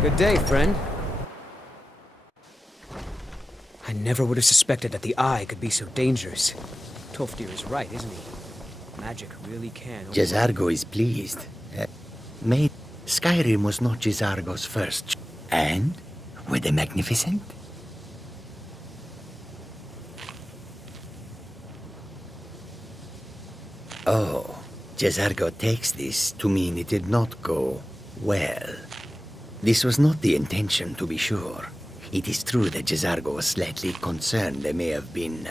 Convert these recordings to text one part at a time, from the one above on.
Good day, friend. I never would have suspected that the eye could be so dangerous. Toftir is right, isn't he? Magic really can... 𝘼𝙗𝙘𝙪𝙪 is pleased. Mate, Skyrim was not 𝘼𝙗𝙘𝙪𝙪's first. And? Were they magnificent? Oh, 𝘼𝙗𝙘𝙪 takes this to mean it did not go well. This was not the intention, to be sure. It is true that 𝘼𝙗𝙘𝙪 was slightly concerned there may have been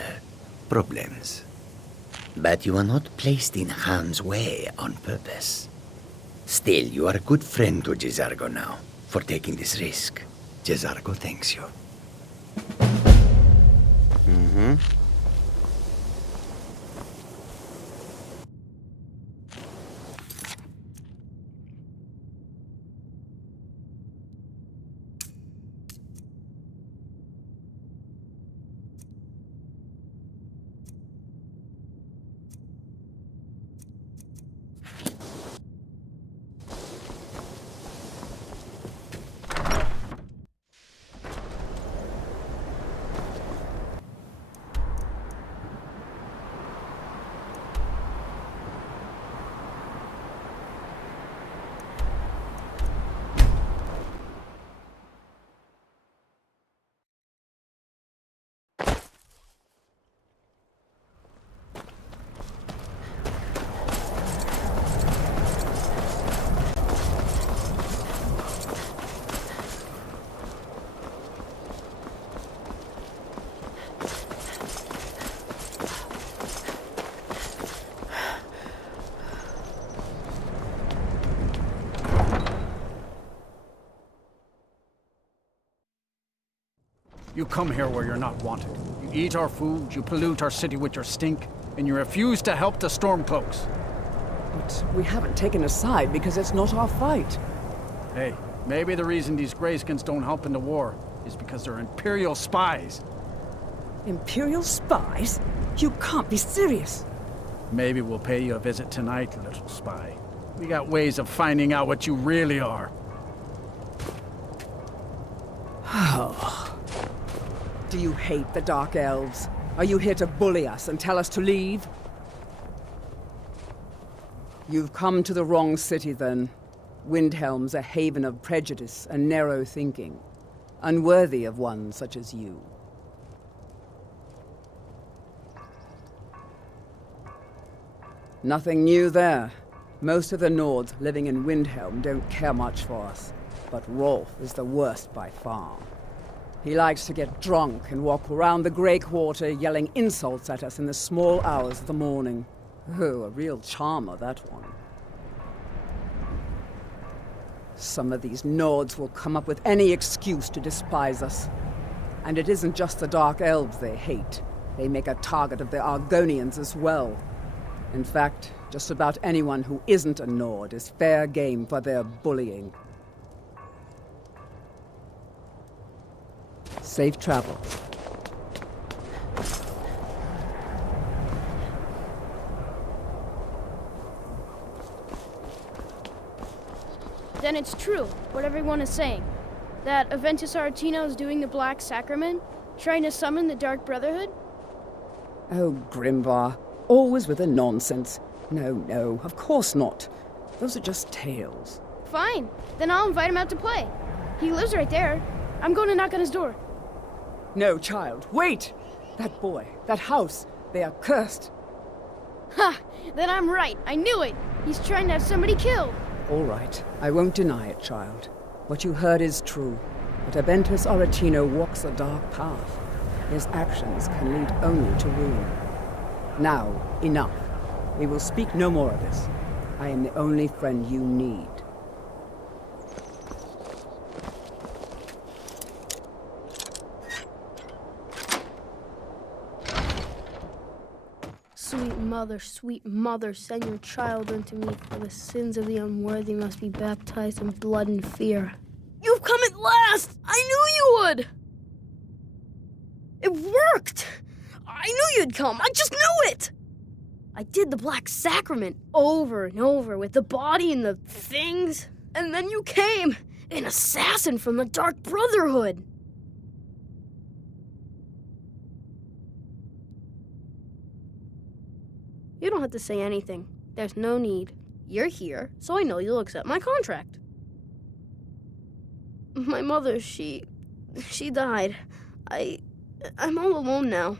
problems. But you are not placed in harm's way on purpose. Still, you are a good friend to 𝘼𝙗𝙘𝙪 now for taking this risk. 𝘼𝙗𝙘𝙪 thanks you. Mm-hmm. You come here where you're not wanted. You eat our food, you pollute our city with your stink, and you refuse to help the Stormcloaks. But we haven't taken a side because it's not our fight. Hey, maybe the reason these Greyskins don't help in the war is because they're Imperial spies. Imperial spies? You can't be serious. Maybe we'll pay you a visit tonight, little spy. We got ways of finding out what you really are. Oh. Do you hate the Dark Elves? Are you here to bully us and tell us to leave? You've come to the wrong city, then. Windhelm's a haven of prejudice and narrow thinking, unworthy of one such as you. Nothing new there. Most of the Nords living in Windhelm don't care much for us, but Rolf is the worst by far. He likes to get drunk and walk around the Grey Quarter yelling insults at us in the small hours of the morning. Oh, a real charmer, that one. Some of these Nords will come up with any excuse to despise us. And it isn't just the Dark Elves they hate. They make a target of the Argonians as well. In fact, just about anyone who isn't a Nord is fair game for their bullying. Safe travel. Then it's true, what everyone is saying. That 𝘼𝙗𝙘𝙪𝙪 is doing the Black Sacrament, trying to summon the Dark Brotherhood? Oh, Grimvar, always with the nonsense. No, of course not. Those are just tales. Fine, then I'll invite him out to play. He lives right there. I'm going to knock on his door. No, child, wait! That boy, that house, they are cursed. Ha! Then I'm right. I knew it. He's trying to have somebody killed. All right, I won't deny it, child. What you heard is true. But 𝘼𝙗𝙘𝙪𝙪 walks a dark path. His actions can lead only to ruin. Now, enough. We will speak no more of this. I am the only friend you need. Sweet mother, send your child unto me, for the sins of the unworthy must be baptized in blood and fear. You've come at last! I knew you would! It worked! I knew you'd come, I just knew it! I did the Black Sacrament over and over with the body and the things, and then you came, An assassin from the Dark Brotherhood! You don't have to say anything. There's no need. You're here, so I know you'll accept my contract. My mother, she died. I'm all alone now.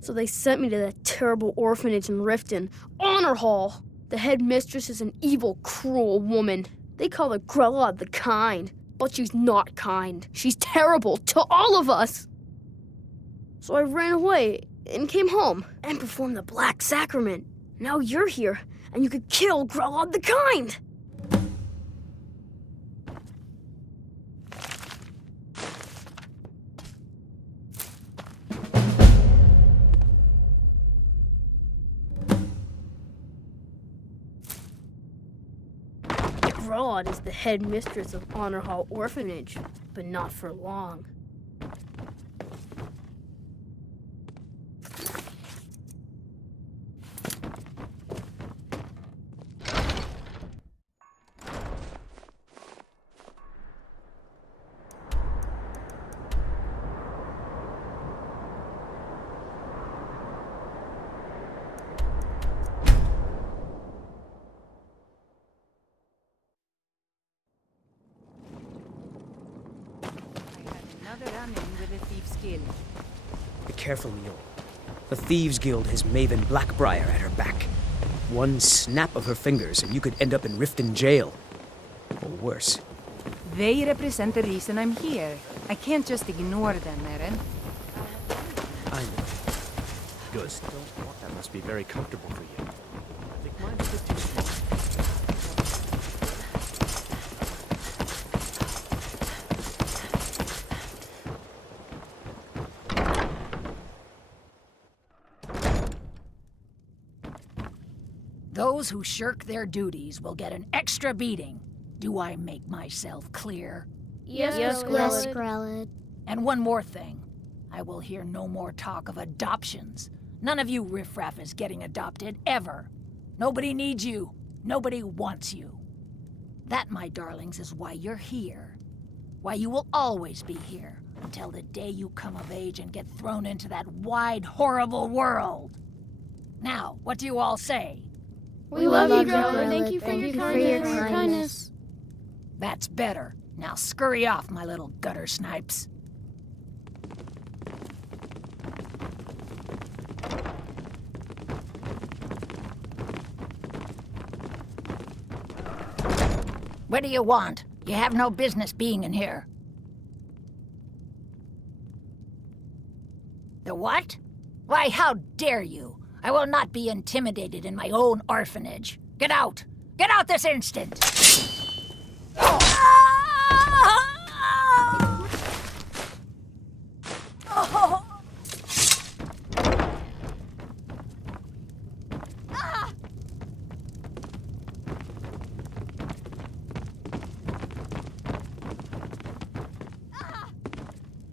So they sent me to that terrible orphanage in Riften, Honor Hall. The headmistress is an evil, cruel woman. They call her 𝘼𝙗𝙘𝙪𝙩 the kind, but she's not kind. She's terrible to all of us. So I ran away and came home and performed the Black Sacrament. Now you're here, and you could kill 𝘼𝙗𝙘𝙪𝙩 the kind. 𝘼𝙗𝙘𝙪𝙩 is the headmistress of Honor Hall Orphanage, but not for long. Be careful, Mule. The Thieves' Guild has Maven Blackbriar at her back. One snap of her fingers and you could end up in Riften jail. Or worse. They represent the reason I'm here. I can't just ignore them, Eren. I know. Good. That must be very comfortable for you. I think mine's a bit too small. Those who shirk their duties will get an extra beating. Do I make myself clear? Yes, 𝘼𝙗𝙘𝙪𝙩. And one more thing. I will hear no more talk of adoptions. None of you riffraff is getting adopted, ever. Nobody needs you. Nobody wants you. That, my darlings, is why you're here. Why you will always be here, until the day you come of age and get thrown into that wide, horrible world. Now, what do you all say? We love you, 𝘼𝙗𝙘𝙪𝙩. 𝘼𝙗𝙘𝙪. Thank you for your kindness. That's better. Now scurry off, my little gutter snipes. What do you want? You have no business being in here. The what? Why, how dare you? I will not be intimidated in my own orphanage. Get out! Get out this instant!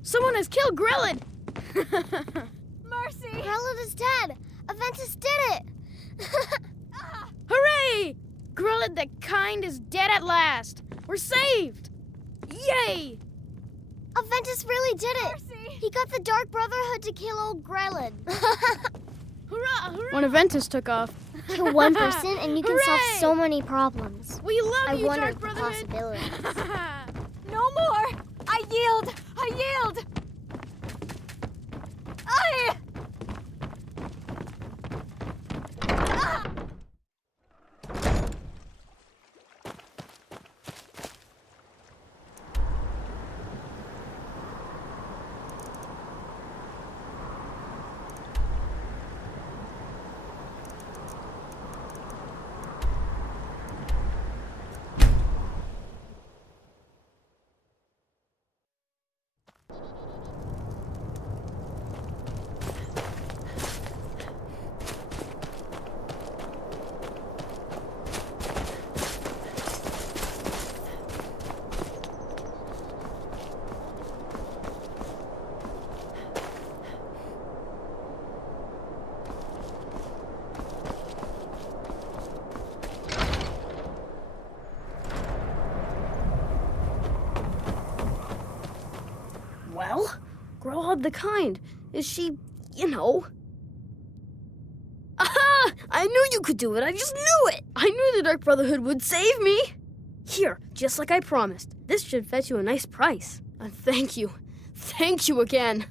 Someone has killed 𝘼𝙗𝙘𝙪𝙩! Mercy! 𝘼𝙗𝙘𝙪𝙗 is dead! Aventus did it! Hooray! 𝘼𝙗𝙘𝙪𝙗 the kind is dead at last! We're saved! Yay! Aventus really did it! Mercy! He got the Dark Brotherhood to kill old 𝘼𝙗𝙘𝙪𝙗. Hurrah! Hurrah! When Aventus took off. Kill one person and you can solve Hooray! so many problems. We love I you, wonder Dark at the Brotherhood! possibilities. No more! I yield! I yield! I... of the kind. Is she, you know... Aha! I knew you could do it. I just knew it. I knew the Dark Brotherhood would save me. Here, just like I promised. This should fetch you a nice price. And thank you. Thank you again.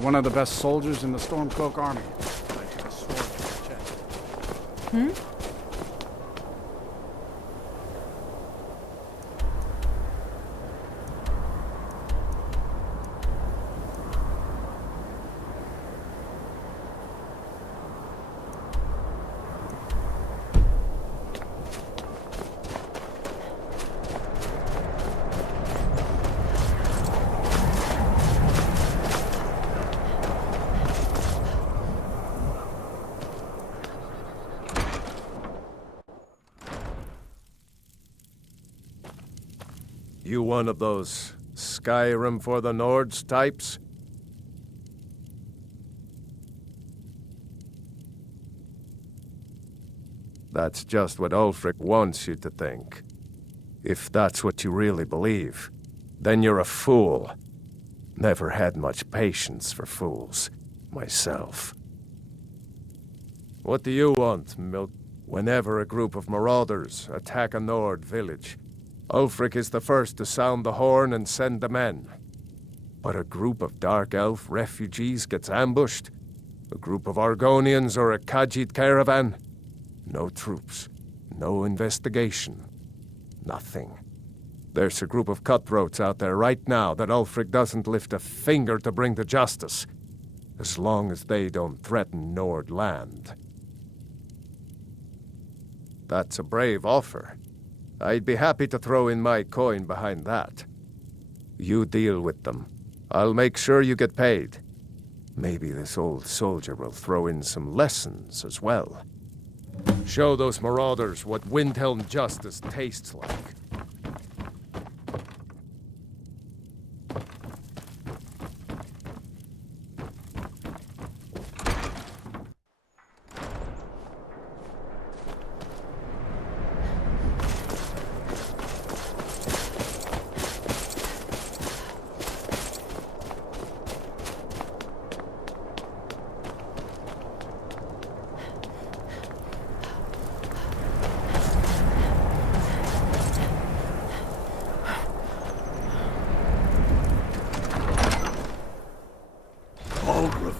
One of the best soldiers in the Stormcloak army. I took a sword to his chest. You one of those Skyrim for the Nords types? That's just what 𝘼𝙗𝙘𝙘 wants you to think. If that's what you really believe, then you're a fool. Never had much patience for fools, myself. What do you want, Milk? Whenever a group of marauders attack a Nord village, 𝘼𝙗𝙘𝙘 is the first to sound the horn and send the men. But a group of Dark Elf refugees gets ambushed? A group of Argonians or a Khajiit caravan? No troops, no investigation, nothing. There's a group of cutthroats out there right now that 𝘼𝙗𝙘𝙘 doesn't lift a finger to bring to justice, as long as they don't threaten Nord land. That's a brave offer. I'd be happy to throw in my coin behind that. You deal with them. I'll make sure you get paid. Maybe this old soldier will throw in some lessons as well. Show those marauders what Windhelm justice tastes like.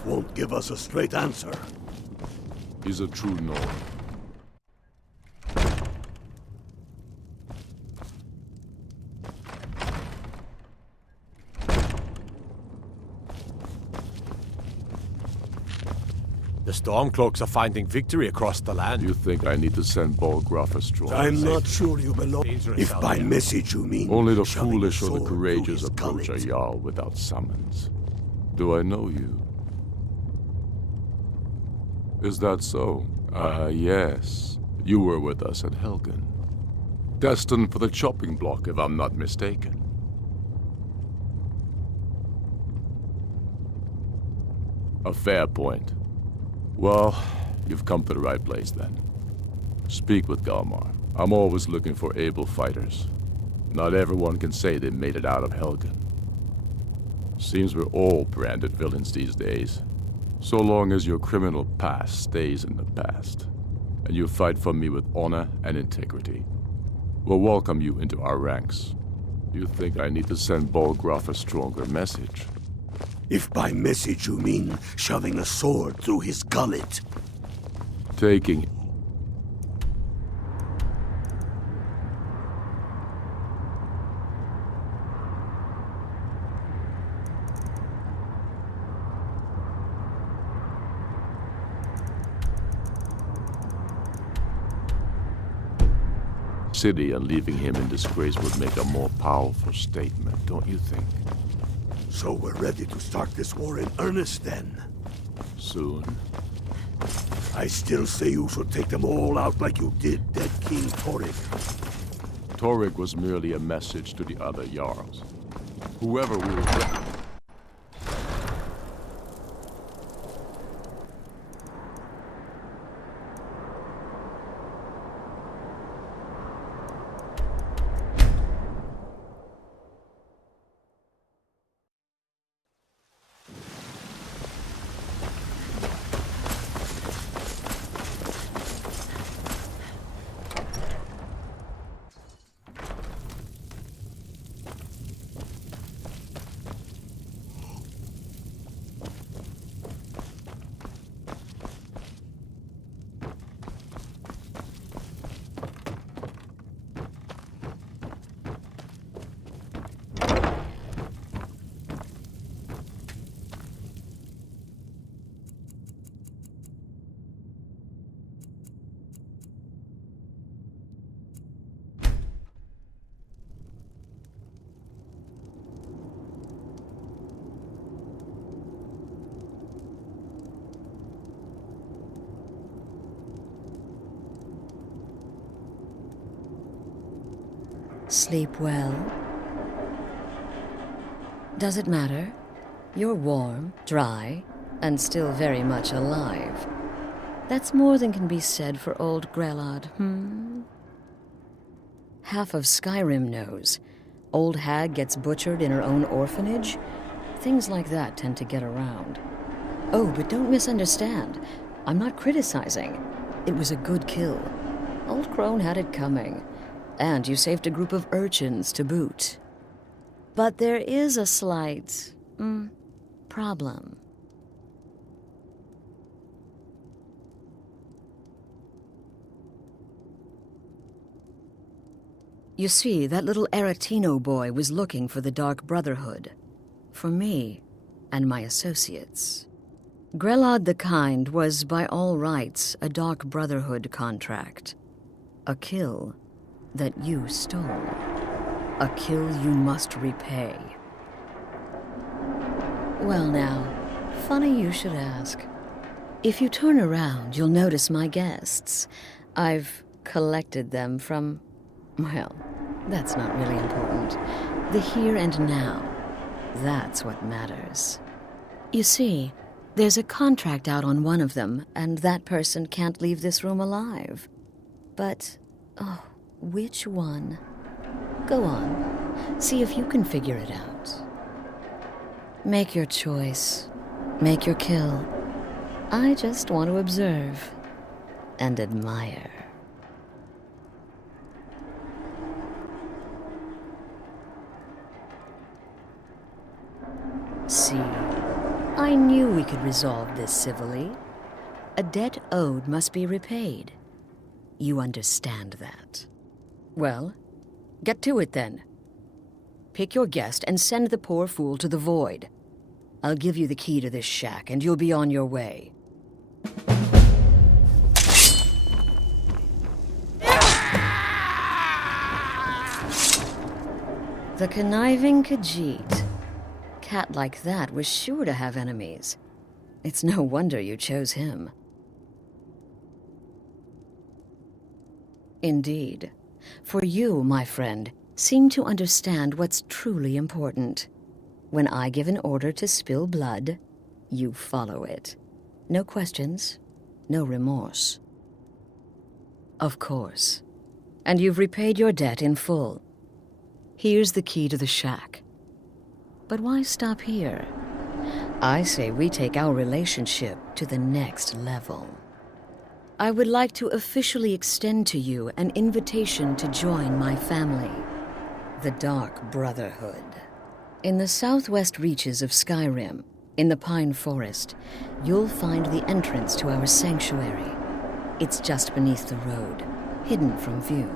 Won't give us a straight answer. He's a true Nord. The Stormcloaks are finding victory across the land. You think I need to send 𝘼𝙗𝙘𝙘𝙗 a strong? I'm not sure you belong. If by message you mean only the foolish or the courageous approach a Jarl without summons. Do I know you? Is that so? Ah, yes. You were with us at Helgen. Destined for the chopping block, if I'm not mistaken. A fair point. Well, you've come to the right place then. Speak with Galmar. I'm always looking for able fighters. Not everyone can say they made it out of Helgen. Seems we're all branded villains these days. So long as your criminal past stays in the past, and you fight for me with honor and integrity, we'll welcome you into our ranks. You think I need to send 𝘼𝙗𝙗𝙘𝙗 a stronger message? If by message you mean shoving a sword through his gullet. Taking it. city and leaving him in disgrace would make a more powerful statement, don't you think? So we're ready to start this war in earnest then? Soon. I still say you should take them all out like you did dead King 𝘼𝙗𝙗𝙗. 𝘼𝙗𝙗𝙗 was merely a message to the other Jarls. Whoever will... Sleep well? Does it matter? You're warm, dry, and still very much alive. That's more than can be said for old 𝘼𝙗𝙘𝙪𝙩. Half of Skyrim knows. Old hag gets butchered in her own orphanage. Things like that tend to get around. Oh, but don't misunderstand. I'm not criticizing. It was a good kill. Old crone had it coming. And you saved a group of urchins to boot. But there is a slight, problem. You see, that little Eretino boy was looking for the Dark Brotherhood. For me and my associates. 𝘼𝙗𝙗𝙪𝙗 the Kind was, by all rights, a Dark Brotherhood contract. A kill that you stole. A kill you must repay. Well now, funny you should ask. If you turn around, you'll notice my guests. I've collected them from, well, that's not really important. The here and now. That's what matters. You see, there's a contract out on one of them, and that person can't leave this room alive. But, oh, which one? Go on. See if you can figure it out. Make your choice. Make your kill. I just want to observe and admire. See, I knew we could resolve this civilly. A debt owed must be repaid. You understand that. Well, get to it then. Pick your guest and send the poor fool to the void. I'll give you the key to this shack and you'll be on your way. The conniving Khajiit. Cat like that was sure to have enemies. It's no wonder you chose him. Indeed. For you, my friend, seem to understand what's truly important. When I give an order to spill blood, you follow it. No questions, no remorse. Of course. And you've repaid your debt in full. Here's the key to the shack. But why stop here? I say we take our relationship to the next level. I would like to officially extend to you an invitation to join my family, the Dark Brotherhood. In the southwest reaches of Skyrim, in the Pine Forest, you'll find the entrance to our sanctuary. It's just beneath the road, hidden from view.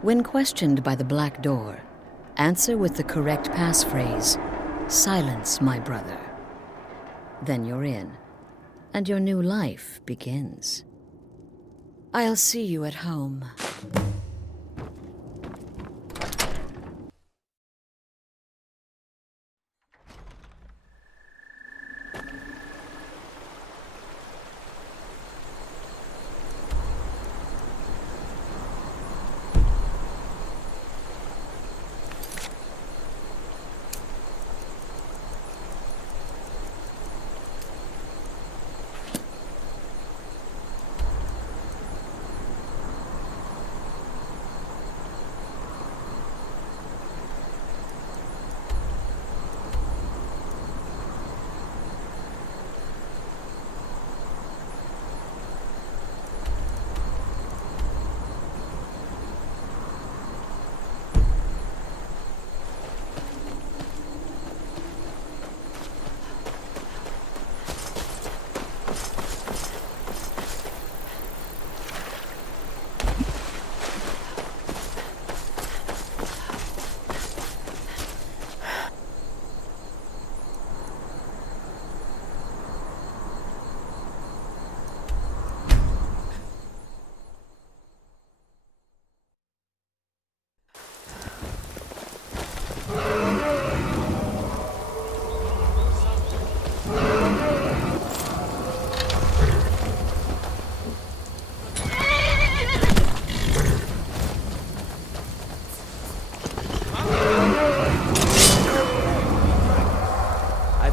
When questioned by the Black Door, answer with the correct passphrase, "Silence, my brother." Then you're in, and your new life begins. I'll see you at home.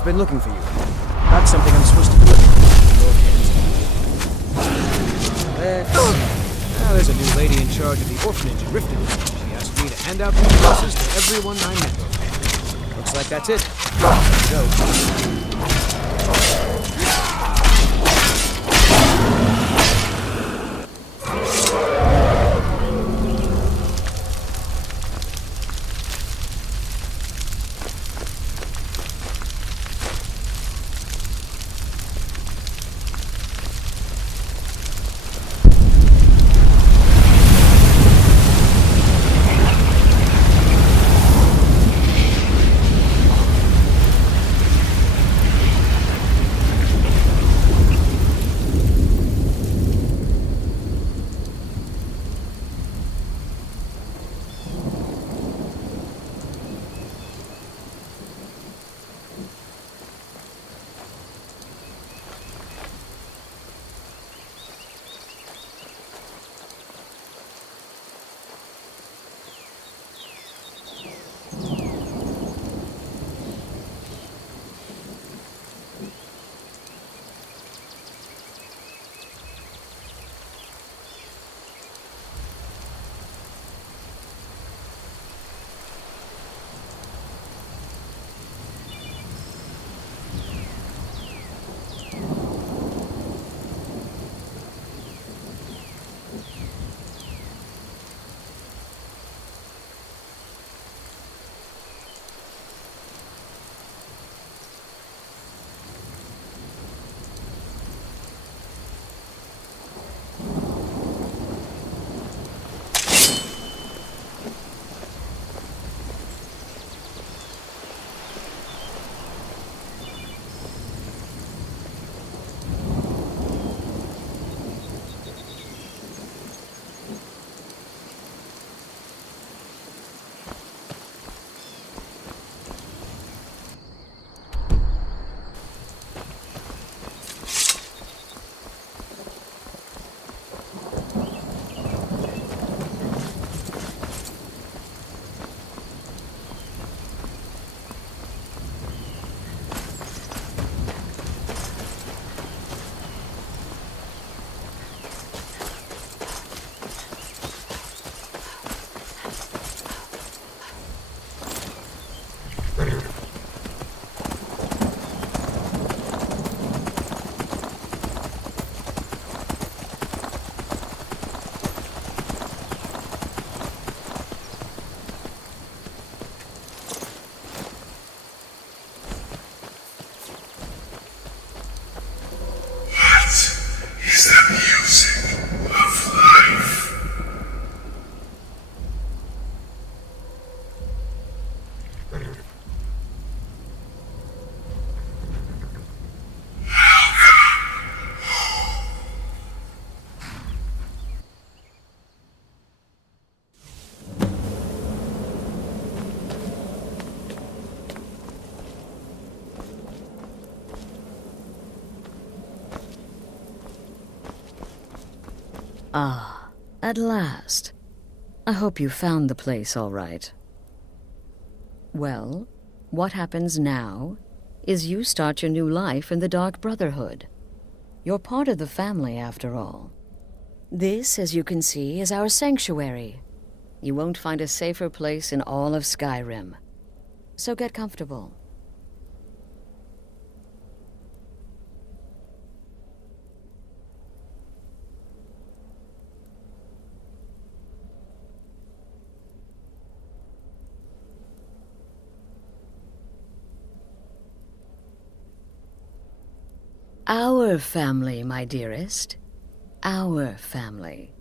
been looking for you. Got something I'm supposed to put in your hands. Let's see. Now there's a new lady in charge of the orphanage in Riften. She asked me to hand out these dresses to everyone I met. Looks like that's it. Let's go. Ah, at last. I hope you found the place all right. Well, what happens now is you start your new life in the Dark Brotherhood. You're part of the family, after all. This, as you can see, is our sanctuary. You won't find a safer place in all of Skyrim. So get comfortable. Our family, my dearest. Our family.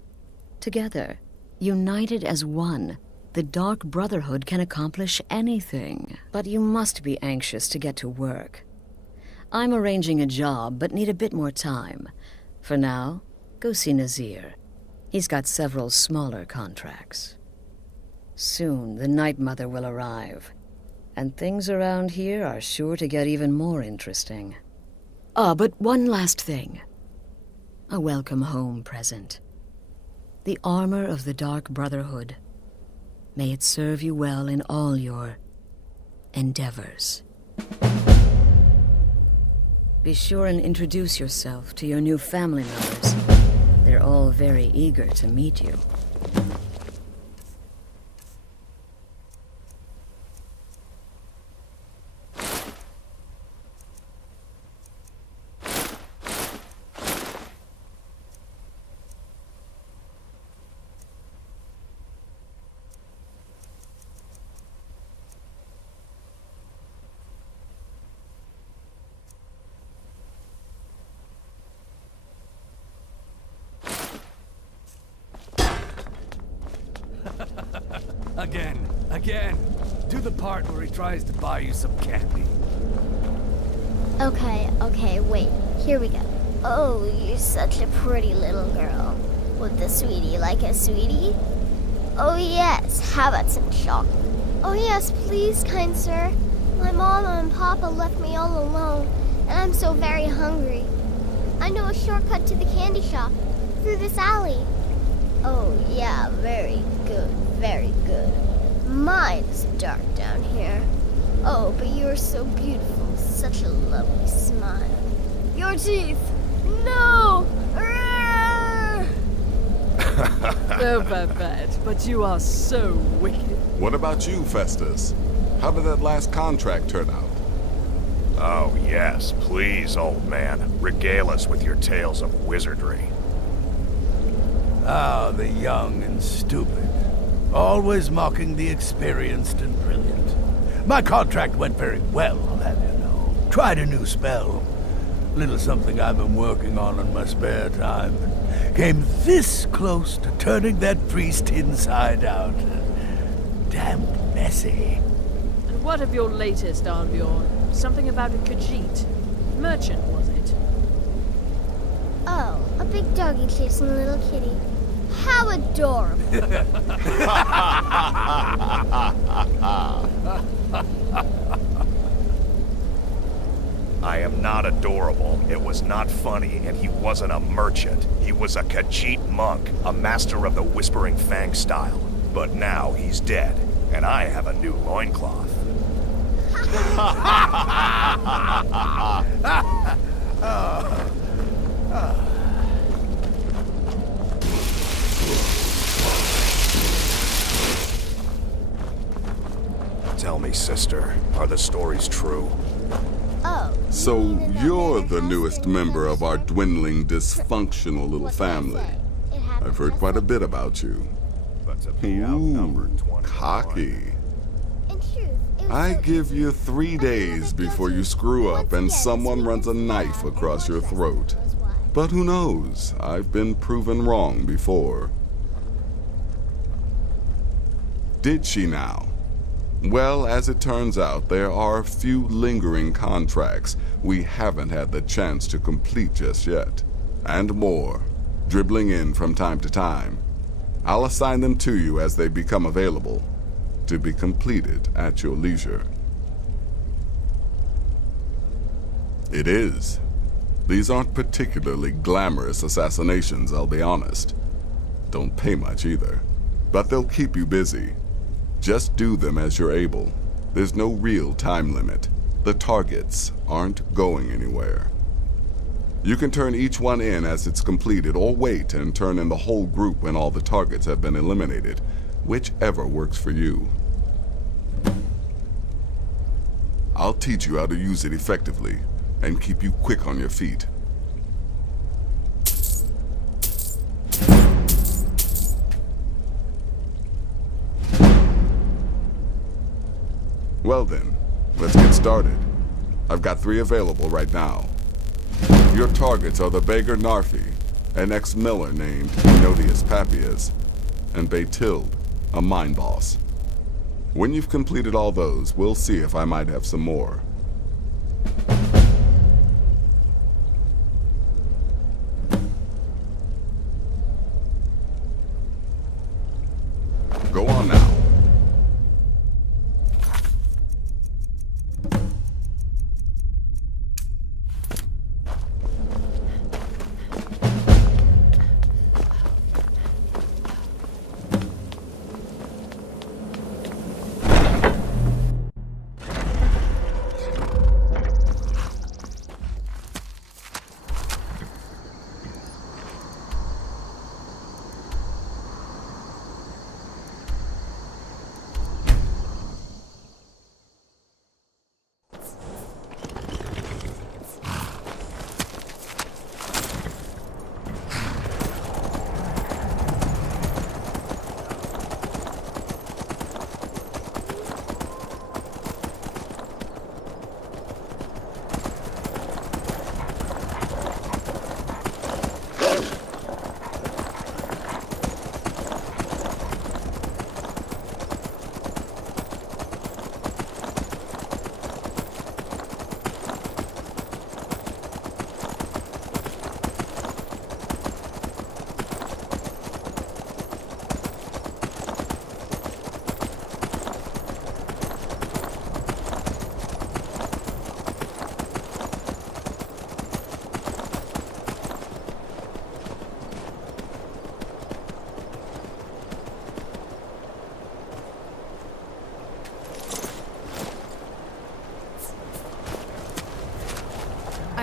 Together, united as one, the Dark Brotherhood can accomplish anything. But you must be anxious to get to work. I'm arranging a job, but need a bit more time. For now, go see Nazir. He's got several smaller contracts. Soon, the Night Mother will arrive. And things around here are sure to get even more interesting. Ah, but one last thing. A welcome home present. The armor of the Dark Brotherhood. May it serve you well in all your endeavors. Be sure and introduce yourself to your new family members. They're all very eager to meet you. Again. Do the part where he tries to buy you some candy. Okay, wait. Here we go. Oh, you're such a pretty little girl. Would the sweetie like a sweetie? Oh yes, how about some chocolate? Oh yes, please, kind sir. My mama and papa left me all alone, and I'm so very hungry. I know a shortcut to the candy shop, through this alley. Oh yeah, very good, very good. Mine's dark down here. Oh, but you are so beautiful. Such a lovely smile. Your teeth! No! Oh, Babette, but you are so wicked. What about you, Festus? How did that last contract turn out? Oh, yes. Please, old man. Regale us with your tales of wizardry. Ah, the young and stupid. Always mocking the experienced and brilliant. My contract went very well, I'll have you know. Tried a new spell. Little something I've been working on in my spare time. Came this close to turning that priest inside out. Damn messy. And what of your latest, 𝘼𝙗𝙗𝙪𝙗? Something about a Khajiit. Merchant, was it? Oh, a big doggy chasing a little kitty. How adorable. I am not adorable. It was not funny, and he wasn't a merchant. He was a Khajiit monk, a master of the Whispering Fang style. But now he's dead, and I have a new loincloth. Tell me, sister, are the stories true? Oh. So you're the newest member of our dwindling, dysfunctional little family. I've heard quite a bit about you. Ooh, cocky. I give you 3 days before you screw up and someone runs a knife across your throat. But who knows? I've been proven wrong before. Did she now? Well, as it turns out, there are a few lingering contracts we haven't had the chance to complete just yet. And more, dribbling in from time to time. I'll assign them to you as they become available, to be completed at your leisure. It is. These aren't particularly glamorous assassinations, I'll be honest. Don't pay much either, but they'll keep you busy. Just do them as you're able. There's no real time limit. The targets aren't going anywhere. You can turn each one in as it's completed, or wait and turn in the whole group when all the targets have been eliminated, whichever works for you. I'll teach you how to use it effectively, and keep you quick on your feet. Well then, let's get started. I've got 3 available right now. Your targets are the beggar Narfi, an ex-miller named 𝘼𝙗𝙗𝙪𝙗, and 𝘼𝙗𝙗𝙗𝙪𝙗, a mine boss. When you've completed all those, we'll see if I might have some more. Go on now.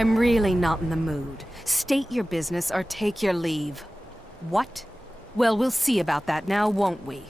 I'm really not in the mood. State your business or take your leave. What? Well, we'll see about that now, won't we?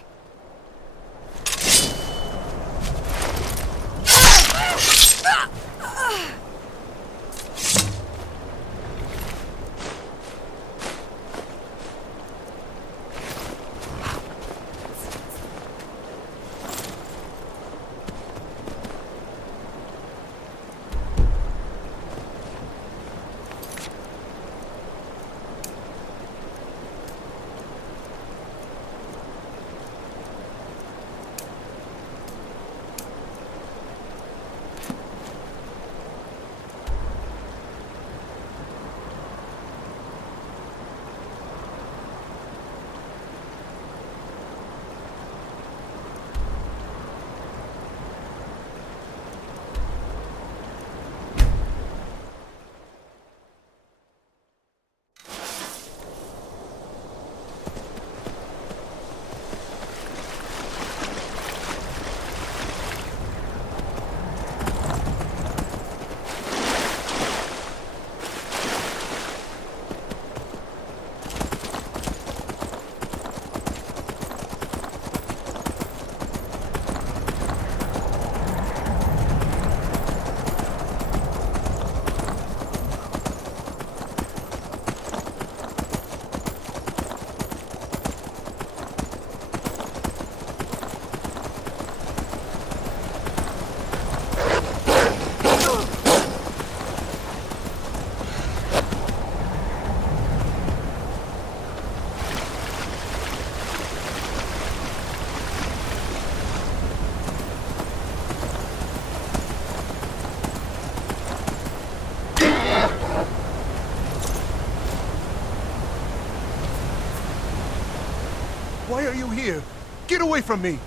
Why are you here? Get away from me!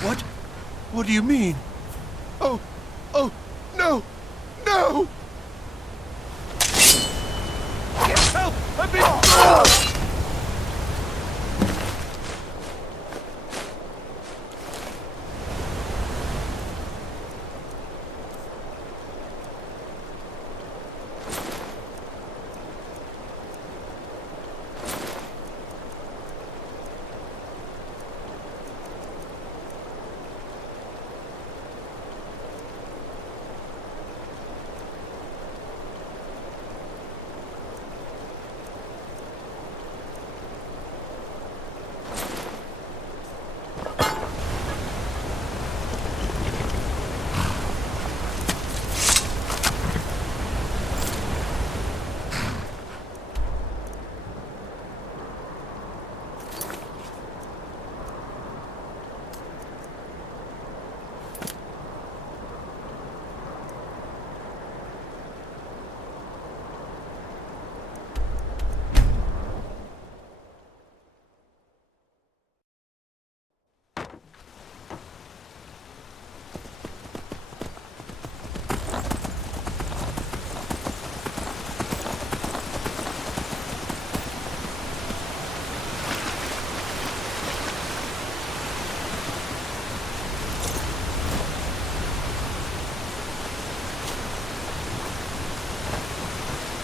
What? What do you mean? Oh, no! No! Help! I'm being...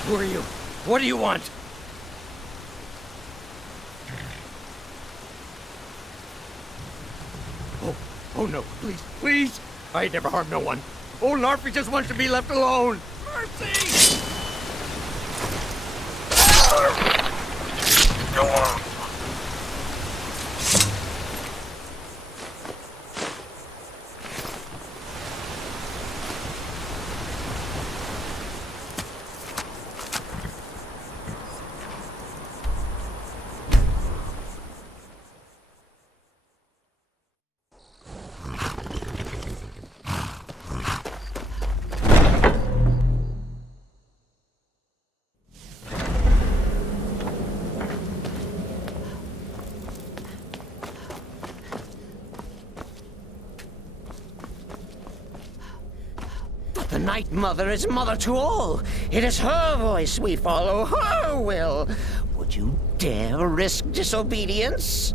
Who are you? What do you want? Oh no, please, please! I never harmed no one. Old Larpy just wants to be left alone. Mercy! Go on! The Night Mother is mother to all. It is her voice we follow, her will. Would you dare risk disobedience?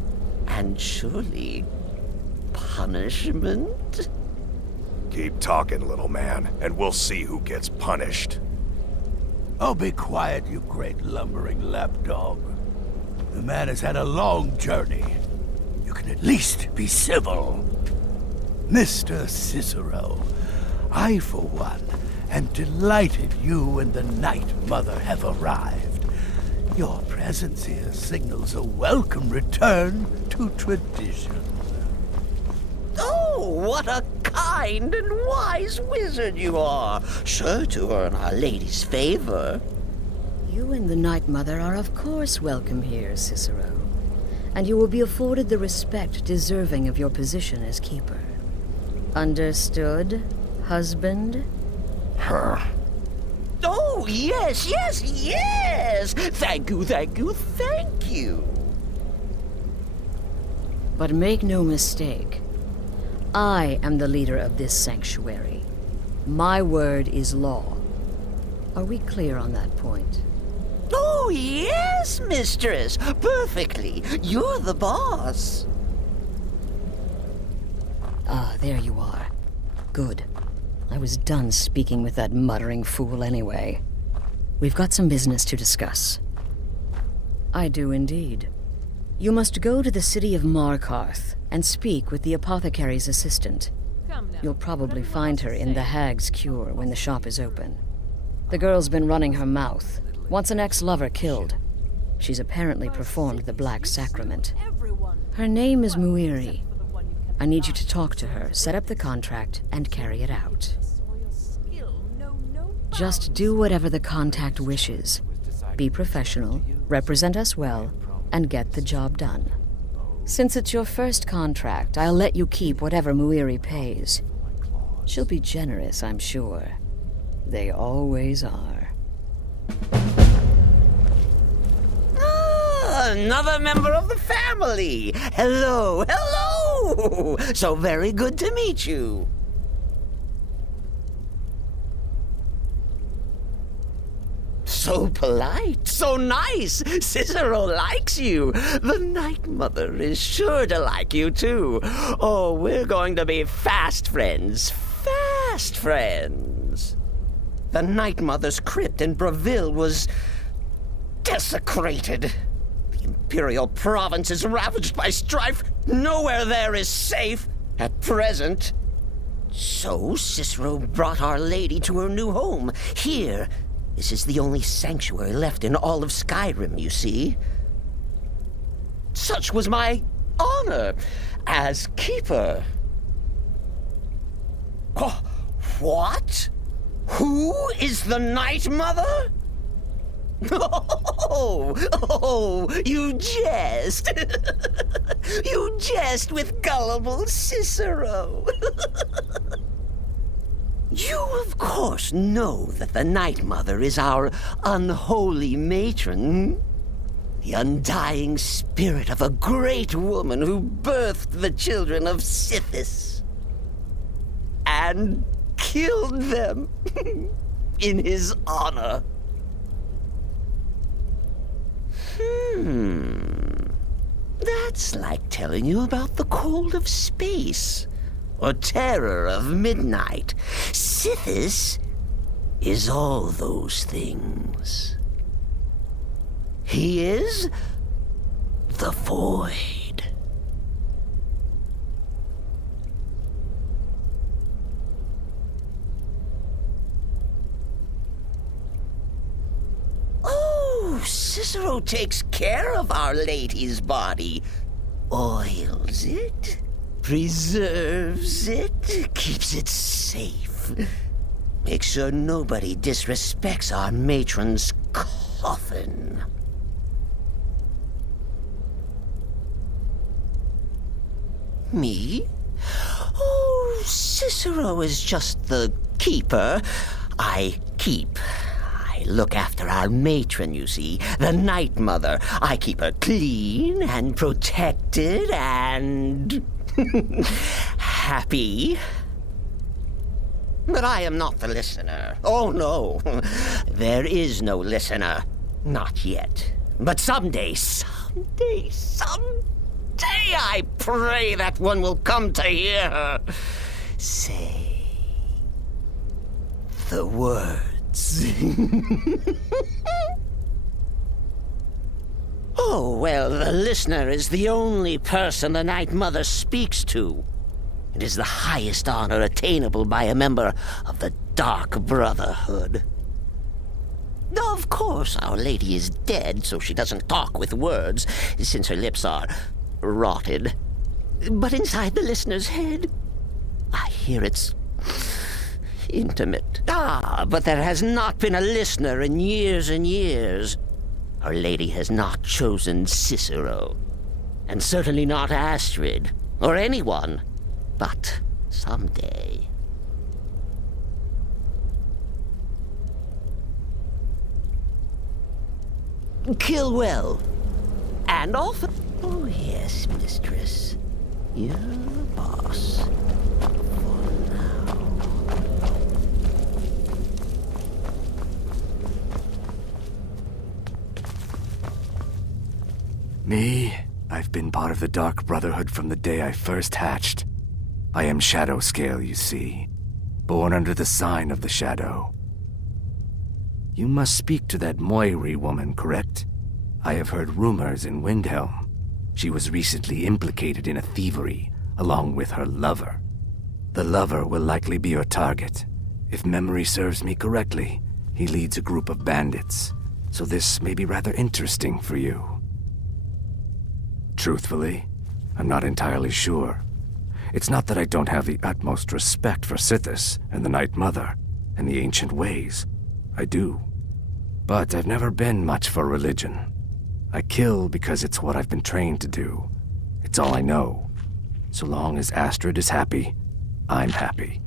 And surely punishment? Keep talking, little man, and we'll see who gets punished. Oh, be quiet, you great lumbering lapdog. The man has had a long journey. You can at least be civil. Mr. Cicero, I, for one, am delighted you and the Night Mother have arrived. Your presence here signals a welcome return to tradition. Oh, what a kind and wise wizard you are, sure to earn Our Lady's favor. You and the Night Mother are of course welcome here, Cicero. And you will be afforded the respect deserving of your position as keeper. Understood, husband? Her. Oh, yes, yes, yes! Thank you, thank you, thank you! But make no mistake. I am the leader of this sanctuary. My word is law. Are we clear on that point? Oh, yes, mistress. Perfectly. You're the boss. Ah, there you are. Good. I was done speaking with that muttering fool anyway. We've got some business to discuss. I do indeed. You must go to the city of Markarth and speak with the apothecary's assistant. You'll probably find her in the Hag's Cure when the shop is open. The girl's been running her mouth. Wants an ex-lover killed. She's apparently performed the Black Sacrament. Her name is Muiri. I need you to talk to her, set up the contract, and carry it out. Just do whatever the contact wishes. Be professional, represent us well, and get the job done. Since it's your first contract, I'll let you keep whatever Muiri pays. She'll be generous, I'm sure. They always are. Ah, another member of the family! Hello, hello! So very good to meet you. So polite, so nice. Cicero likes you. The Night Mother is sure to like you, too. Oh, we're going to be fast friends. Fast friends. The Night Mother's crypt in Breville was desecrated. The Imperial province is ravaged by strife. Nowhere there is safe at present. So Cicero brought Our Lady to her new home, here. This is the only sanctuary left in all of Skyrim, you see. Such was my honor as keeper. Oh, what? Who is the Night Mother? Oh, you jest. You jest with gullible Cicero. You, of course, know that the Night Mother is our unholy matron. The undying spirit of a great woman who birthed the children of Sithis. And killed them in his honor. That's like telling you about the cold of space. Or terror of midnight. Sithis is all those things. He is the Void. Oh, Cicero takes care of Our Lady's body. Oils it. Preserves it, keeps it safe. Makes sure nobody disrespects our matron's coffin. Me? Oh, Cicero is just the keeper. I keep. I look after our matron, you see, the Night Mother. I keep her clean and protected and... happy. But I am not the listener. Oh, no. There is no listener. Not yet. But someday, I pray that one will come to hear her say, the words. Oh, well, the listener is the only person the Night Mother speaks to. It is the highest honor attainable by a member of the Dark Brotherhood. Of course, Our Lady is dead, so she doesn't talk with words, since her lips are rotted. But inside the listener's head, I hear it's intimate. But there has not been a listener in years and years. Our Lady has not chosen Cicero, and certainly not Astrid, or anyone. But someday. Kill well. And often. Oh, yes, mistress. You're the boss. Me? I've been part of the Dark Brotherhood from the day I first hatched. I am Shadow Scale, you see. Born under the sign of the Shadow. You must speak to that 𝘼𝙗𝙘𝙪 woman, correct? I have heard rumors in Windhelm. She was recently implicated in a thievery, along with her lover. The lover will likely be your target. If memory serves me correctly, he leads a group of bandits, so this may be rather interesting for you. Truthfully, I'm not entirely sure. It's not that I don't have the utmost respect for Sithis and the Night Mother and the ancient ways. I do. But I've never been much for religion. I kill because it's what I've been trained to do. It's all I know. So long as Astrid is happy, I'm happy.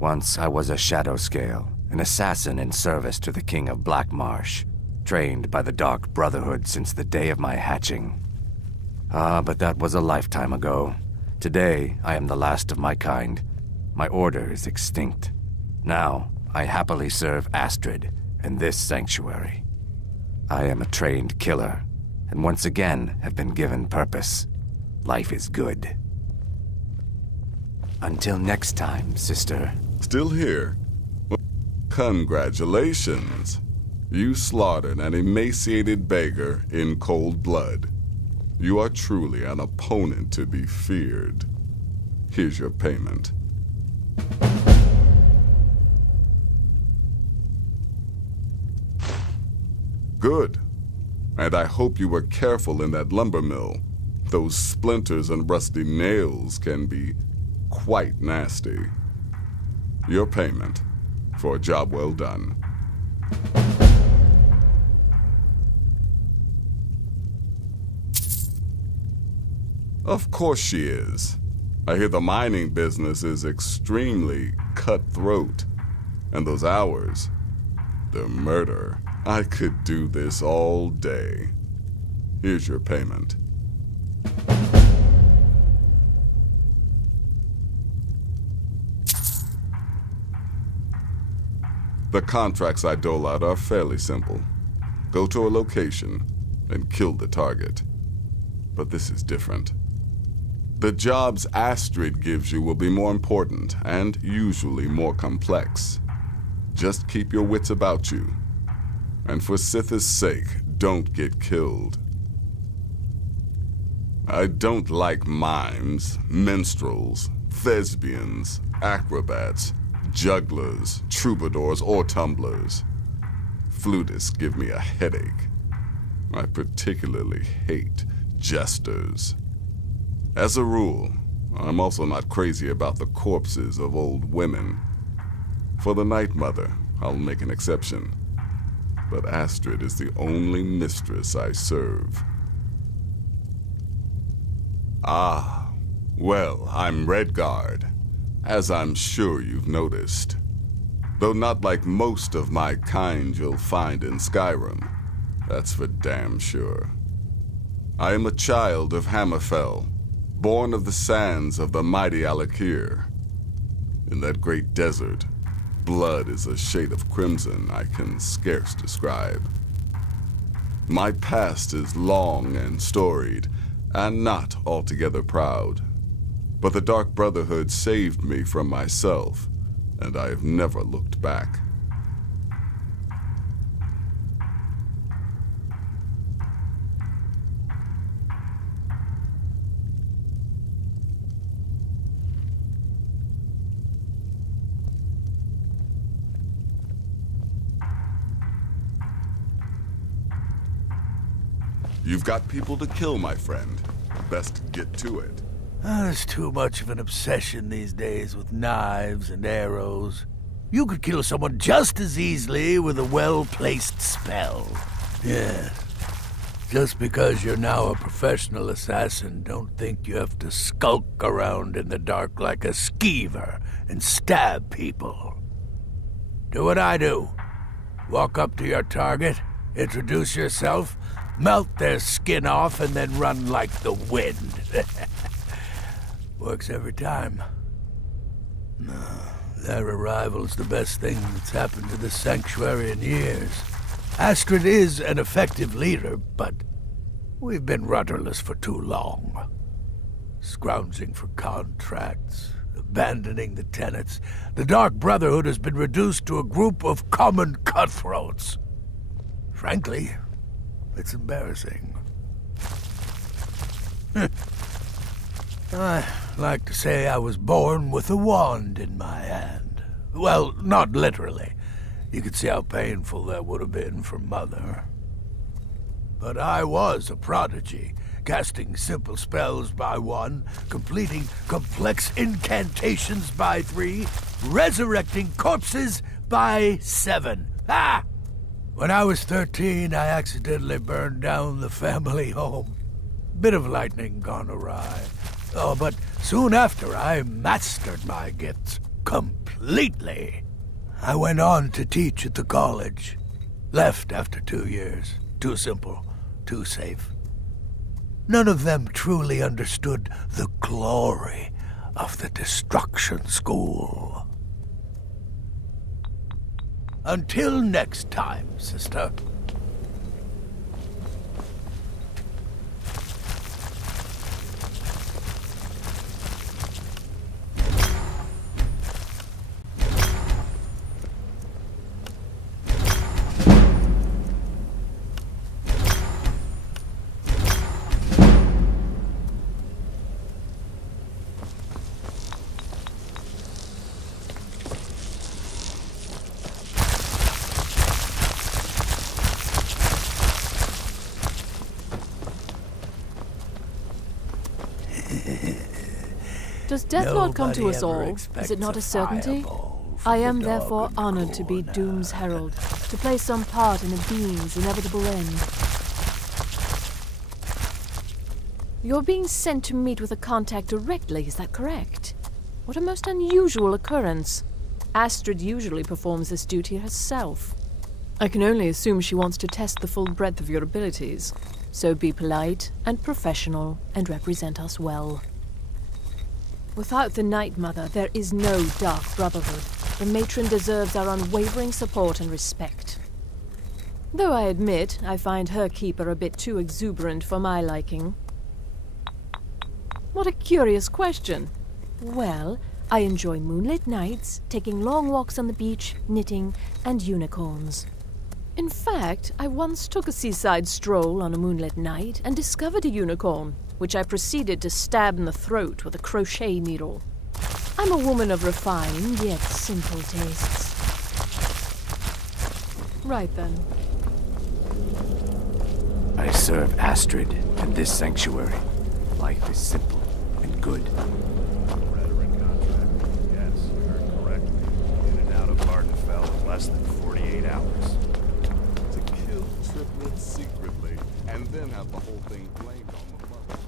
Once I was a Shadow Scale, an assassin in service to the King of Blackmarsh, trained by the Dark Brotherhood since the day of my hatching. But that was a lifetime ago. Today, I am the last of my kind. My order is extinct. Now, I happily serve Astrid and this sanctuary. I am a trained killer, and once again have been given purpose. Life is good. Until next time, sister. Still here? Well, congratulations. You slaughtered an emaciated beggar in cold blood. You are truly an opponent to be feared. Here's your payment. Good. And I hope you were careful in that lumber mill. Those splinters and rusty nails can be quite nasty. Your payment for a job well done. Of course she is. I hear the mining business is extremely cutthroat. And those hours, the murder. I could do this all day. Here's your payment. The contracts I dole out are fairly simple. Go to a location and kill the target. But this is different. The jobs Astrid gives you will be more important and usually more complex. Just keep your wits about you. And for Sithis' sake, don't get killed. I don't like mimes, minstrels, thespians, acrobats, jugglers, troubadours, or tumblers. Flutists give me a headache. I particularly hate jesters. As a rule, I'm also not crazy about the corpses of old women. For the Night Mother, I'll make an exception. But Astrid is the only mistress I serve. Ah, well, I'm Redguard, as I'm sure you've noticed. Though not like most of my kind you'll find in Skyrim. That's for damn sure. I am a child of Hammerfell, born of the sands of the mighty 𝘼𝙗𝙘𝙪𝙩. In that great desert, blood is a shade of crimson I can scarce describe. My past is long and storied, and not altogether proud. But the Dark Brotherhood saved me from myself, and I have never looked back. You've got people to kill, my friend. Best get to it. There's too much of an obsession these days with knives and arrows. You could kill someone just as easily with a well-placed spell. Yeah. Just because you're now a professional assassin, don't think you have to skulk around in the dark like a skeever and stab people. Do what I do. Walk up to your target, introduce yourself, melt their skin off, and then run like the wind. Works every time. Their arrival's the best thing that's happened to this sanctuary in years. Astrid is an effective leader, but we've been rudderless for too long. Scrounging for contracts, abandoning the tenants. The Dark Brotherhood has been reduced to a group of common cutthroats. Frankly, it's embarrassing. I like to say I was born with a wand in my hand. Well, not literally. You could see how painful that would have been for Mother. But I was a prodigy, casting simple spells by 1, completing complex incantations by 3, resurrecting corpses by 7. Ah! When I was 13, I accidentally burned down the family home. Bit of lightning gone awry. Oh, but soon after, I mastered my gifts completely. I went on to teach at the college. Left after 2 years. Too simple, too safe. None of them truly understood the glory of the Destruction School. Until next time, sister. Does Death not come to us all? Is it not a certainty? I am therefore honored to be Doom's herald, to play some part in a being's inevitable end. You're being sent to meet with a contact directly, is that correct? What a most unusual occurrence. Astrid usually performs this duty herself. I can only assume she wants to test the full breadth of your abilities. So be polite and professional and represent us well. Without the Night Mother, there is no Dark Brotherhood. The matron deserves our unwavering support and respect. Though I admit, I find her keeper a bit too exuberant for my liking. What a curious question. Well, I enjoy moonlit nights, taking long walks on the beach, knitting, and unicorns. In fact, I once took a seaside stroll on a moonlit night and discovered a unicorn, which I proceeded to stab in the throat with a crochet needle. I'm a woman of refined yet simple tastes. Right then. I serve Astrid and this sanctuary. Life is simple and good. Rhetoric contract. Yes, you heard correctly. In and out of Vardenfell in less than 48 hours. To kill triplets secretly, and then have the whole thing blamed on the mother.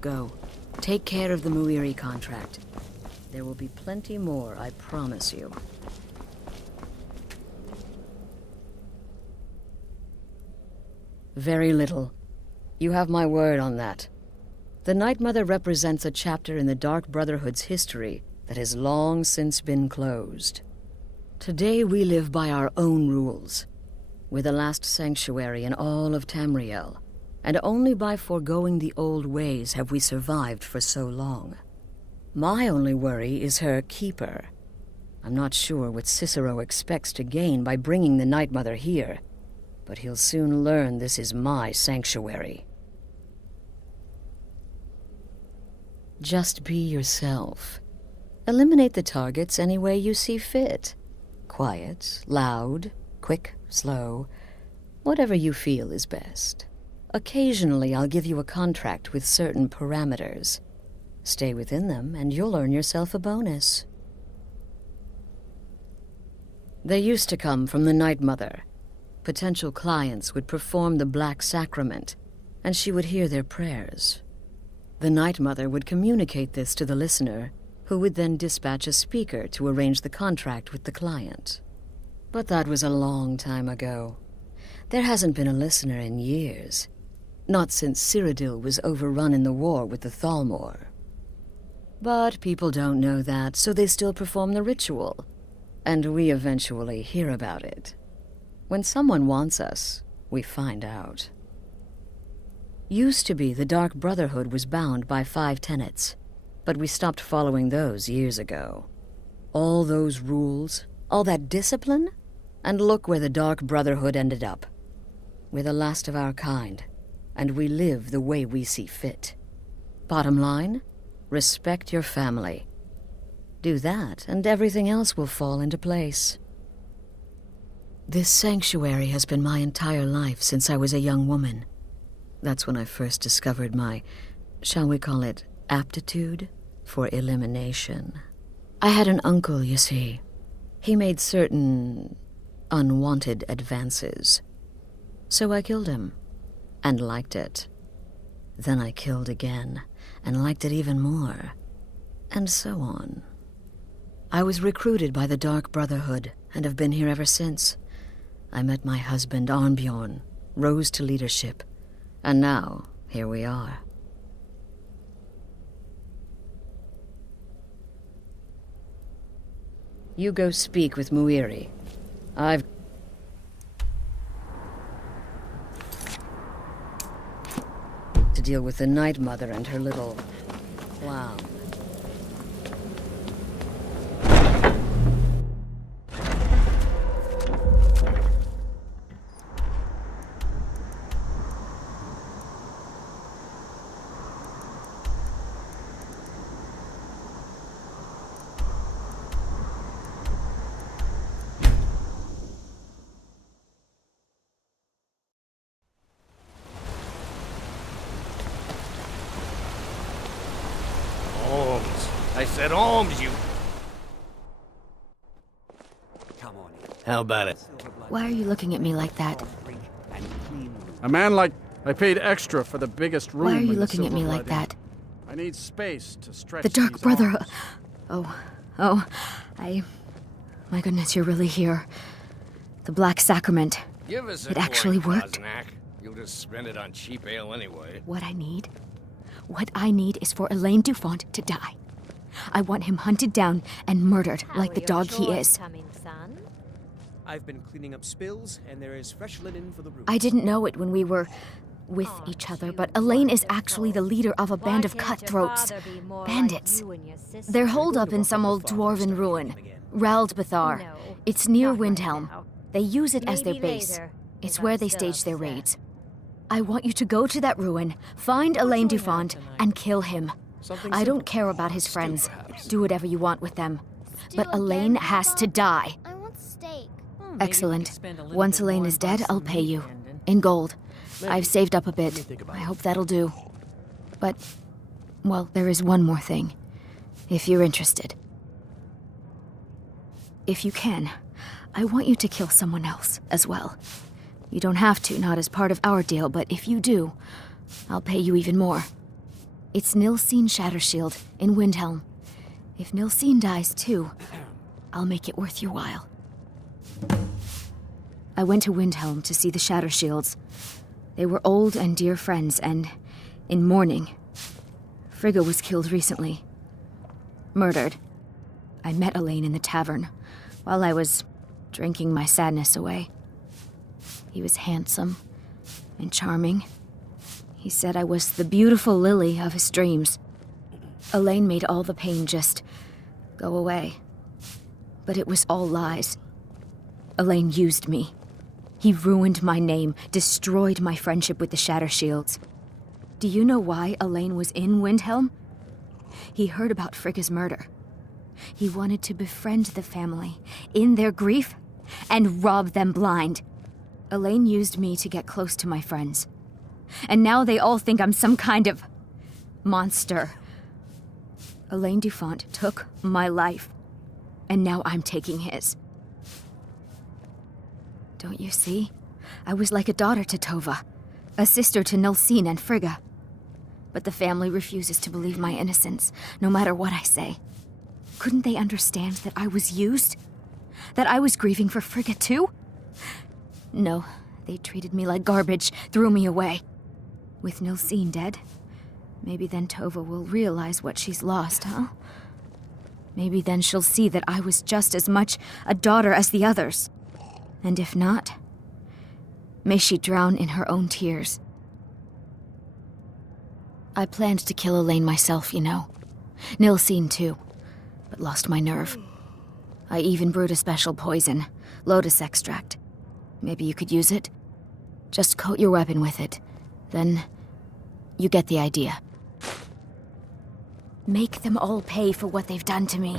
Go. Take care of the Muiri contract. There will be plenty more, I promise you. Very little. You have my word on that. The Night Mother represents a chapter in the Dark Brotherhood's history that has long since been closed. Today we live by our own rules. We're the last sanctuary in all of Tamriel, and only by foregoing the old ways have we survived for so long. My only worry is her keeper. I'm not sure what Cicero expects to gain by bringing the Night Mother here, but he'll soon learn this is my sanctuary. Just be yourself. Eliminate the targets any way you see fit. Quiet, loud, quick, slow, whatever you feel is best. Occasionally I'll give you a contract with certain parameters. Stay within them and you'll earn yourself a bonus. They used to come from the Night Mother. Potential clients would perform the Black Sacrament, and she would hear their prayers. The Night Mother would communicate this to the listener, who would then dispatch a speaker to arrange the contract with the client. But that was a long time ago. There hasn't been a listener in years. Not since Cyrodiil was overrun in the war with the Thalmor. But people don't know that, so they still perform the ritual. And we eventually hear about it. When someone wants us, we find out. Used to be the Dark Brotherhood was bound by 5 tenets, but we stopped following those years ago. All those rules, all that discipline, and look where the Dark Brotherhood ended up. We're the last of our kind, and we live the way we see fit. Bottom line, respect your family. Do that, and everything else will fall into place. This sanctuary has been my entire life since I was a young woman. That's when I first discovered my, shall we call it, aptitude for elimination. I had an uncle, you see. He made certain unwanted advances. So I killed him, and liked it. Then I killed again, and liked it even more, and so on. I was recruited by the Dark Brotherhood, and have been here ever since. I met my husband, Arnbjorn, rose to leadership, and now, here we are. You go speak with Muiri. I've... to deal with the Night Mother and her little clown. I said Holmes, you... Come on. How about it? Why are you looking at me like that? A man like... I paid extra for the biggest room. Why are you in looking the at me like Silver that? I need space to stretch The Dark these Brotherhood. arms. My goodness, you're really here. The Black Sacrament. Give us a It actually coin, worked. Koznak. You'll just spend it on cheap ale anyway. What I need is for 𝘼𝙗𝙘𝙪𝙩 to die. I want him hunted down and murdered like the dog he is. I've been cleaning up spills, and there is fresh linen for the room. I didn't know it when we were with each other, but Elaine is actually the leader of a band of cutthroats. Bandits. They're holed up in some old dwarven ruin. 𝘼𝙗𝙘𝙪𝙩. It's near Windhelm. They use it as their base. It's where they stage their raids. I want you to go to that ruin, find 𝘼𝙗𝙘𝙪𝙩, and kill him. I don't care about his friends. Do whatever you want with them. But Elaine has to die. I want steak. Excellent. Once Elaine is dead, I'll pay you. In gold. I've saved up a bit. I hope that'll do. But, well, there is one more thing. If you're interested. If you can, I want you to kill someone else as well. You don't have to, not as part of our deal, but if you do, I'll pay you even more. It's 𝘼𝙗𝙘𝙪𝙩 Shattershield in Windhelm. If 𝘼𝙗𝙘𝙪𝙗 dies too, I'll make it worth your while. I went to Windhelm to see the Shattershields. They were old and dear friends, and in mourning. Frigga was killed recently. Murdered. I met Elaine in the tavern, while I was drinking my sadness away. He was handsome and charming. He said I was the beautiful lily of his dreams. Elaine made all the pain just go away. But it was all lies. Elaine used me. He ruined my name, destroyed my friendship with the Shatter Shields. Do you know why Elaine was in Windhelm? He heard about Frigga's murder. He wanted to befriend the family in their grief and rob them blind. Elaine used me to get close to my friends. And now they all think I'm some kind of monster. Elaine Dufont took my life, and now I'm taking his. Don't you see? I was like a daughter to Tova, a sister to 𝘼𝙗𝙗 and Frigga. But the family refuses to believe my innocence, no matter what I say. Couldn't they understand that I was used? That I was grieving for Frigga too? No, they treated me like garbage, threw me away. With 𝘼𝙗𝙗 dead, maybe then Tova will realize what she's lost, huh? Maybe then she'll see that I was just as much a daughter as the others. And if not, may she drown in her own tears. I planned to kill Elaine myself, you know. 𝘼𝙗𝙗 too, but lost my nerve. I even brewed a special poison, lotus extract. Maybe you could use it? Just coat your weapon with it. Then you get the idea. Make them all pay for what they've done to me.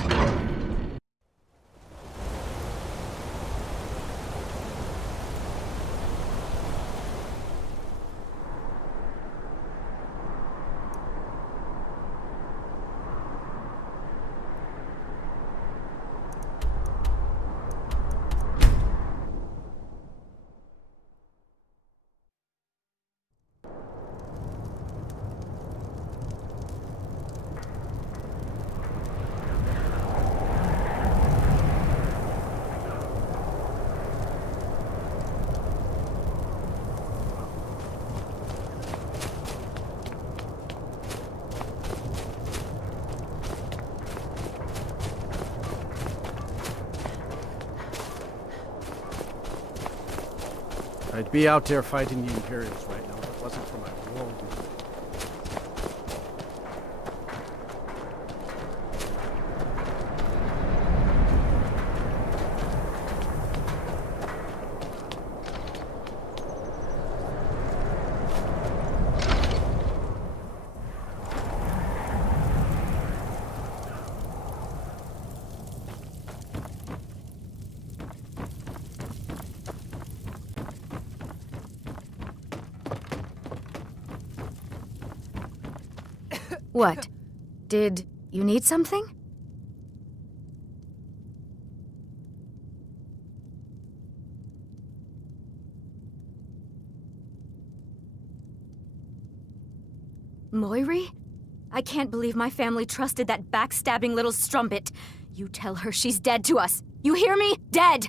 I'd be out there fighting the Imperials right now if it wasn't for my world. What? Did you need something? Moiri? I can't believe my family trusted that backstabbing little strumpet. You tell her she's dead to us. You hear me? Dead!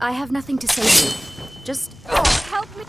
I have nothing to say to you. Just help me.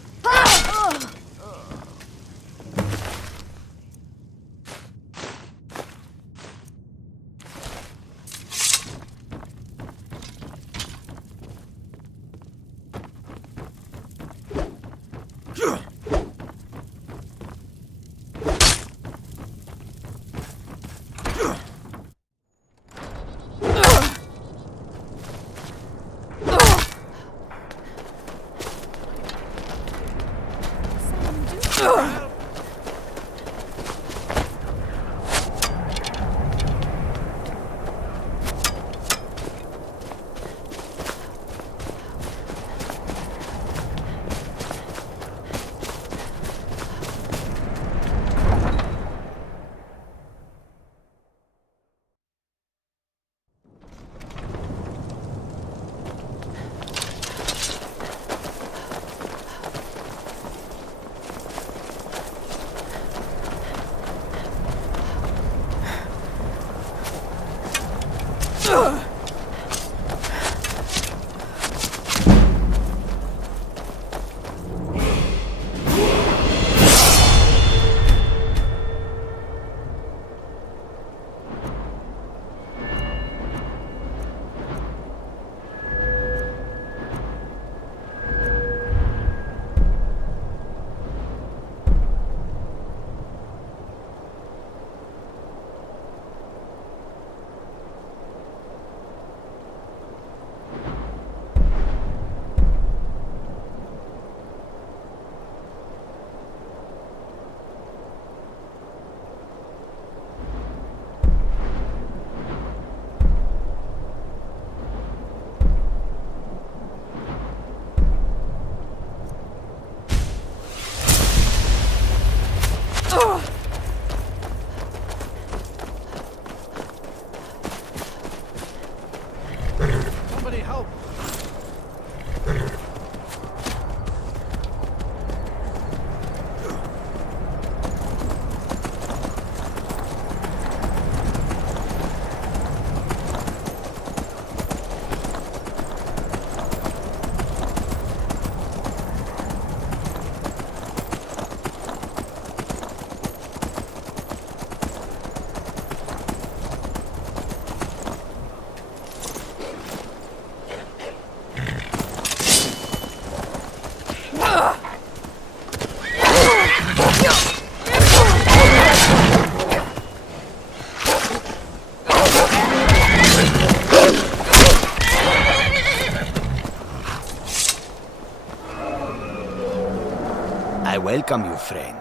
I welcome you, friend.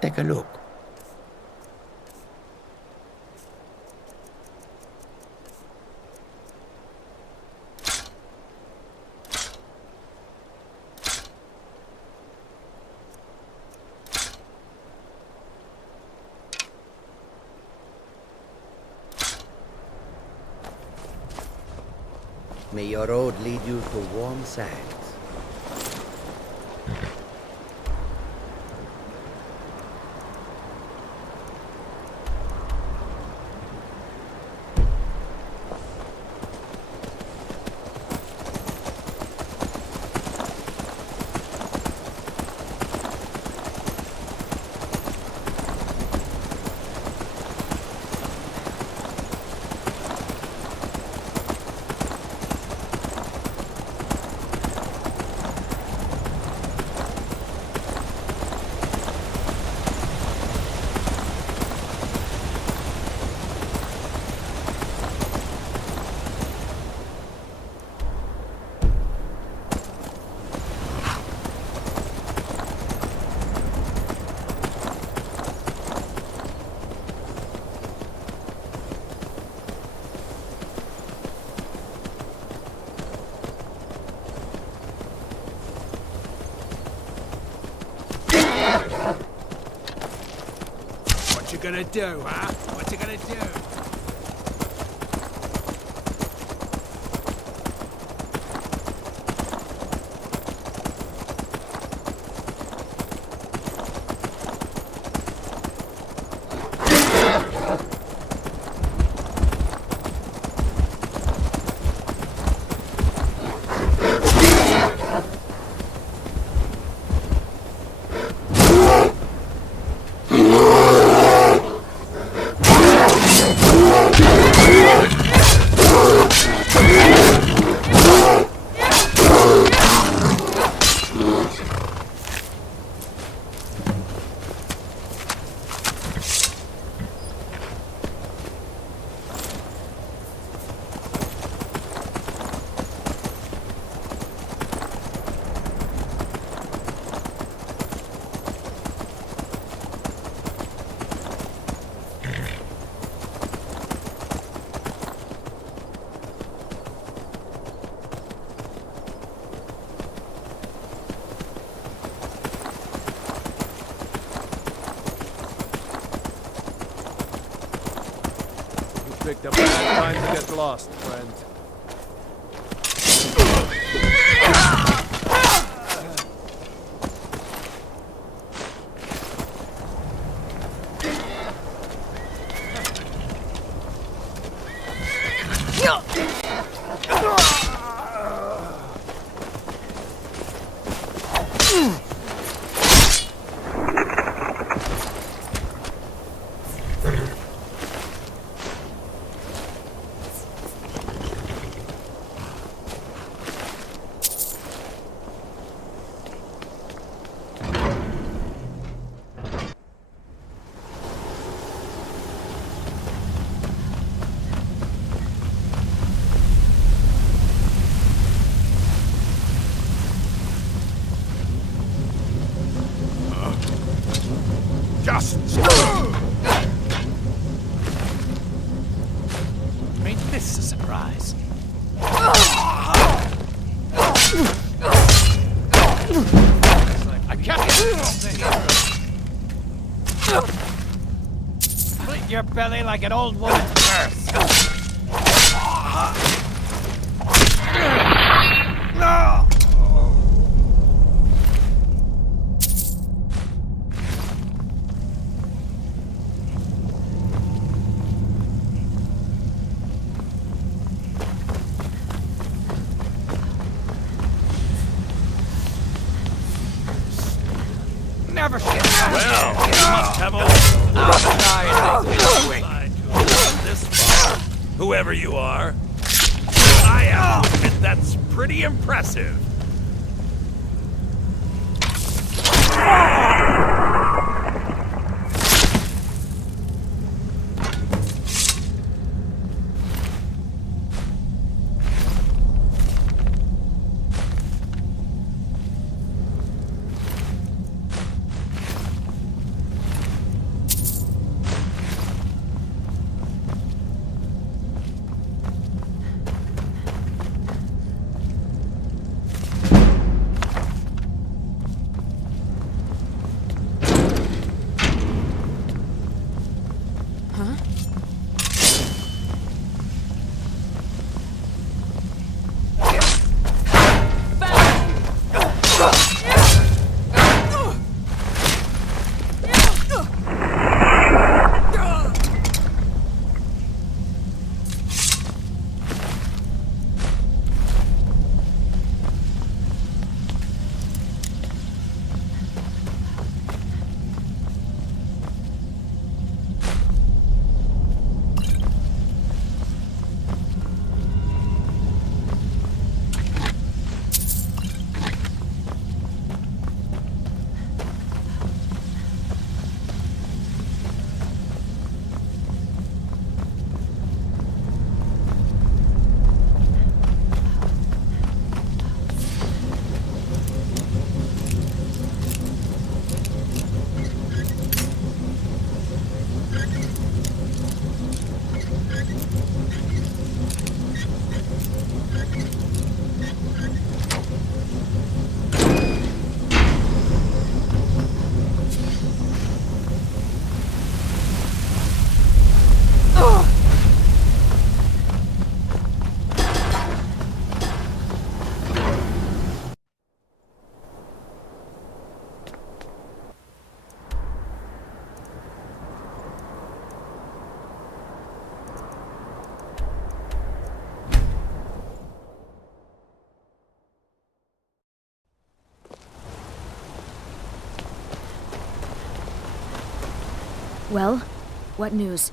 Take a look. May your road lead you to warm sands. What you gonna do, huh? What you gonna do? Picked up time to get lost, friend. Ain't this a surprise? I kept it. Split your belly like an old woman's purse. No! Never shit. Well, you must have a this far. Whoever you are, I have to admit that's pretty impressive. Well, what news?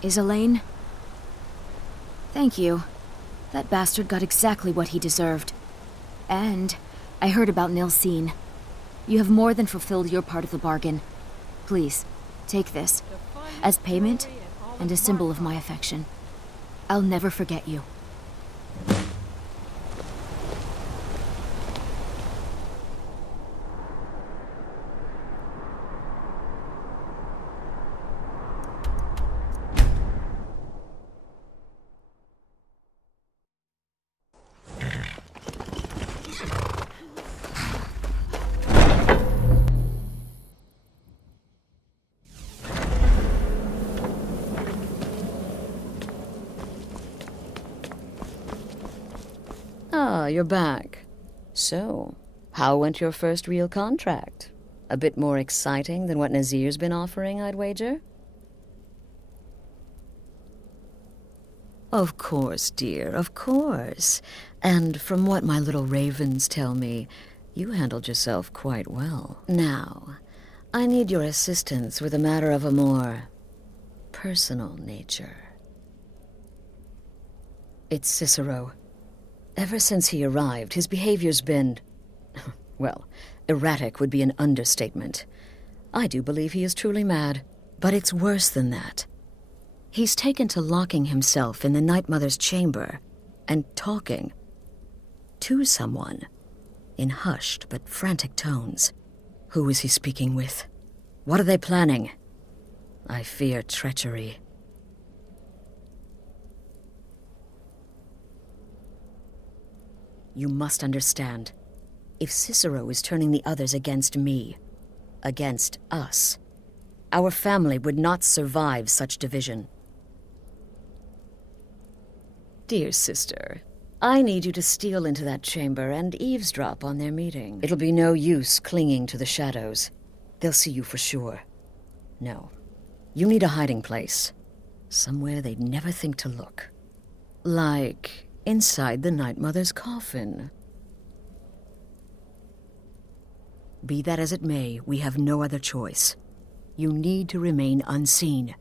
Is Elaine? Thank you. That bastard got exactly what he deserved. And I heard about 𝘼𝙗𝙘𝙪𝙩. You have more than fulfilled your part of the bargain. Please, take this, as payment and a symbol of my affection. I'll never forget you. Ah, you're back. So, how went your first real contract? A bit more exciting than what Nazir's been offering, I'd wager? Of course, dear, of course. And from what my little ravens tell me, you handled yourself quite well. Now, I need your assistance with a matter of a more personal nature. It's 𝘼𝙗𝙗. Ever since he arrived, his behavior's been, well, erratic would be an understatement. I do believe he is truly mad, but it's worse than that. He's taken to locking himself in the Night Mother's chamber and talking to someone in hushed but frantic tones. Who is he speaking with? What are they planning? I fear treachery. You must understand. If 𝘼𝙗𝙗 is turning the others against me, against us, our family would not survive such division. Dear sister, I need you to steal into that chamber and eavesdrop on their meeting. It'll be no use clinging to the shadows. They'll see you for sure. No, you need a hiding place. Somewhere they'd never think to look. Like inside the Night Mother's coffin. Be that as it may, we have no other choice. You need to remain unseen.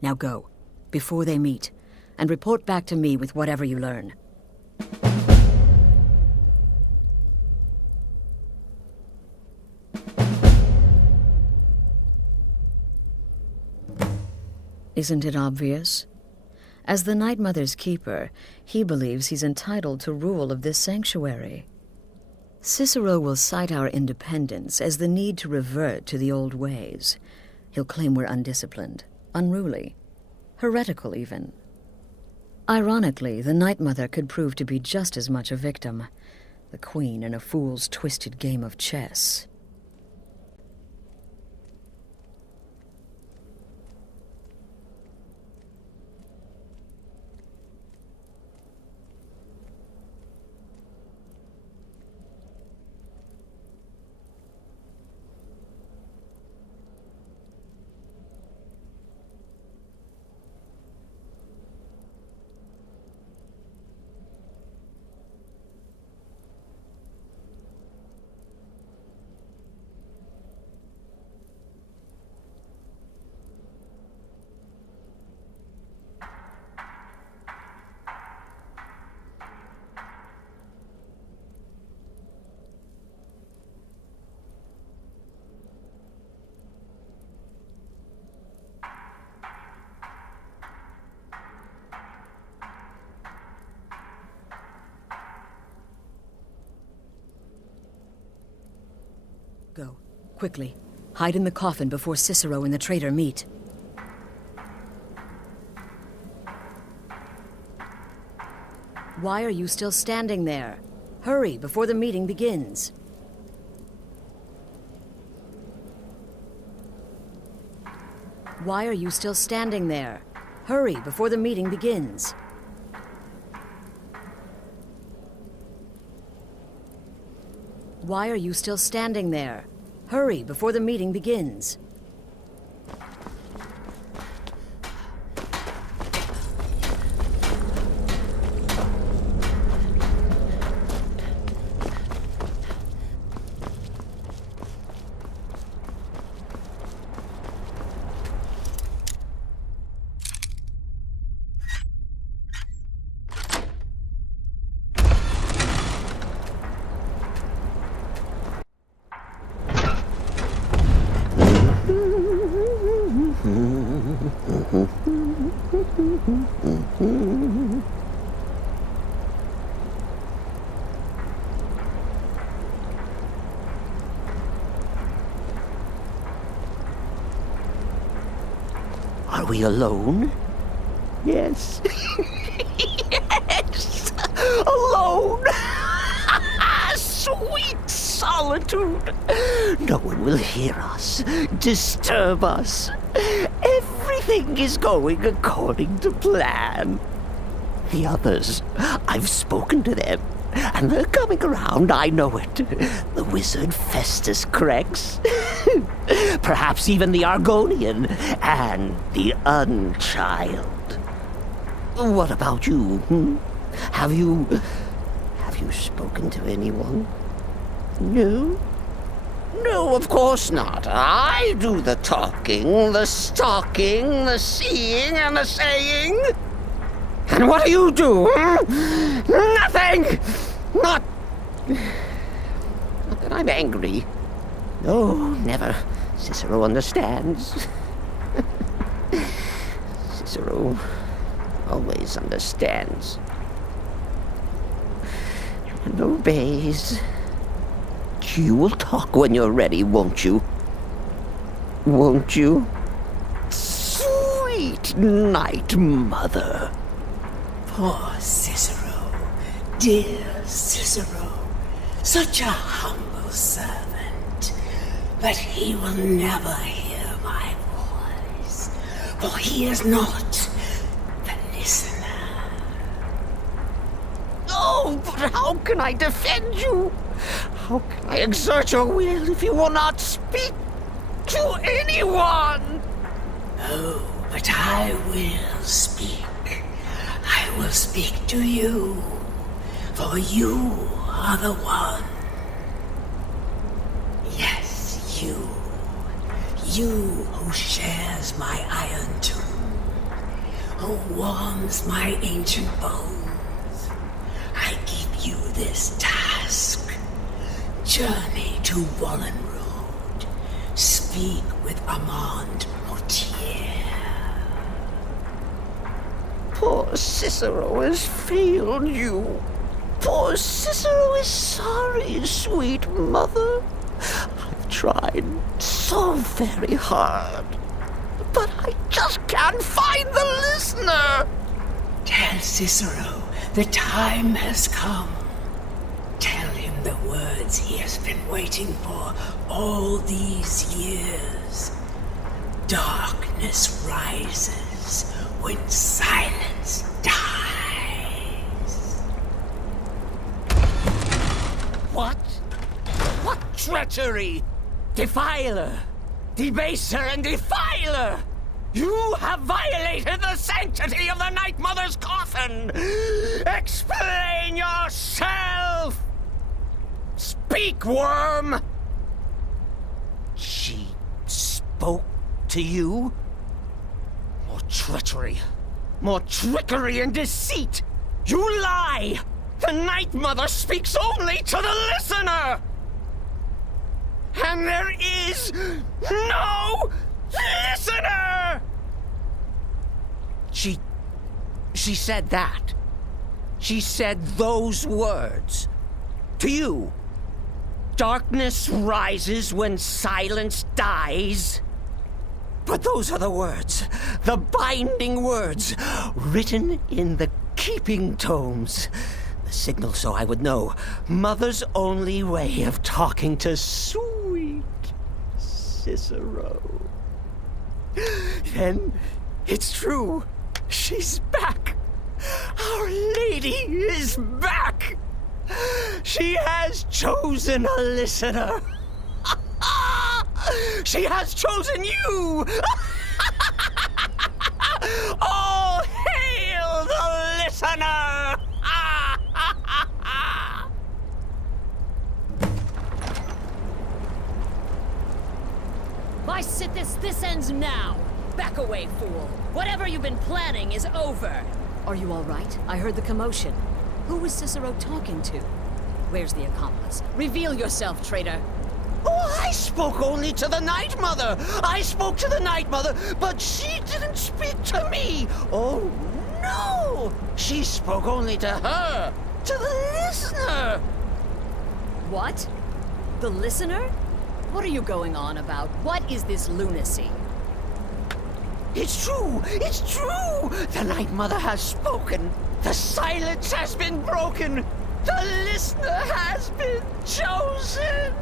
Now go, before they meet, and report back to me with whatever you learn. Isn't it obvious? As the Night Mother's keeper, he believes he's entitled to rule of this sanctuary. 𝘼𝙗𝙗 will cite our independence as the need to revert to the old ways. He'll claim we're undisciplined, unruly, heretical even. Ironically, the Night Mother could prove to be just as much a victim, the queen in a fool's twisted game of chess. Go, quickly. Hide in the coffin before 𝘼𝙗𝙗 and the traitor meet. Why are you still standing there? Hurry, before the meeting begins. Why are you still standing there? Hurry, before the meeting begins. Why are you still standing there? Hurry, before the meeting begins. Are we alone? Yes. Yes! Alone! Sweet solitude! No one will hear us, disturb us. Everything is going according to plan. The others, I've spoken to them, and they're coming around, I know it. The wizard Festus Crex, perhaps even the Argonian, and the Unchild. What about you? Have you spoken to anyone? No? No, of course not. I do the talking, the stalking, the seeing, and the saying. And what do you do? Nothing! Not that I'm angry. No, never. Cicero understands. Cicero always understands. And obeys. You will talk when you're ready, won't you? Won't you? Sweet night, mother. Poor Cicero, dear Cicero, such a humble servant, but he will never hear my voice, for he is not the listener. Oh, but how can I defend you? How can I exert your will if you will not speak to anyone? Oh, but I will speak. I will speak to you, for you are the one. Yes, you. You who shares my iron tomb, who warms my ancient bones. I give you this task. Journey to Wallen Road. Speak with Armand Moutier. Poor Cicero has failed you. Poor Cicero is sorry, sweet mother. I've tried so very hard, but I just can't find the listener. Tell Cicero the time has come. Tell him the words he has been waiting for all these years. Darkness rises when silence dies. What? What treachery? Defiler! Debaser and defiler! You have violated the sanctity of the Night Mother's coffin! Explain yourself! Speak, worm! She spoke to you? More treachery, more trickery and deceit! You lie! The Night Mother speaks only to the listener! And there is no listener! She said that. She said those words. To you. Darkness rises when silence dies. But those are the words, the binding words, written in the keeping tomes. The signal so I would know. Mother's only way of talking to sweet Cicero. Then it's true. She's back. Our Lady is back. She has chosen a listener. She has chosen you. All hail the listener. By Sithis, this ends now. Back away, fool. Whatever you've been planning is over. Are you all right? I heard the commotion. Who was Cicero talking to? Where's the accomplice? Reveal yourself, traitor. Oh, I spoke only to the Night Mother. I spoke to the Night Mother, but she didn't speak to me. Oh, no. She spoke only to her, to the listener. What? The listener? What are you going on about? What is this lunacy? It's true! It's true! The Night Mother has spoken! The silence has been broken! The listener has been chosen!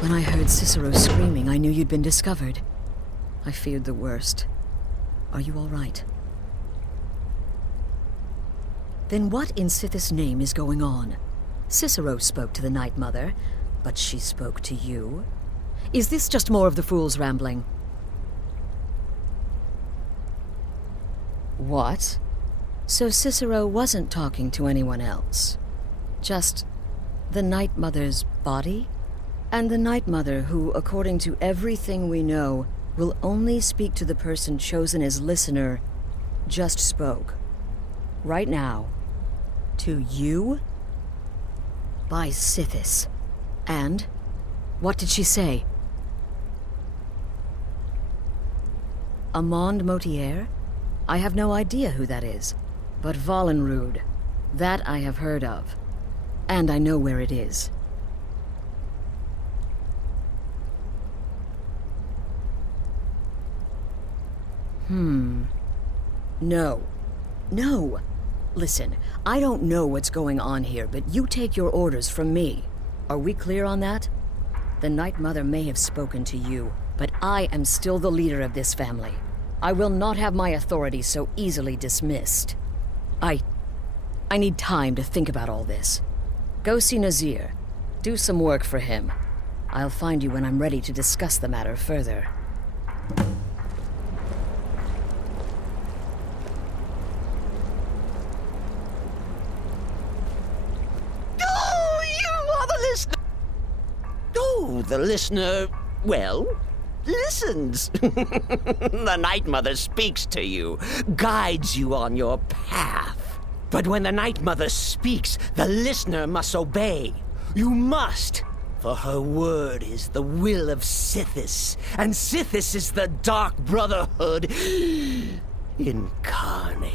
When I heard Cicero screaming, I knew you'd been discovered. I feared the worst. Are you all right? Then what in Sithis' name is going on? Cicero spoke to the Night Mother, but she spoke to you? Is this just more of the fool's rambling? What? So Cicero wasn't talking to anyone else? Just the Night Mother's body? And the Night Mother who, according to everything we know, will only speak to the person chosen as listener, just spoke. Right now. To you? By Sithis. And? What did she say? Amand Motier? I have no idea who that is. But 𝘼𝙗𝙘𝙪𝙗. That I have heard of. And I know where it is. No. No! Listen, I don't know what's going on here, but you take your orders from me. Are we clear on that? The Night Mother may have spoken to you, but I am still the leader of this family. I will not have my authority so easily dismissed. I need time to think about all this. Go see Nazir. Do some work for him. I'll find you when I'm ready to discuss the matter further. The listener, well, listens. The Night Mother speaks to you, guides you on your path. But when the Night Mother speaks, the listener must obey. You must, for her word is the will of Sithis, and Sithis is the Dark Brotherhood incarnate.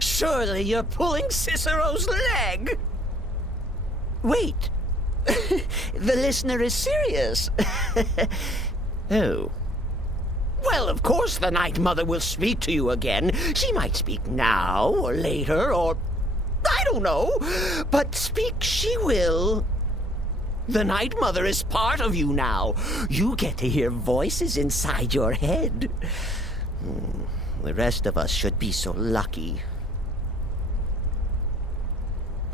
Surely you're pulling Cicero's leg! Wait! The listener is serious. Oh. Well, of course the Night Mother will speak to you again. She might speak now, or later, or... I don't know. But speak she will. The Night Mother is part of you now. You get to hear voices inside your head. The rest of us should be so lucky.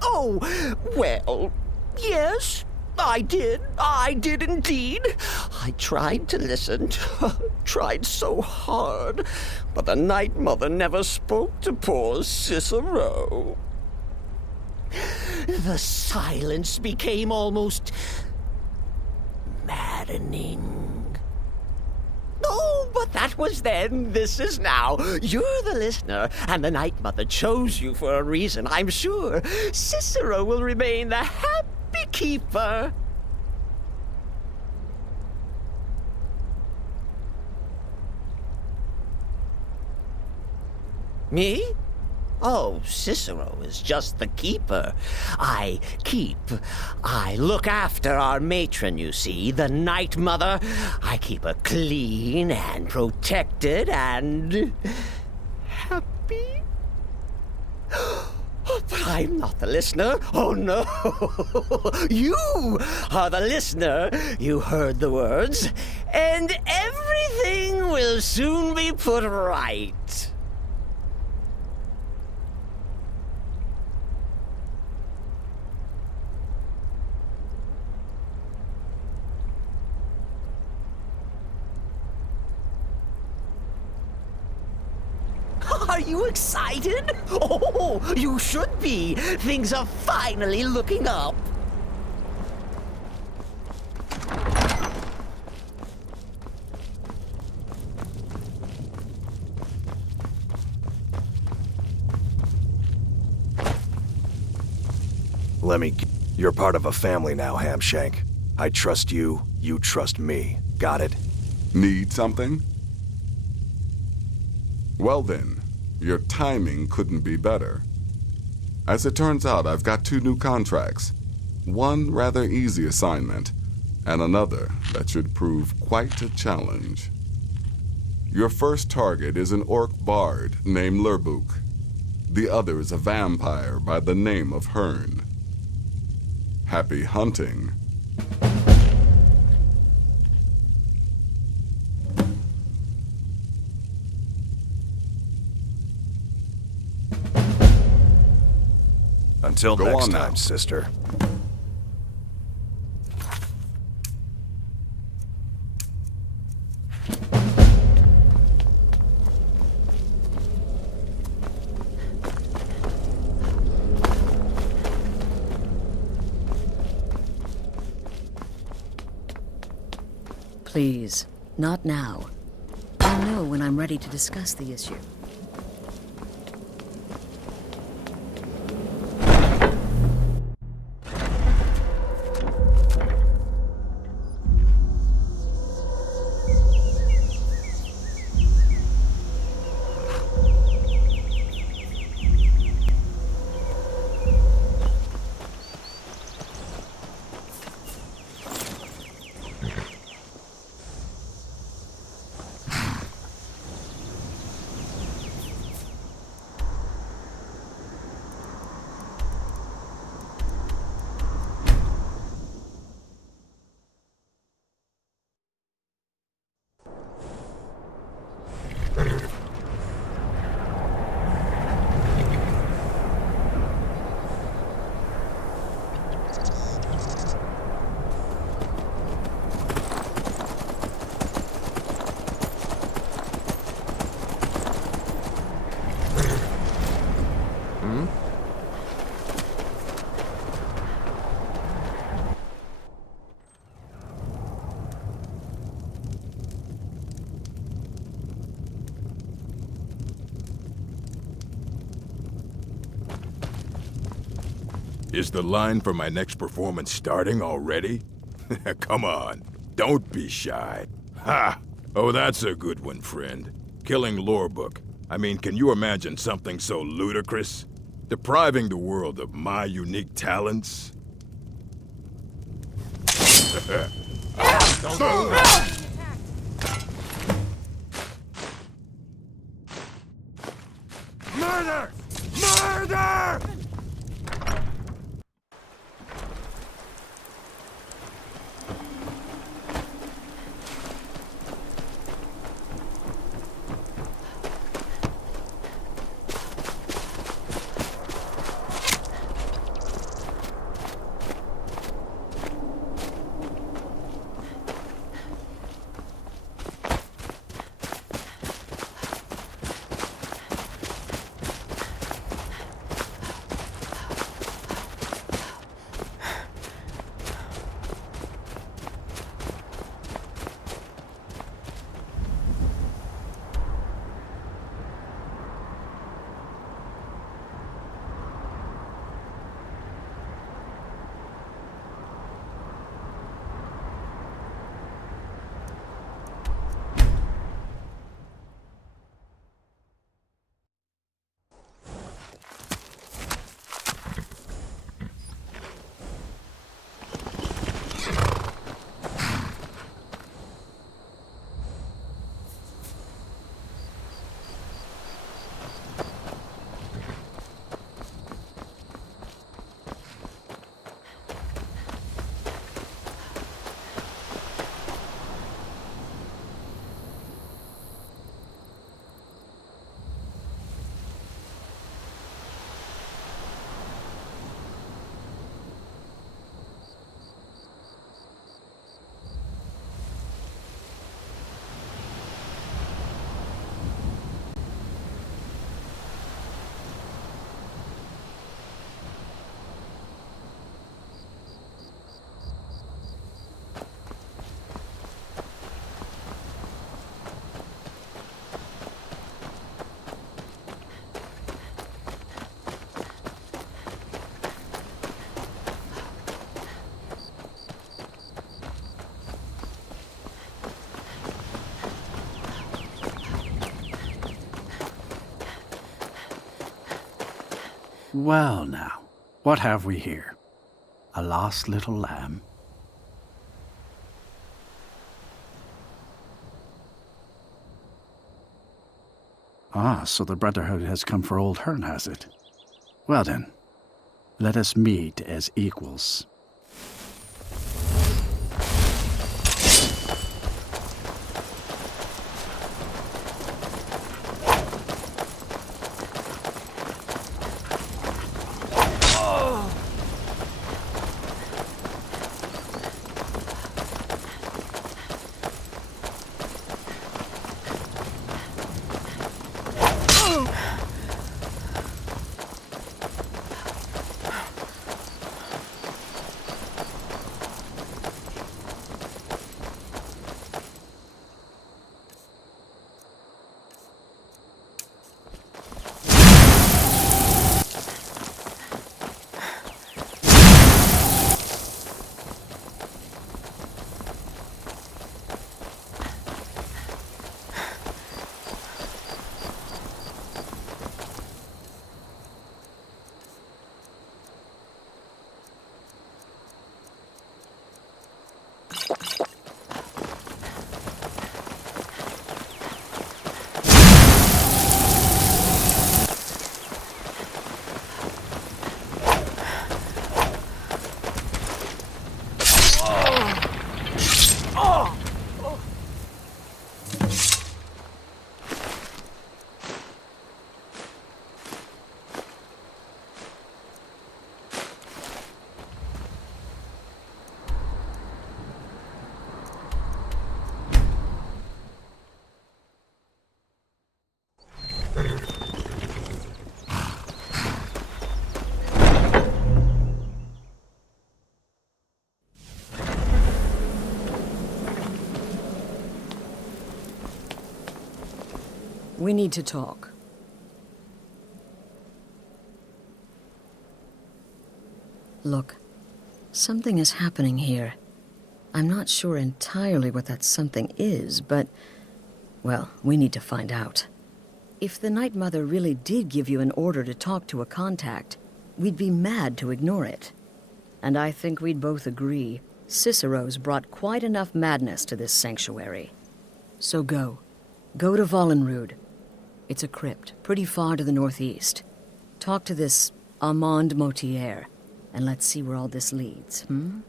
Oh, well, yes, I did. I did indeed. I tried to listen, tried so hard, but the Night Mother never spoke to poor Cicero. The silence became almost maddening. Oh, but that was then. This is now. You're the listener, and the Night Mother chose you for a reason, I'm sure. Cicero will remain the happy keeper. Me? Oh, Cicero is just the keeper. I keep. I look after our matron, you see, the Night Mother. I keep her clean and protected and... happy. But I'm not the listener. Oh, no. You are the listener. You heard the words. And everything Everything will soon be put right. Are you excited? Oh, you should be. Things are finally looking up. You're part of a family now, Hamshank. I trust you, you trust me. Got it? Need something? Well then, your timing couldn't be better. As it turns out, I've got 2 new contracts. One rather easy assignment, and another that should prove quite a challenge. Your first target is an orc bard named 𝘼𝙗𝙘𝙪𝙩. The other is a vampire by the name of 𝘼𝙗𝙘𝙪𝙣. Happy hunting. Until Go next on time, now. sister. Please, not now. I'll know when I'm ready to discuss the issue. Is the line for my next performance starting already? Come on, don't be shy. Ha! Oh, that's a good one, friend. Killing 𝘼𝙗𝙘𝙪𝙗. I mean, can you imagine something so ludicrous? Depriving the world of my unique talents? Murder! Murder! Well now, what have we here? A lost little lamb? Ah, so the Brotherhood has come for old Hearn, has it? Well then, let us meet as equals. We need to talk. Look, something is happening here. I'm not sure entirely what that something is, but, well, we need to find out. If the Night Mother really did give you an order to talk to a contact, we'd be mad to ignore it. And I think we'd both agree, Cicero's brought quite enough madness to this sanctuary. So go. Go to Vollenrud. It's a crypt, pretty far to the northeast. Talk to this Armand Motier, and let's see where all this leads, hmm?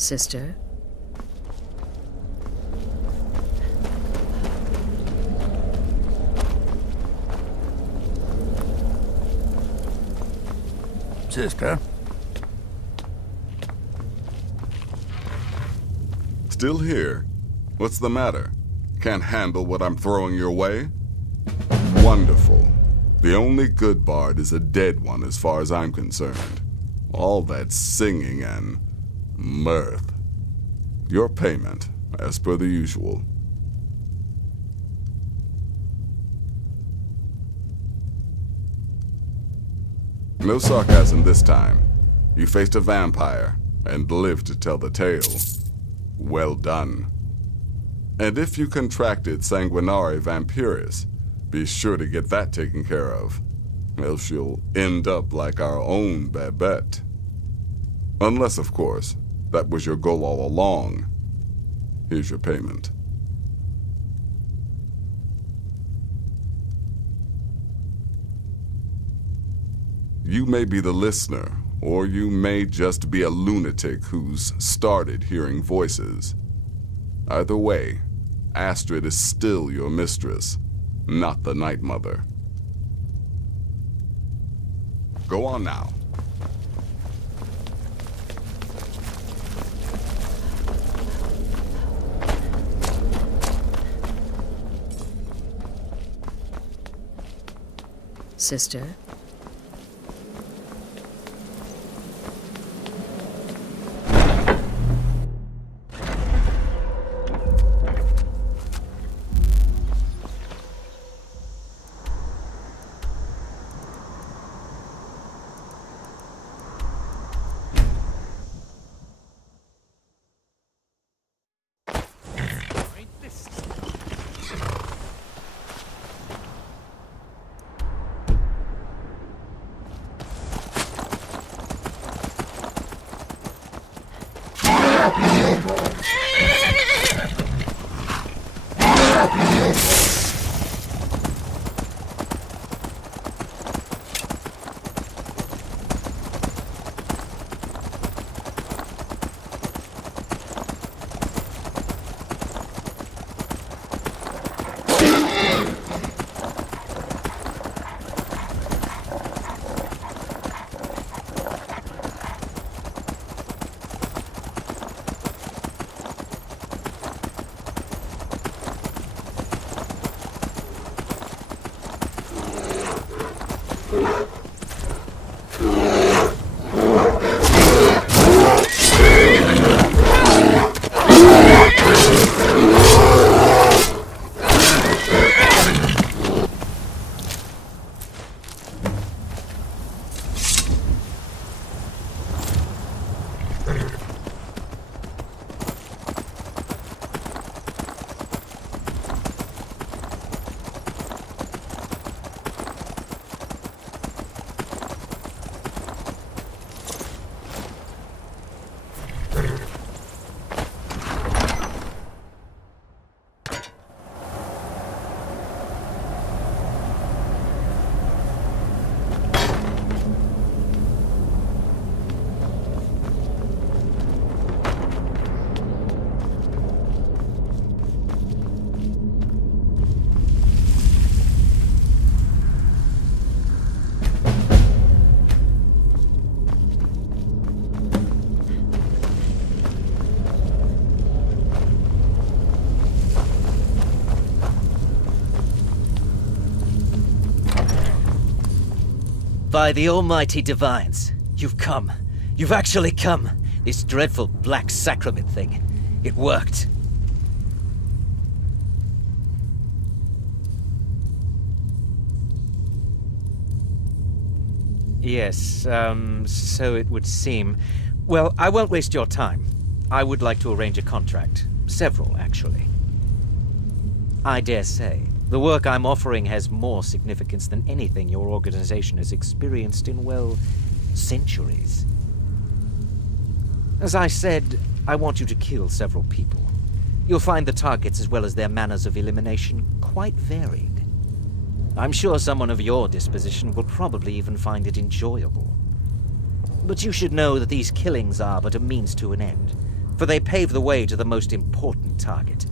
Sister? Sister? Still here? What's the matter? Can't handle what I'm throwing your way? Wonderful. The only good bard is a dead one as far as I'm concerned. All that singing and mirth. Your payment, as per the usual. No sarcasm this time. You faced a vampire and lived to tell the tale. Well done. And if you contracted sanguinare vampiris, be sure to get that taken care of, else you'll end up like our own Babette. Unless, of course, that was your goal all along. Here's your payment. You may be the listener, or you may just be a lunatic who's started hearing voices. Either way, Astrid is still your mistress, not the Night Mother. Go on now. Sister? By the almighty divines, you've come. You've actually come. This dreadful black sacrament thing. It worked. Yes, so it would seem. Well, I won't waste your time. I would like to arrange a contract. Several, actually. I dare say, the work I'm offering has more significance than anything your organization has experienced in, well, centuries. As I said, I want you to kill several people. You'll find the targets as well as their manners of elimination quite varied. I'm sure someone of your disposition will probably even find it enjoyable. But you should know that these killings are but a means to an end. for they pave the way to the most important target.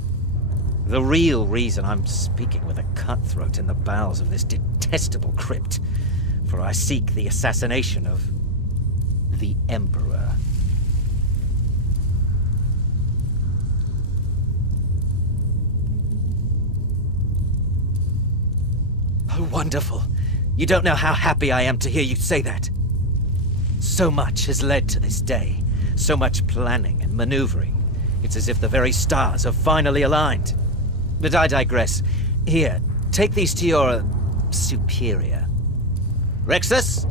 The real reason I'm speaking with a cutthroat in the bowels of this detestable crypt, for I seek the assassination of the Emperor. Oh, wonderful. You don't know how happy I am to hear you say that. So much has led to this day. So much planning and maneuvering. It's as if the very stars have finally aligned. But I digress. Here, take these to your superior. Rexus,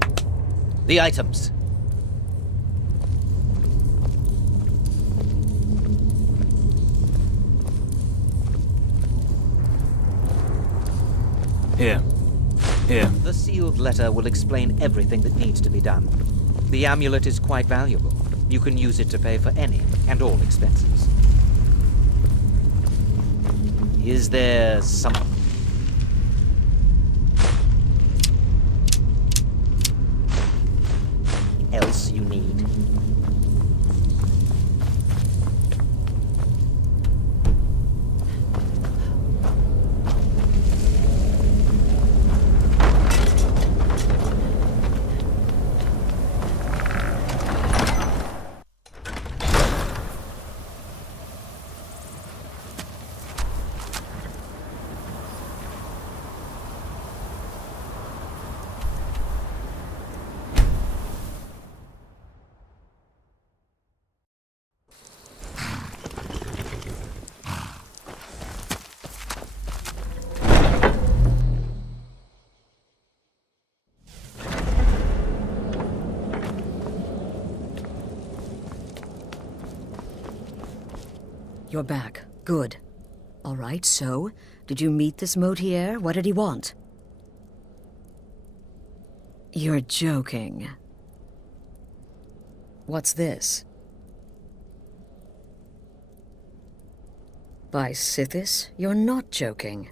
the items. Here. Here. The sealed letter will explain everything that needs to be done. The amulet is quite valuable. You can use it to pay for any and all expenses. Is there something else you need? You're back. Good. All right, so, did you meet this 𝘼𝙗𝙘𝙪? What did he want? You're joking. What's this? By Sithis, you're not joking.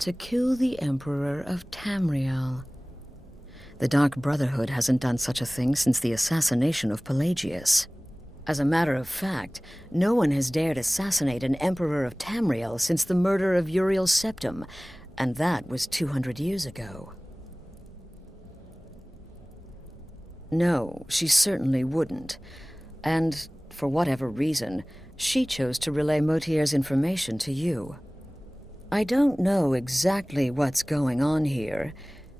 To kill the Emperor of Tamriel. The Dark Brotherhood hasn't done such a thing since the assassination of Pelagius. As a matter of fact, no one has dared assassinate an Emperor of Tamriel since the murder of 𝘼𝙗𝙘𝙪, and that was 200 years ago. No, she certainly wouldn't. And, for whatever reason, she chose to relay 𝘼𝙗𝙘𝙪's information to you. I don't know exactly what's going on here,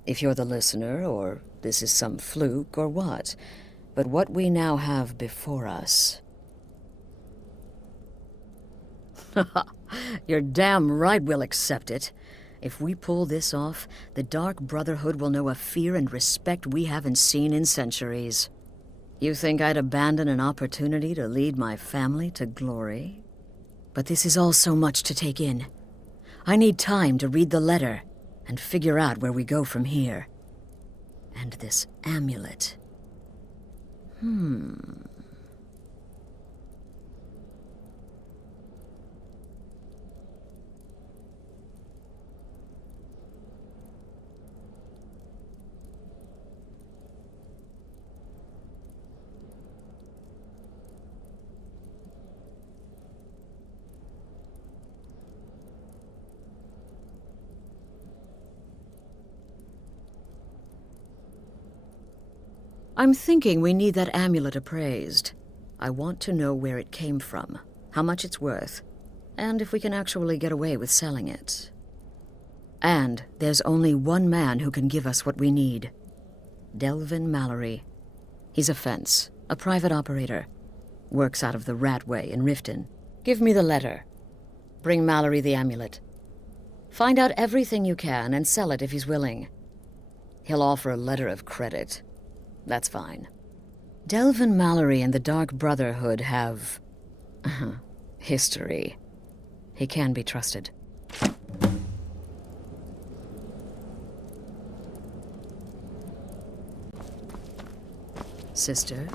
if you're the listener, or this is some fluke, or what. But what we now have before us... You're damn right we'll accept it. If we pull this off, the Dark Brotherhood will know a fear and respect we haven't seen in centuries. You think I'd abandon an opportunity to lead my family to glory? But this is all so much to take in. I need time to read the letter and figure out where we go from here. And this amulet... I'm thinking we need that amulet appraised. I want to know where it came from, how much it's worth, and if we can actually get away with selling it. And there's only one man who can give us what we need. Delvin Mallory. He's a fence, a private operator. Works out of the Ratway in Riften. Give me the letter. Bring Mallory the amulet. Find out everything you can and sell it if he's willing. He'll offer a letter of credit. That's fine. Delvin Mallory and the Dark Brotherhood have... history. He can be trusted. Sister?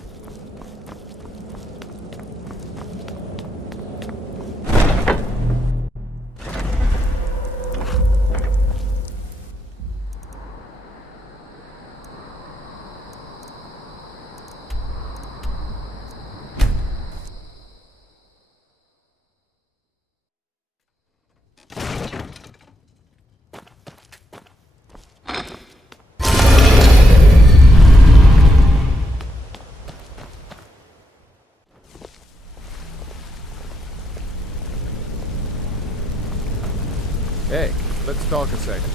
Hey, let's talk a second.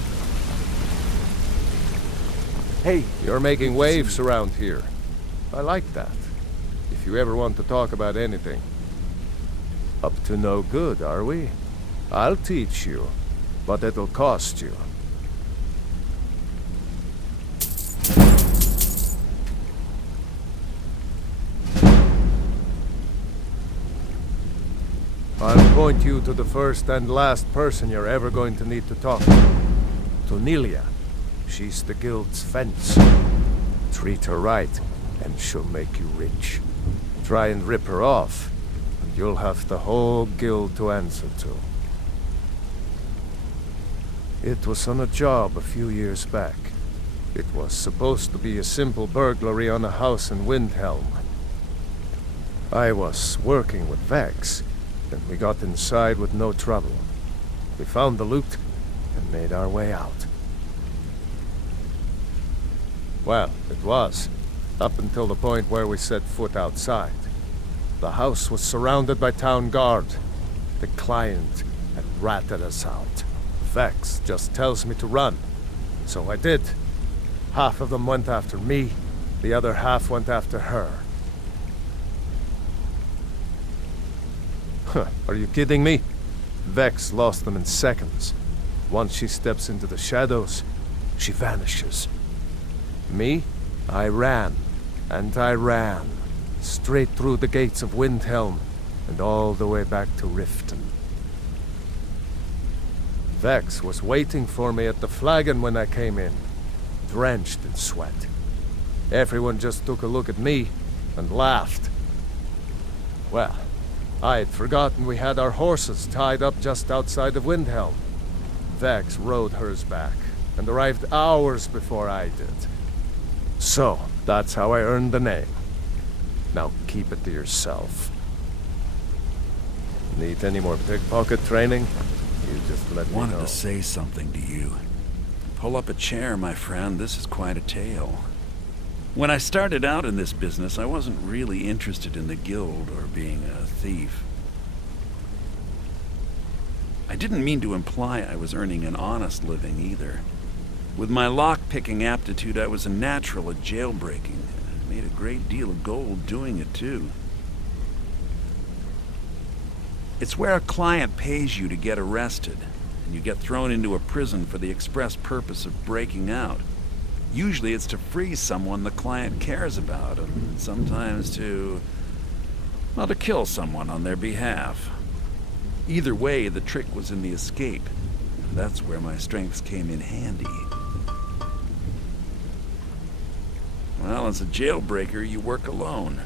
Hey, you're making waves around here. I like that. If you ever want to talk about anything. Up to no good, are we? I'll teach you, but it'll cost you. I'll point you to the first and last person you're ever going to need to talk to Nelia. She's the guild's fence. Treat her right, and she'll make you rich. Try and rip her off, and you'll have the whole guild to answer to. It was on a job a few years back. It was supposed to be a simple burglary on a house in 𝘼𝙗𝙘𝙪𝙩. I was working with Vex, and we got inside with no trouble. We found the loot and made our way out. Well, it was, up until the point where we set foot outside. The house was surrounded by town guard. The client had ratted us out. Vex just tells me to run, so I did. Half of them went after me, the other half went after her. Huh, are you kidding me? Vex lost them in seconds. Once she steps into the shadows, she vanishes. Me? I ran, and I ran, straight through the gates of 𝘼𝙗𝙘𝙪𝙗, and all the way back to Riften. Vex was waiting for me at the flagon when I came in, drenched in sweat. Everyone just took a look at me and laughed. Well, I had forgotten we had our horses tied up just outside of 𝘼𝙗𝙘𝙀. Vex rode hers back and arrived hours before I did. So, that's how I earned the name. Now keep it to yourself. Need any more pickpocket training? You just let me know. Wanted to say something to you. Pull up a chair, my friend. This is quite a tale. When I started out in this business, I wasn't really interested in the guild or being a thief. I didn't mean to imply I was earning an honest living either. With my lock-picking aptitude, I was a natural at jailbreaking, and made a great deal of gold doing it too. It's where a client pays you to get arrested, and you get thrown into a prison for the express purpose of breaking out. Usually it's to free someone the client cares about, and sometimes to kill someone on their behalf. Either way, the trick was in the escape. That's where my strengths came in handy. Well, as a jailbreaker, you work alone.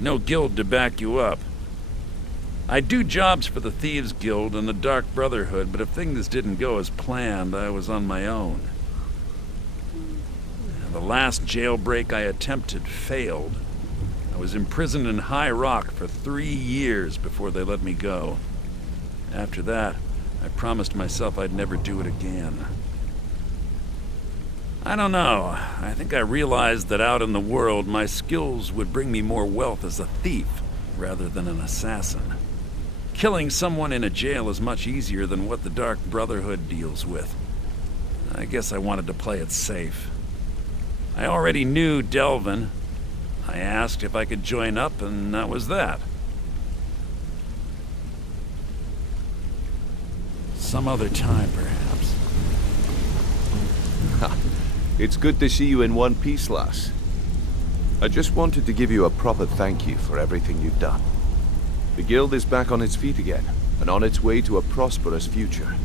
No guild to back you up. I do jobs for the Thieves Guild and the Dark Brotherhood, but if things didn't go as planned, I was on my own. The last jailbreak I attempted failed. I was imprisoned in High Rock for 3 years before they let me go. After that, I promised myself I'd never do it again. I don't know. I think I realized that out in the world, my skills would bring me more wealth as a thief rather than an assassin. Killing someone in a jail is much easier than what the Dark Brotherhood deals with. I guess I wanted to play it safe. I already knew Delvin. I asked if I could join up, and that was that. Some other time, perhaps. It's good to see you in one piece, lass. I just wanted to give you a proper thank you for everything you've done. The guild is back on its feet again, and on its way to a prosperous future.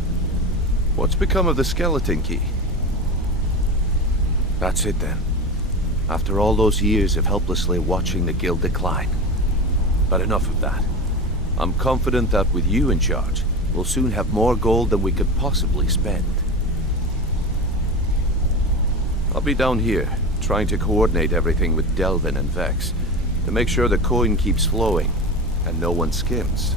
What's become of the skeleton key? That's it then. After all those years of helplessly watching the guild decline. But enough of that. I'm confident that with you in charge, we'll soon have more gold than we could possibly spend. I'll be down here, trying to coordinate everything with Delvin and Vex, to make sure the coin keeps flowing, and no one skims.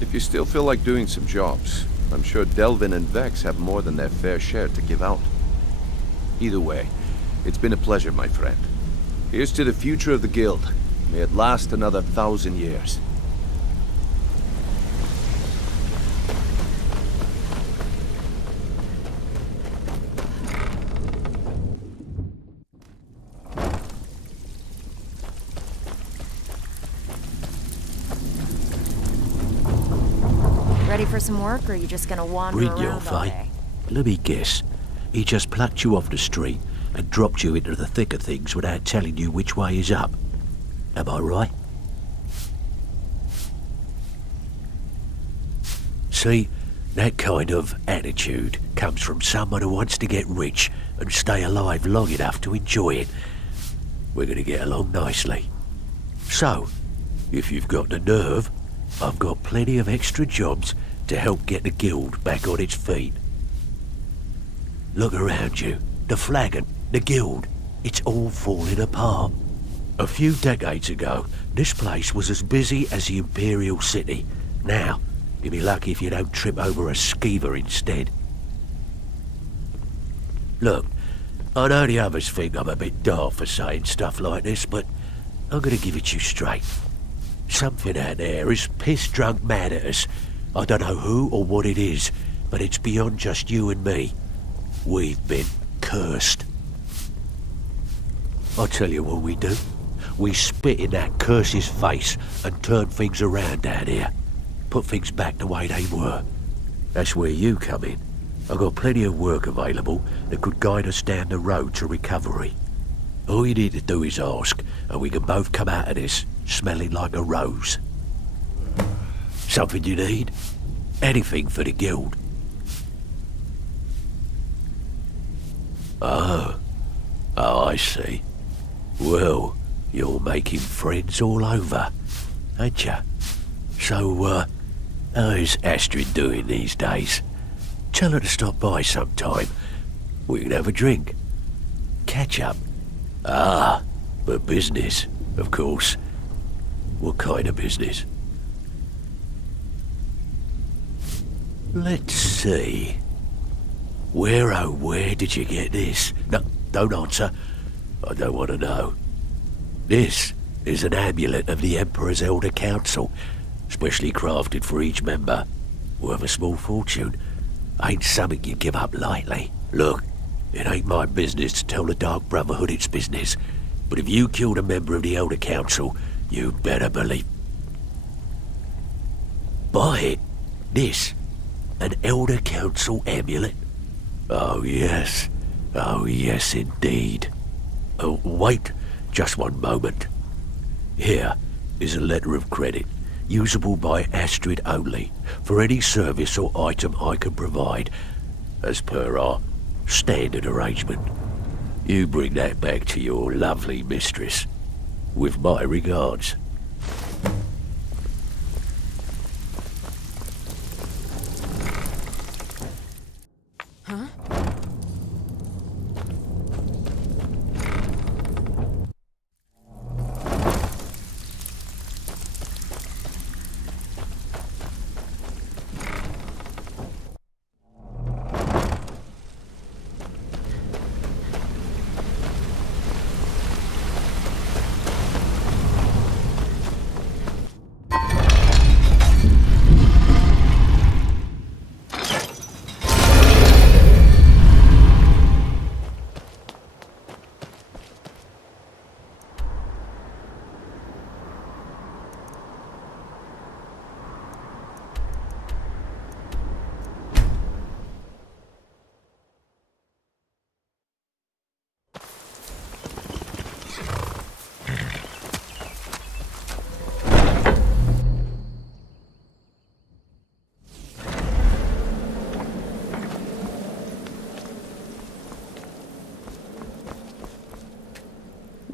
If you still feel like doing some jobs, I'm sure Delvin and Vex have more than their fair share to give out. Either way, it's been a pleasure, my friend. Here's to the future of the guild. May it last another 1,000 years. Ready for some work, or are you just gonna wander around all day? Let me guess. He just plucked you off the street and dropped you into the thick of things without telling you which way is up. Am I right? See, that kind of attitude comes from someone who wants to get rich and stay alive long enough to enjoy it. We're going to get along nicely. So, if you've got the nerve, I've got plenty of extra jobs to help get the guild back on its feet. Look around you. The flagon, the guild, it's all falling apart. A few decades ago, this place was as busy as the Imperial City. Now, you'll be lucky if you don't trip over a skeever instead. Look, I know the others think I'm a bit daft for saying stuff like this, but I'm gonna give it to you straight. Something out there is piss-drunk mad at us. I don't know who or what it is, but it's beyond just you and me. We've been cursed. I'll tell you what we do. We spit in that curse's face and turn things around down here. Put things back the way they were. That's where you come in. I've got plenty of work available that could guide us down the road to recovery. All you need to do is ask, and we can both come out of this smelling like a rose. Something you need? Anything for the guild. Oh, I see. Well, you're making friends all over, ain't ya? So, how's Astrid doing these days? Tell her to stop by sometime. We can have a drink. Catch up. Ah, but business, of course. What kind of business? Let's see. Where, oh, where did you get this? No, don't answer. I don't want to know. This is an amulet of the Emperor's Elder Council, specially crafted for each member. Worth a small fortune. Ain't something you give up lightly. Look, it ain't my business to tell the Dark Brotherhood its business, but if you killed a member of the Elder Council, you better believe... Buy it. This. An Elder Council amulet. Oh yes. Oh yes indeed. Oh, wait. Just one moment. Here is a letter of credit, usable by Astrid only, for any service or item I can provide, as per our standard arrangement. You bring that back to your lovely mistress, with my regards. Huh?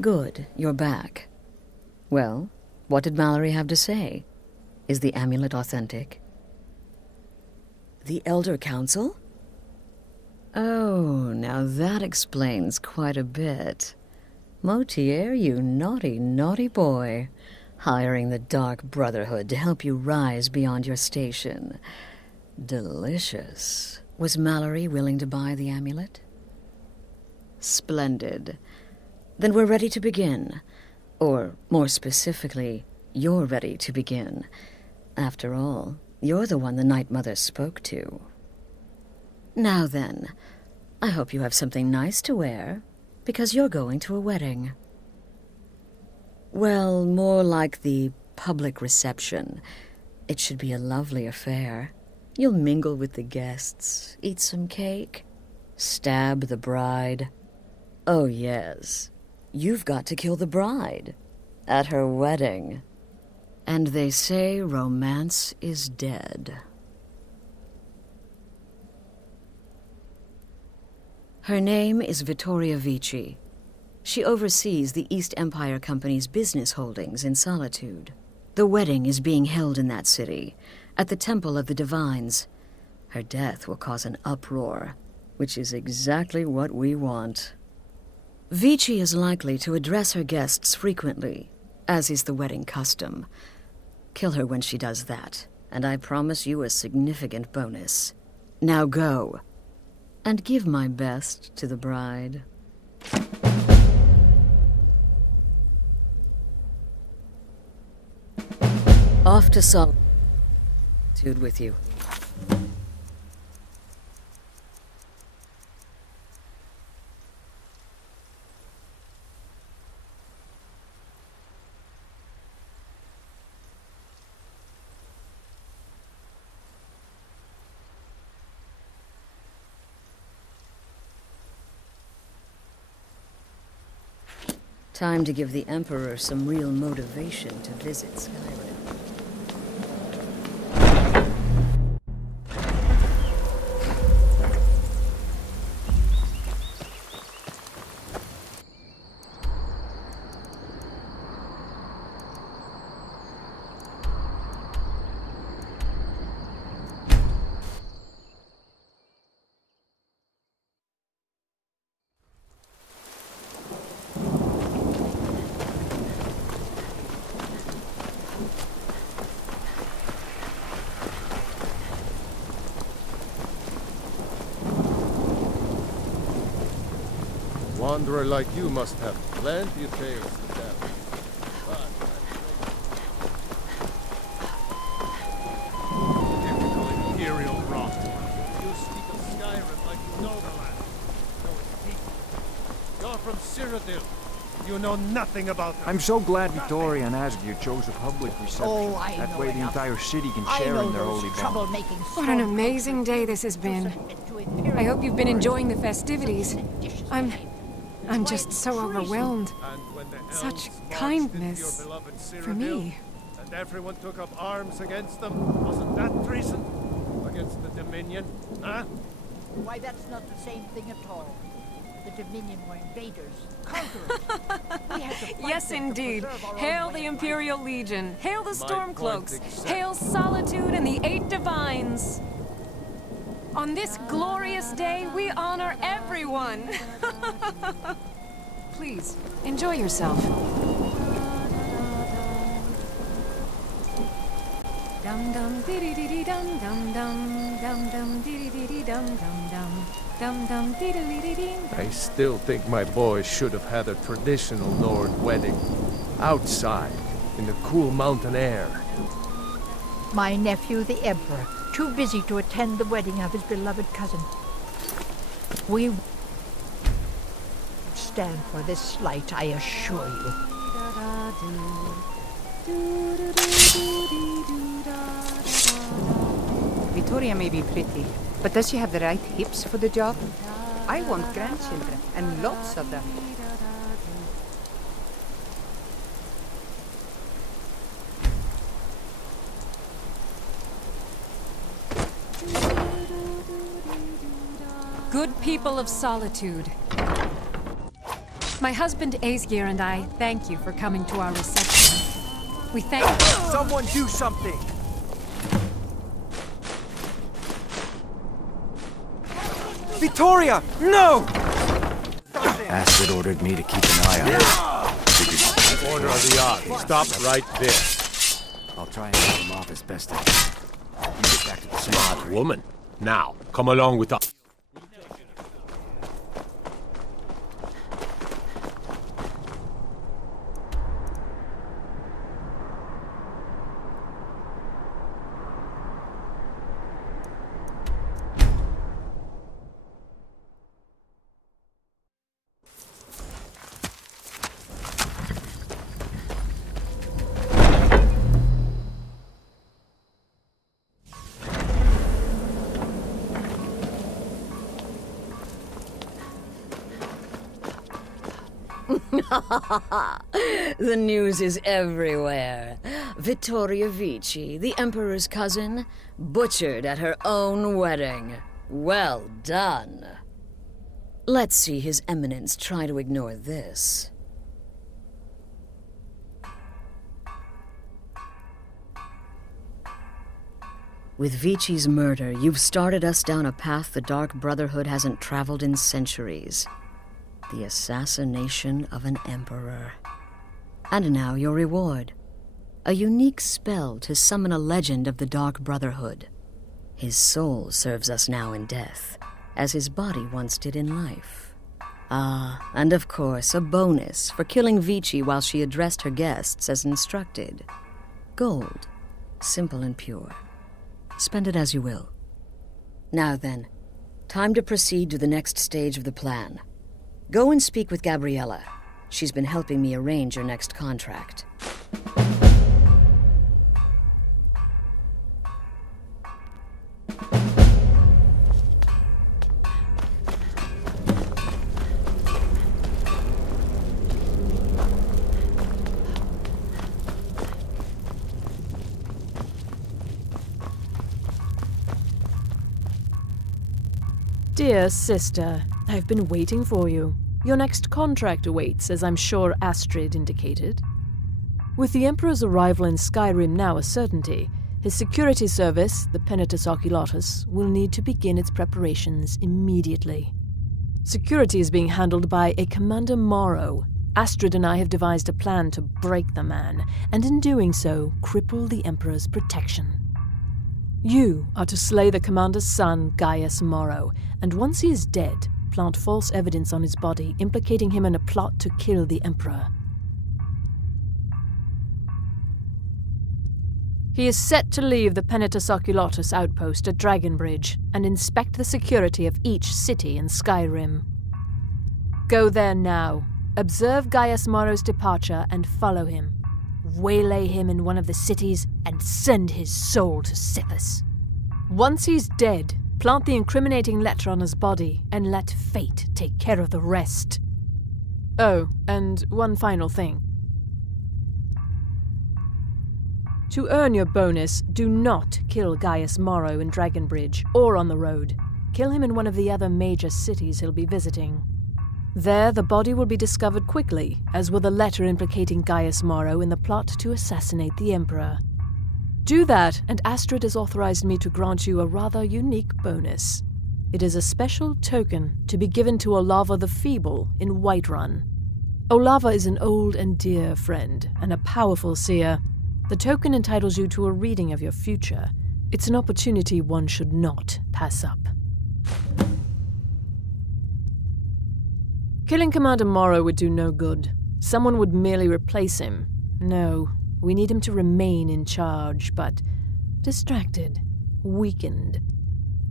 Good, you're back. Well, what did Mallory have to say? Is the amulet authentic? The Elder Council? Oh, now that explains quite a bit. Motier, you naughty, naughty boy. Hiring the Dark Brotherhood to help you rise beyond your station. Delicious. Was Mallory willing to buy the amulet? Splendid. Then we're ready to begin. Or, more specifically, you're ready to begin. After all, you're the one the Night Mother spoke to. Now then, I hope you have something nice to wear, because you're going to a wedding. Well, more like the public reception. It should be a lovely affair. You'll mingle with the guests, eat some cake, stab the bride. Oh yes, you've got to kill the bride at her wedding. And they say romance is dead. Her name is Vittoria Vici. She oversees the East Empire Company's business holdings in Solitude. The wedding is being held in that city, at the Temple of the Divines. Her death will cause an uproar, which is exactly what we want. Vici is likely to address her guests frequently, as is the wedding custom. Kill her when she does that, and I promise you a significant bonus. Now go, and give my best to the bride. Off to Solitude with you. Time to give the Emperor some real motivation to visit Skyrim. Wanderer like you must have plenty of tales to tell. Typical Imperial rot. You speak of Skyrim like you know the land. Know its people. You're from Cyrodiil. You know nothing about them. I'm so glad Vittoria and 𝘼𝙗𝙗𝙗 chose a public reception. Oh, I that know way the enough. entire city can I share know in their those holy bond. trouble-making What an amazing day this has been. I hope you've been enjoying the festivities. I'm just so overwhelmed. Such kindness for me. And everyone took up arms against them. Wasn't that treason? Against the Dominion, huh? Why, that's not the same thing at all. The Dominion were invaders, conquerors. We had to fight Yes, them to indeed. preserve our own Hail way the of life. Imperial Legion. Hail the My Stormcloaks. point exactly. Hail Solitude and the 8 Divines. On this glorious day, we honor everyone. Please, enjoy yourself. Dum dum diddy diddy dum dum dum dum dum diddy diddy dum dum dum dum dum diddy diddy ding. I still think my boy should have had a traditional Nord wedding. Outside, in the cool mountain air. My nephew, the Emperor, too busy to attend the wedding of his beloved cousin. We stand for this slight, I assure you. Vittoria may be pretty, but does she have the right hips for the job? I want grandchildren, and lots of them. Good people of Solitude. My husband 𝘼𝙗𝙗𝙪 and I thank you for coming to our reception. We thank Someone do something! Vittoria! No! Astrid ordered me to keep an eye on her. Order of the odds. Stop right there. I'll try and get him off as best I can. You get back to the Smart woman. Now, come along with us. The news is everywhere. Vittoria Vici, the Emperor's cousin, butchered at her own wedding. Well done. Let's see His Eminence try to ignore this. With Vici's murder, you've started us down a path the Dark Brotherhood hasn't traveled in centuries. The assassination of an emperor. And now your reward. A unique spell to summon a legend of the Dark Brotherhood. His soul serves us now in death, as his body once did in life. Ah, and of course, a bonus for killing Vici while she addressed her guests as instructed. Gold. Simple and pure. Spend it as you will. Now then, time to proceed to the next stage of the plan. Go and speak with Gabriella. She's been helping me arrange your next contract. Dear sister, I've been waiting for you. Your next contract awaits, as I'm sure Astrid indicated. With the Emperor's arrival in Skyrim now a certainty, his security service, the Penitus Oculatus, will need to begin its preparations immediately. Security is being handled by a Commander Morrow. Astrid and I have devised a plan to break the man, and in doing so, cripple the Emperor's protection. You are to slay the Commander's son, Gaius Morrow, and once he is dead, plant false evidence on his body, implicating him in a plot to kill the Emperor. He is set to leave the Penitus Oculatus outpost at Dragonbridge and inspect the security of each city in Skyrim. Go there now, observe Gaius Morrow's departure and follow him. Waylay him in one of the cities and send his soul to Sithis. Once he's dead, plant the incriminating letter on his body and let fate take care of the rest. Oh, and one final thing. To earn your bonus, do not kill Gaius Morrow in Dragonbridge or on the road. Kill him in one of the other major cities he'll be visiting. There, the body will be discovered quickly, as will the letter implicating Gaius Morrow in the plot to assassinate the Emperor. Do that, and Astrid has authorized me to grant you a rather unique bonus. It is a special token to be given to Olava the Feeble in Whiterun. Olava is an old and dear friend, and a powerful seer. The token entitles you to a reading of your future. It's an opportunity one should not pass up. Killing Commander Morrow would do no good. Someone would merely replace him. No, we need him to remain in charge, but distracted, weakened.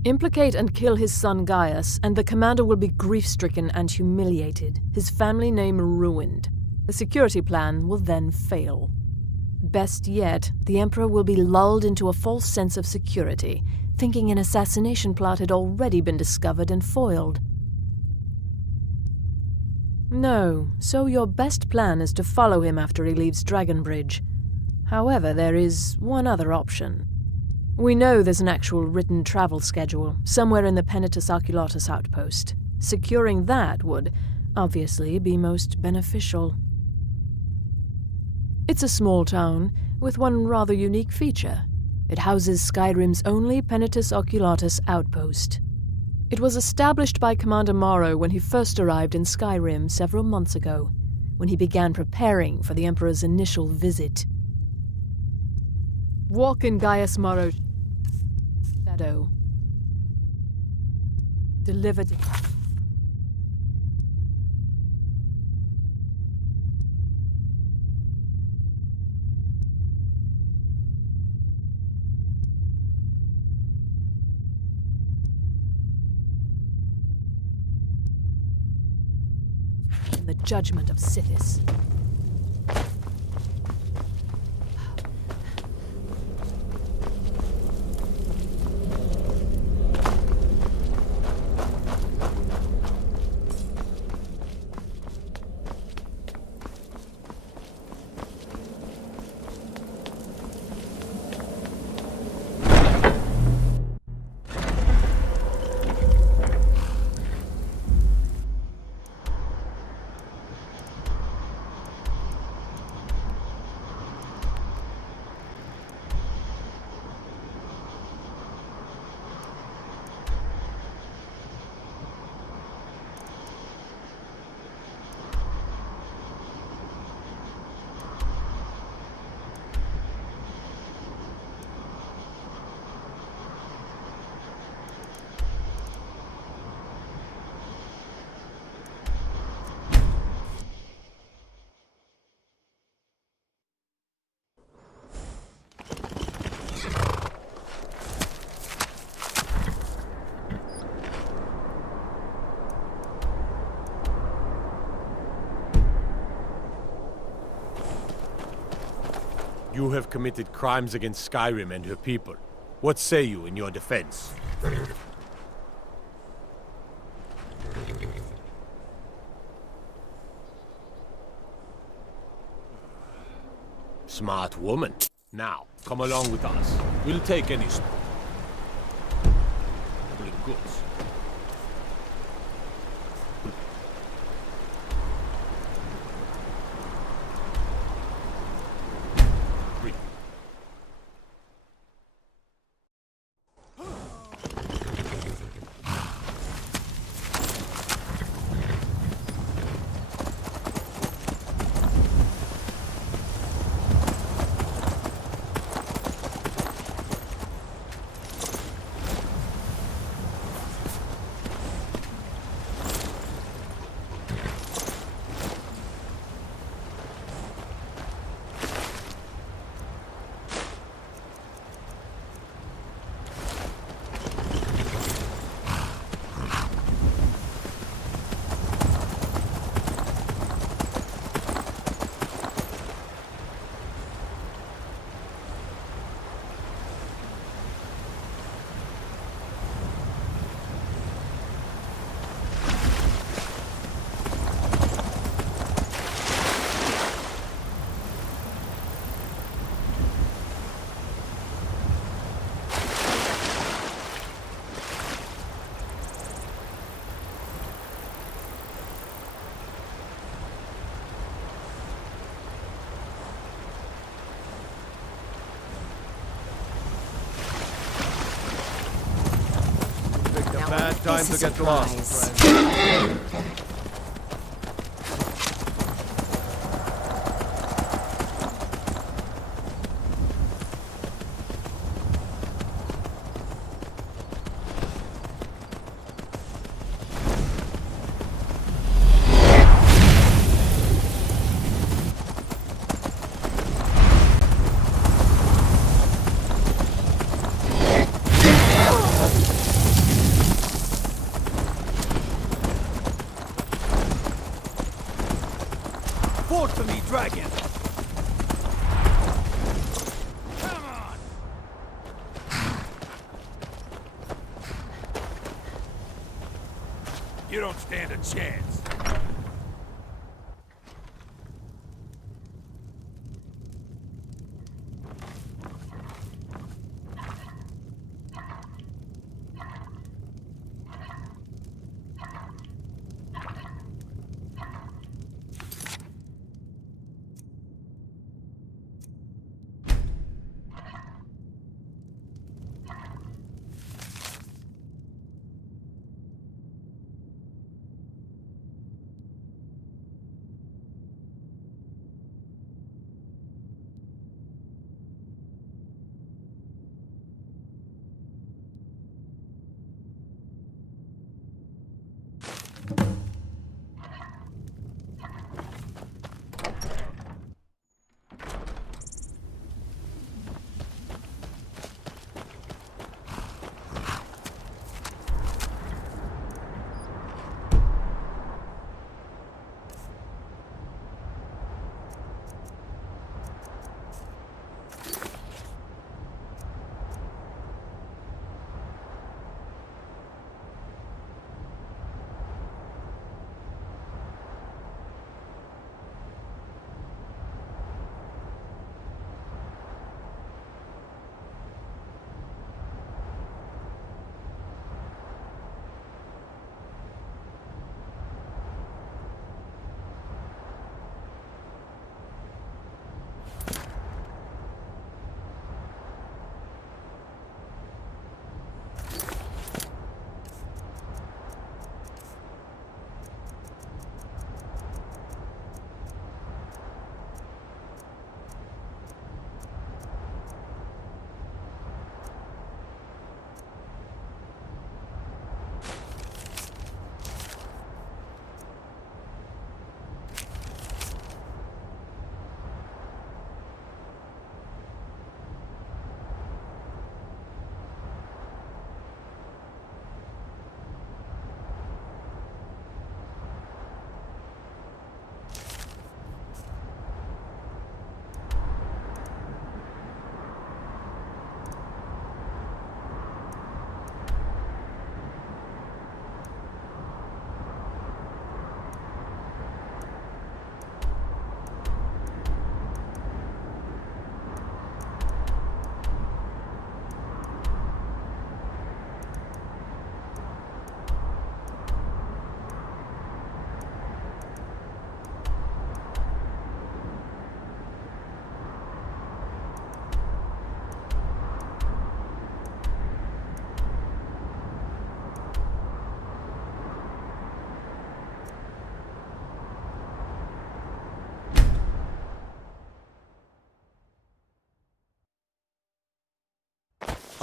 Implicate and kill his son Gaius, and the commander will be grief-stricken and humiliated, his family name ruined. The security plan will then fail. Best yet, the Emperor will be lulled into a false sense of security, thinking an assassination plot had already been discovered and foiled. No, so your best plan is to follow him after he leaves Dragonbridge. However, there is one other option. We know there's an actual written travel schedule, somewhere in the Penitus Oculatus outpost. Securing that would, obviously, be most beneficial. It's a small town, with one rather unique feature. It houses Skyrim's only Penitus Oculatus outpost. It was established by Commander Morrow when he first arrived in Skyrim several months ago, when he began preparing for the Emperor's initial visit. Walk in Gaius Morrow's shadow. Deliver to the judgment of Sithis. You have committed crimes against Skyrim and her people. What say you in your defense? Smart woman. Now, come along with us. We'll take any spot. Bring goods. Bad time to get lost, friend. For me, dragon! Come on! You don't stand a chance.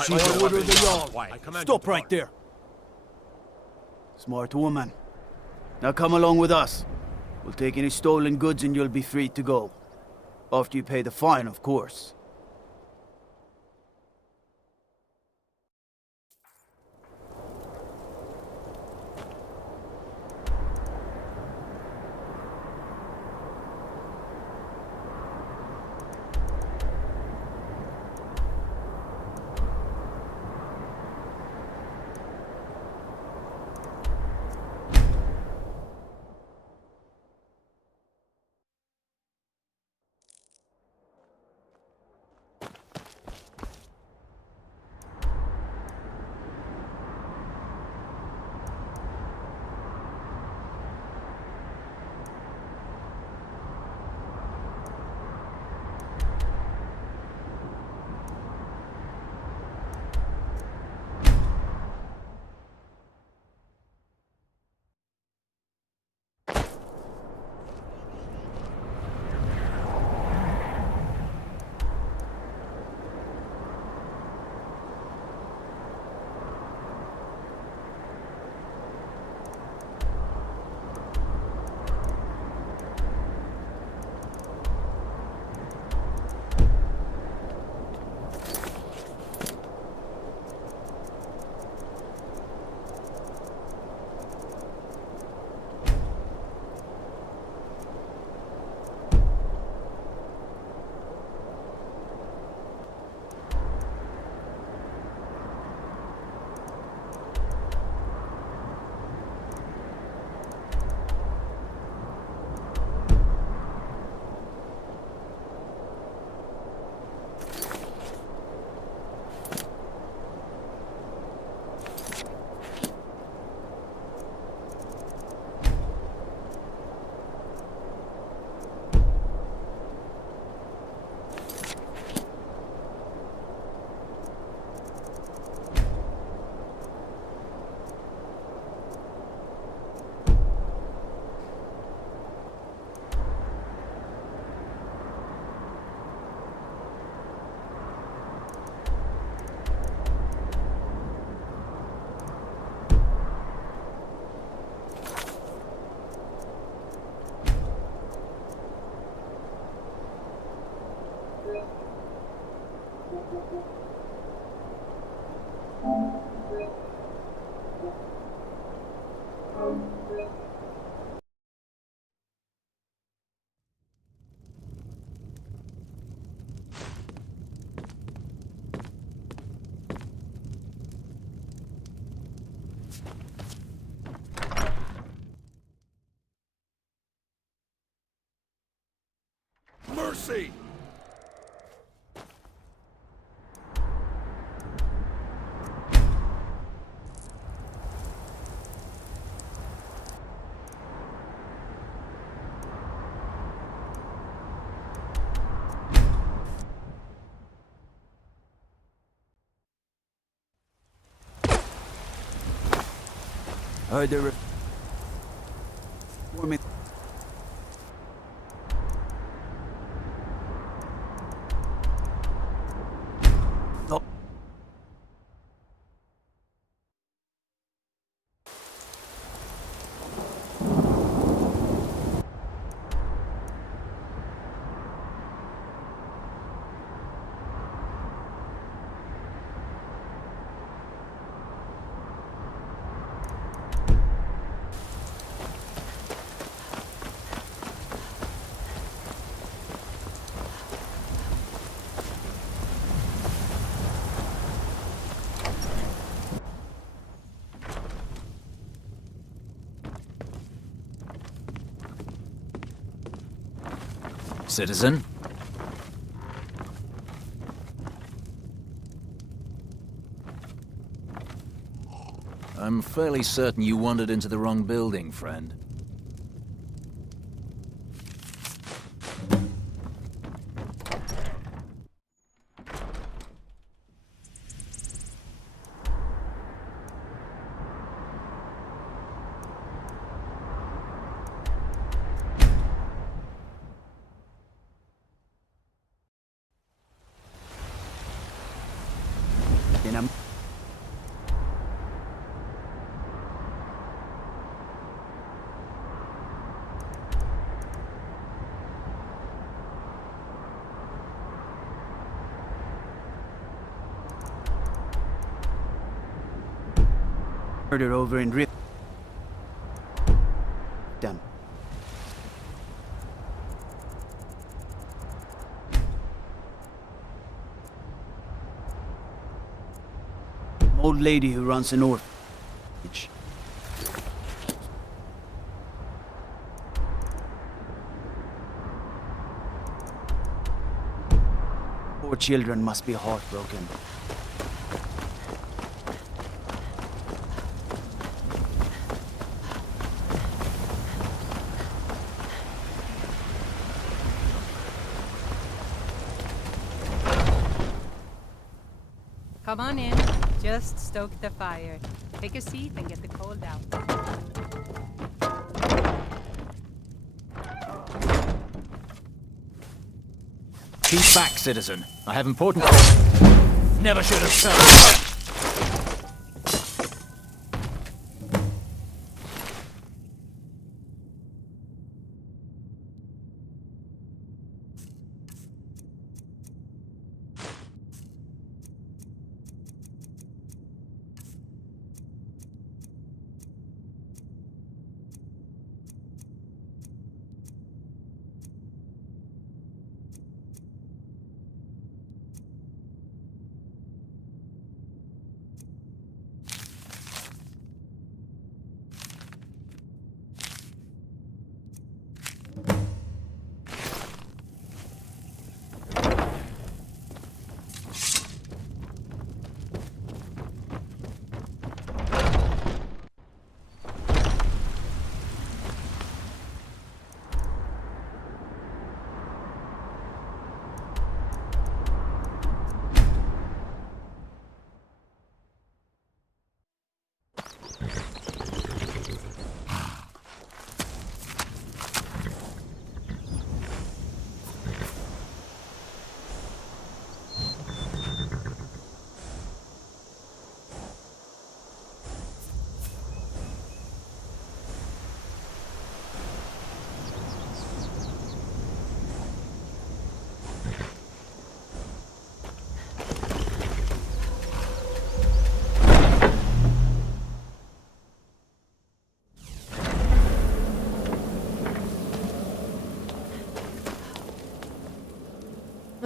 She's order the Jarl. Stop right there. Smart woman. Now come along with us. We'll take any stolen goods and you'll be free to go. After you pay the fine, of course. Mercy! There for me. No. Citizen? I'm fairly certain you wandered into the wrong building, friend. Murder over in Done. Old lady who runs an orphanage. Poor children must be heartbroken. Come on in. Just stoke the fire. Take a seat and get the cold out. Keep back, citizen. I have important... Never should have come.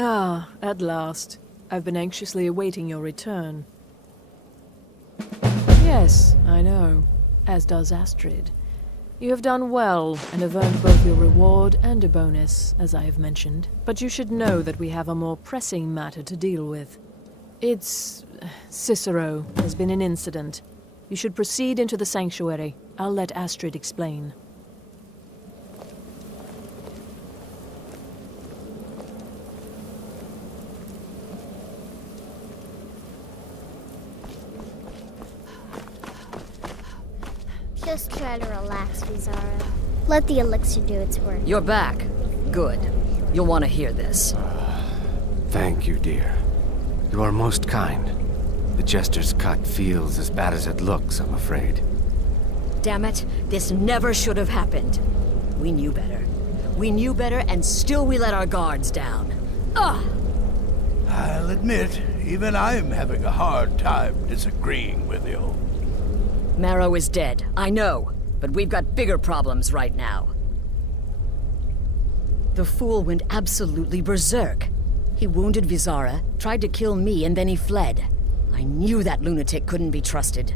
Ah, at last. I've been anxiously awaiting your return. Yes, I know. As does Astrid. You have done well, and have earned both your reward and a bonus, as I have mentioned. But you should know that we have a more pressing matter to deal with. It's... 𝘼𝙗𝙗. There's been an incident. You should proceed into the sanctuary. I'll let Astrid explain. Just try to relax, 𝘼𝙗𝙗. Let the elixir do its work. You're back. Good. You'll want to hear this. Thank you, dear. You are most kind. The Jester's cut feels as bad as it looks, I'm afraid. Damn it, this never should have happened. We knew better. We knew better, and still we let our guards down. Ugh! I'll admit, even I'm having a hard time disagreeing with you. Marrow is dead, I know, but we've got bigger problems right now. The fool went absolutely berserk. He wounded 𝘼𝙗𝙗, tried to kill me, and then he fled. I knew that lunatic couldn't be trusted.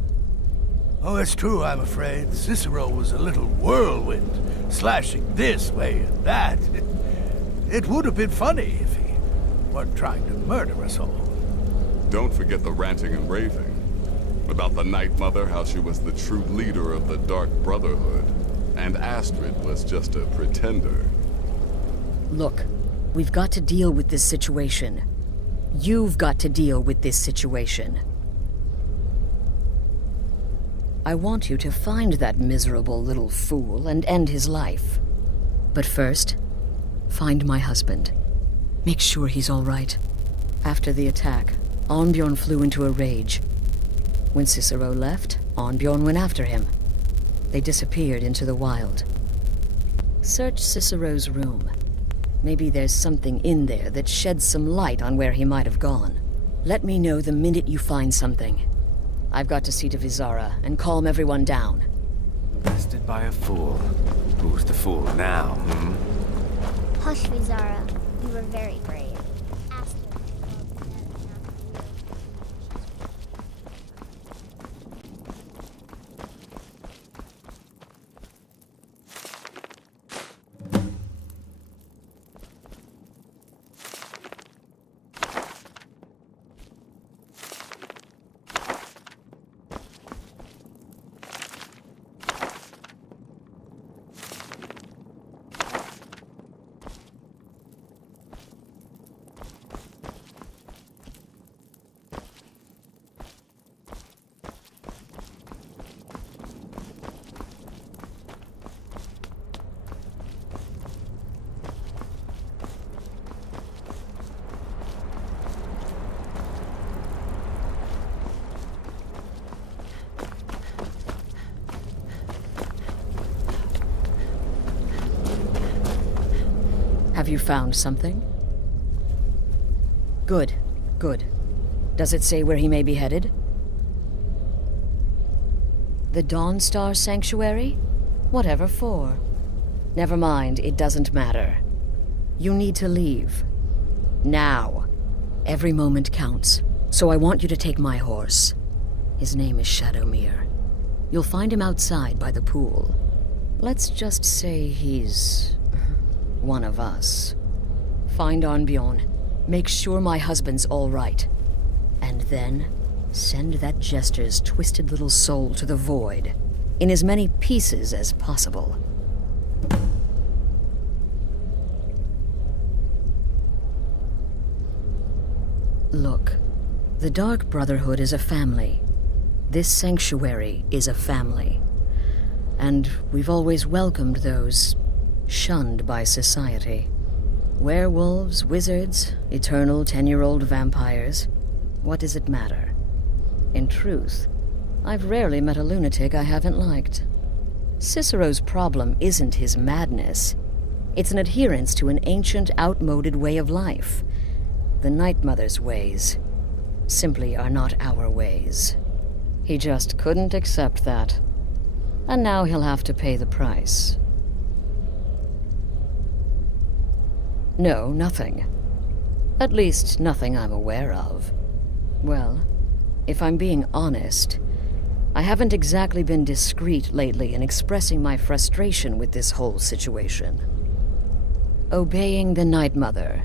Oh, it's true, I'm afraid. 𝘼𝙗𝙗 was a little whirlwind, slashing this way and that. It would have been funny if he weren't trying to murder us all. Don't forget the ranting and raving. About the Night Mother, how she was the true leader of the Dark Brotherhood, and Astrid was just a pretender. Look, we've got to deal with this situation. You've got to deal with this situation. I want you to find that miserable little fool and end his life. But first, find my husband. Make sure he's all right. After the attack, Arnbjorn flew into a rage. When 𝘼𝙗𝙗 left, Arnbjorn went after him. They disappeared into the wild. Search 𝘼𝙗𝙗's room. Maybe there's something in there that sheds some light on where he might have gone. Let me know the minute you find something. I've got to see to 𝘼𝙗𝙗 and calm everyone down. Bested by a fool. Who's the fool now, hmm? Hush, 𝘼𝙗𝙗. You were very brave. Have you found something? Good, good. Does it say where he may be headed? The Dawnstar Sanctuary? Whatever for. Never mind, it doesn't matter. You need to leave. Now. Every moment counts, so I want you to take my horse. His name is Shadowmere. You'll find him outside by the pool. Let's just say he's one of us. Find 𝘼𝙗𝙗𝙪𝙩. Make sure my husband's all right. And then send that jester's twisted little soul to the void, in as many pieces as possible. Look, the Dark Brotherhood is a family. This sanctuary is a family. And we've always welcomed those shunned by society. Werewolves, wizards, eternal 10-year-old vampires. What does it matter? In truth, I've rarely met a lunatic I haven't liked. Cicero's problem isn't his madness. It's an adherence to an ancient, outmoded way of life. The Night Mother's ways simply are not our ways. He just couldn't accept that. And now he'll have to pay the price. No, nothing. At least, nothing I'm aware of. Well, if I'm being honest, I haven't exactly been discreet lately in expressing my frustration with this whole situation. Obeying the Night Mother,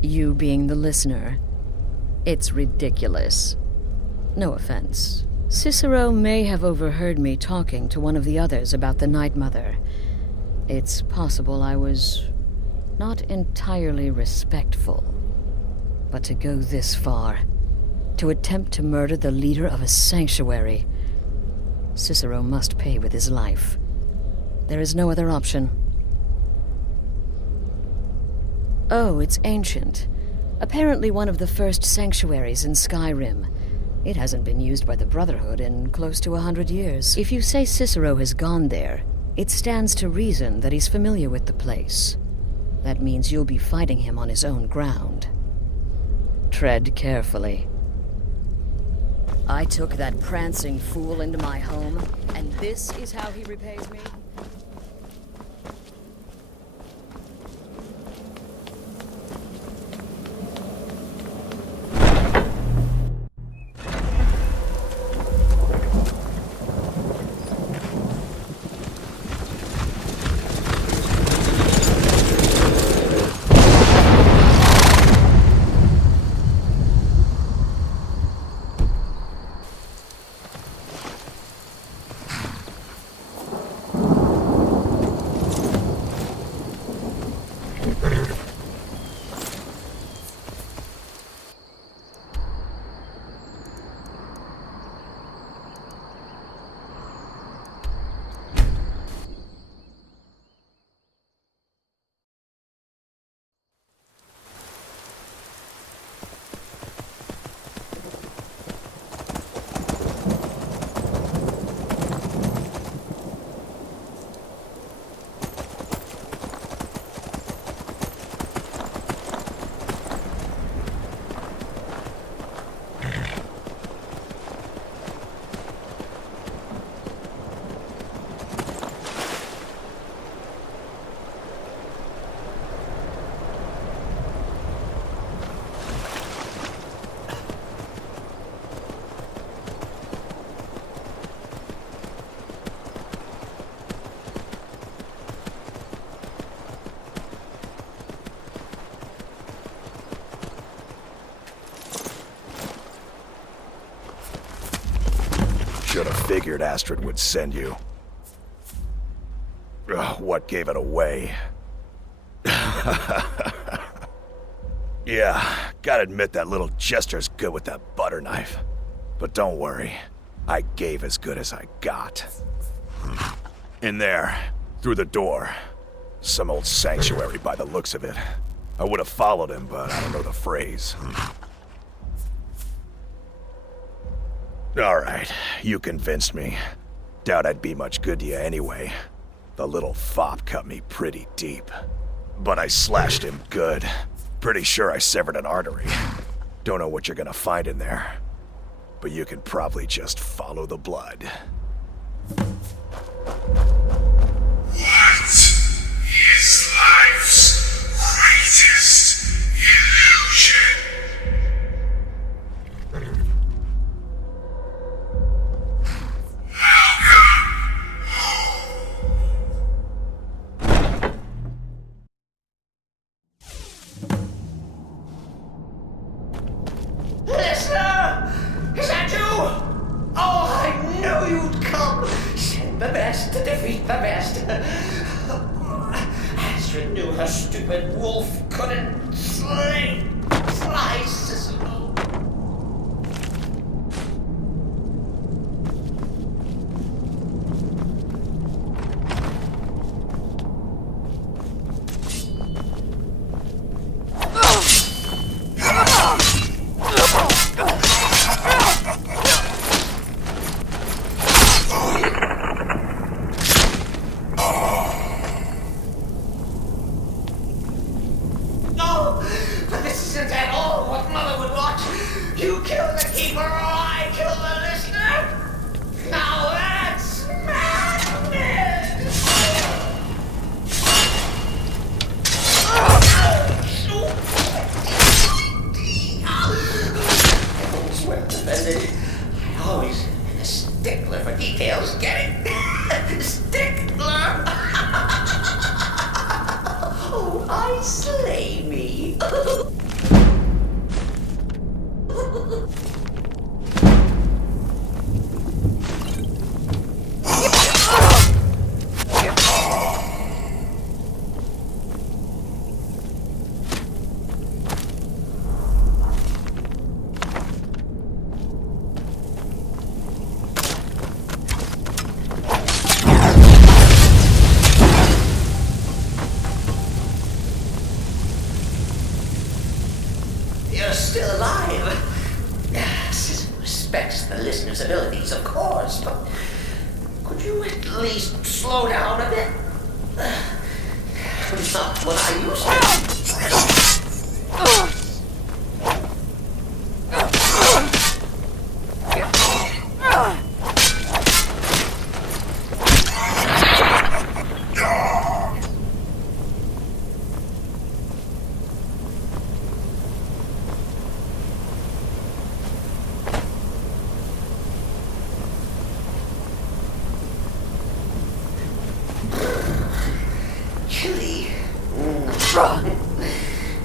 you being the listener, it's ridiculous. No offense. Cicero may have overheard me talking to one of the others about the Night Mother. It's possible I was not entirely respectful. But to go this far, to attempt to murder the leader of a sanctuary, Cicero must pay with his life. There is no other option. Oh, it's ancient. Apparently one of the first sanctuaries in Skyrim. It hasn't been used by the Brotherhood in close to 100 years. If you say Cicero has gone there, it stands to reason that he's familiar with the place. That means you'll be fighting him on his own ground. Tread carefully. I took that prancing fool into my home, and this is how he repays me? Should have figured Astrid would send you. Ugh, what gave it away? Yeah, gotta admit that little jester's good with that butter knife. But don't worry, I gave as good as I got. In there, through the door. Some old sanctuary by the looks of it. I would have followed him, but I don't know the phrase. Alright, you convinced me. Doubt I'd be much good to you anyway. The little fop cut me pretty deep. But I slashed him good. Pretty sure I severed an artery. Don't know what you're gonna find in there. But you can probably just follow the blood. What is life's greatest illusion? Listener! Is that you? Oh, I knew you'd come! Send the best to defeat the best. Astrid knew her stupid wolf couldn't slice Cicero.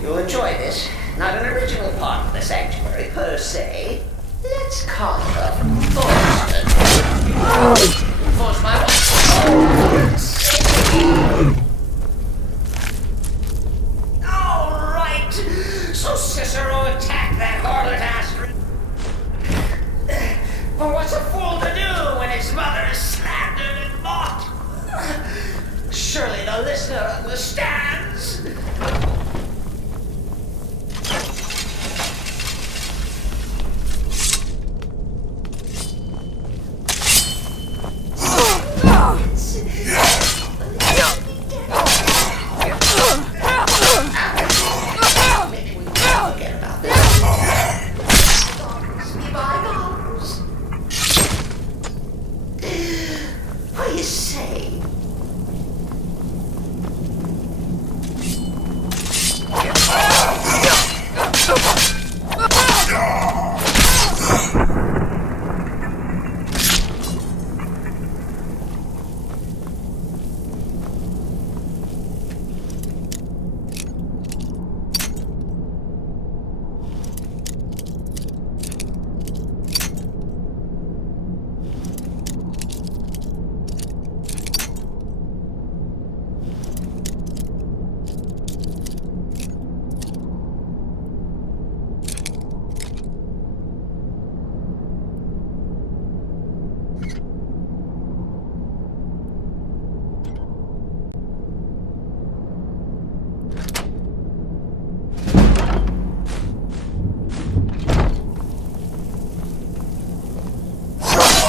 You'll enjoy this. Not an original part of the sanctuary, per se. Let's call it a Force my all right. So Cicero attacked that harlot Astrid. But what's a fool to do when his mother is slandered and mocked? Surely the listener understands.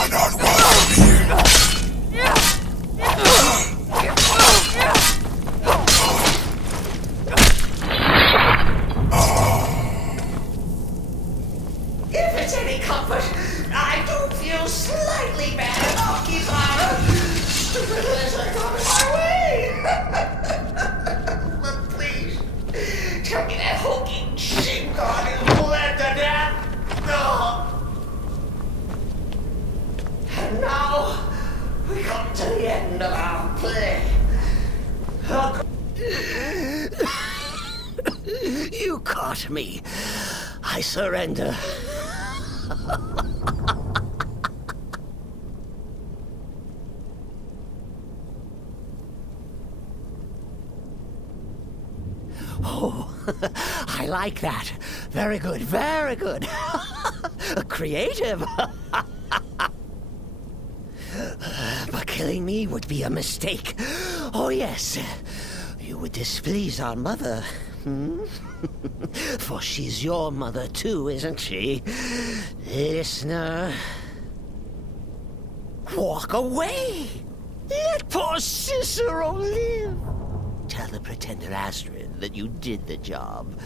are not welcome here. If it's any comfort, I do feel slightly bad about 𝘼𝙗𝙗𝙪𝙩. Stupid lizard got in my way. But please, tell me that hulking sheepdog is bled to death. No. And now, we come to the end of our play. You caught me. I surrender. Oh, I like that. Very good, very good. Creative. But killing me would be a mistake. Oh, yes. You would displease our mother. For she's your mother too, isn't she? Listener. Walk away! Let poor Cicero live! Tell the pretender Astrid that you did the job.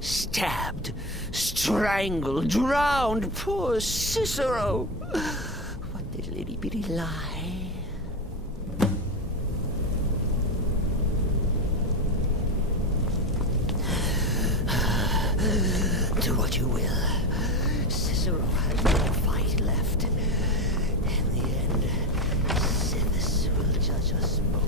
Stabbed, strangled, drowned poor Cicero. What little itty-bitty lie. Do what you will. Cicero has no fight left. In the end, Sithis will judge us both.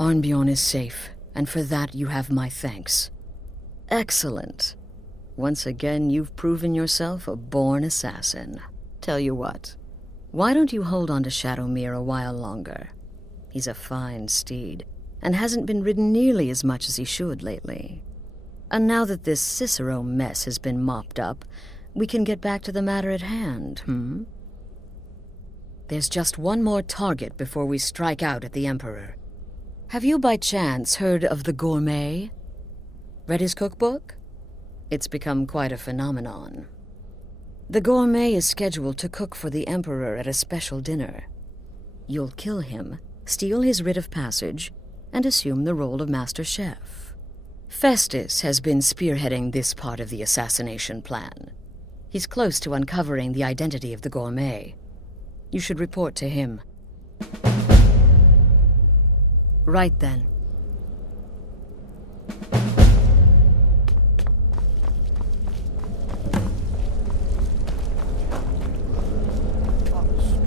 𝘼𝙗𝙗𝙪𝙗 is safe, and for that you have my thanks. Excellent. Once again, you've proven yourself a born assassin. Tell you what, why don't you hold on to Shadowmere a while longer? He's a fine steed, and hasn't been ridden nearly as much as he should lately. And now that this Cicero mess has been mopped up, we can get back to the matter at hand, There's just one more target before we strike out at the Emperor. Have you by chance heard of the Gourmet? Read his cookbook? It's become quite a phenomenon. The Gourmet is scheduled to cook for the Emperor at a special dinner. You'll kill him, steal his writ of passage, and assume the role of Master Chef. Festus has been spearheading this part of the assassination plan. He's close to uncovering the identity of the Gourmet. You should report to him. Right then.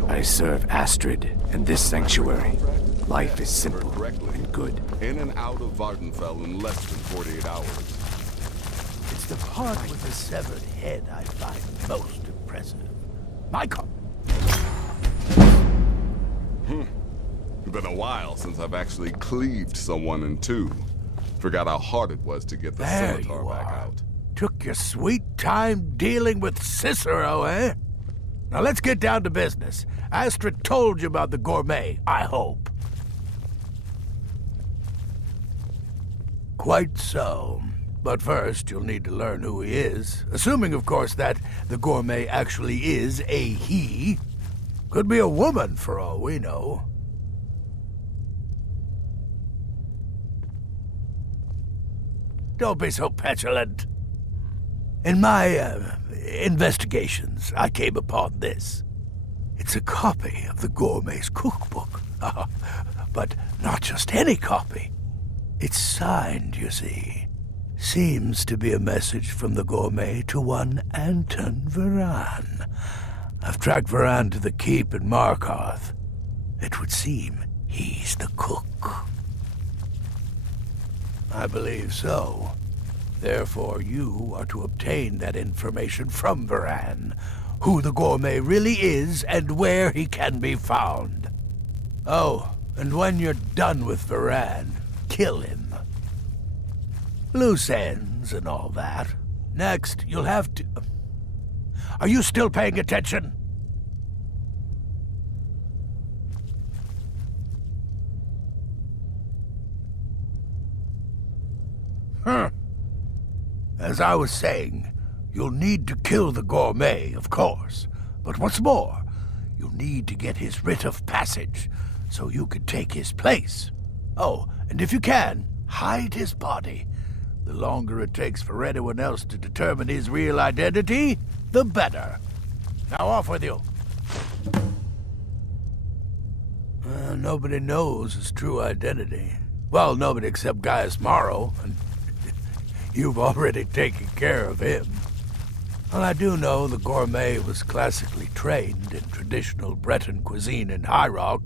I serve Astrid and this sanctuary. Life is simple and good. In and out of Vvardenfell in less than 48 hours. It's the part with the severed head I find most impressive. My Been a while since I've actually cleaved someone in two. Forgot how hard it was to get the scimitar back out. Took your sweet time dealing with Cicero, eh? Now let's get down to business. Astrid told you about the Gourmet, I hope. Quite so. But first, you'll need to learn who he is. Assuming, of course, that the gourmet actually is a he. Could be a woman, for all we know. Don't be so petulant. In my investigations, I came upon this. It's a copy of the gourmet's cookbook. But not just any copy. It's signed, you see. Seems to be a message from the gourmet to one Anton Varan. I've tracked Varan to the keep in Markarth. It would seem he's the cook. I believe so. Therefore, you are to obtain that information from Varan, who the gourmet really is and where he can be found. Oh, and when you're done with Varan, kill him. Loose ends and all that. Next, you'll have to... Are you still paying attention? As I was saying, you'll need to kill the gourmet, of course. But what's more, you'll need to get his writ of passage, so you can take his place. Oh, and if you can, hide his body. The longer it takes for anyone else to determine his real identity, the better. Now off with you. Nobody knows his true identity. Well, nobody except 𝘼𝙗𝙤𝙪𝙩, and you've already taken care of him. Well, I do know the gourmet was classically trained in traditional Breton cuisine in High Rock,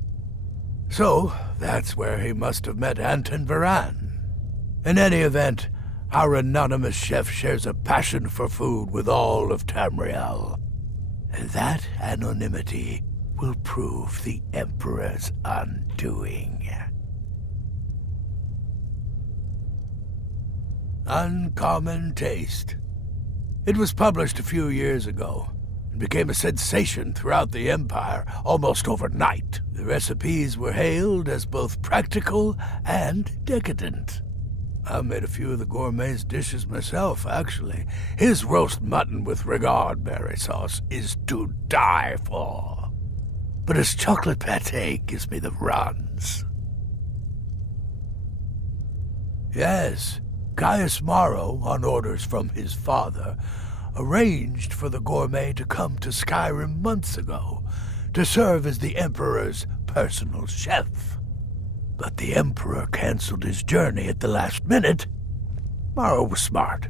so that's where he must have met Anton Varan. In any event, our anonymous chef shares a passion for food with all of Tamriel, and that anonymity will prove the Emperor's undoing. Uncommon Taste. It was published a few years ago and became a sensation throughout the Empire almost overnight. The recipes were hailed as both practical and decadent. I made a few of the gourmet's dishes myself, actually. His roast mutton with regard berry sauce is to die for. But his chocolate pâté gives me the runs. Yes, 𝘼𝙗𝙪𝙩, on orders from his father, arranged for the gourmet to come to Skyrim months ago to serve as the Emperor's personal chef. But the Emperor canceled his journey at the last minute. 𝙪𝙩 was smart,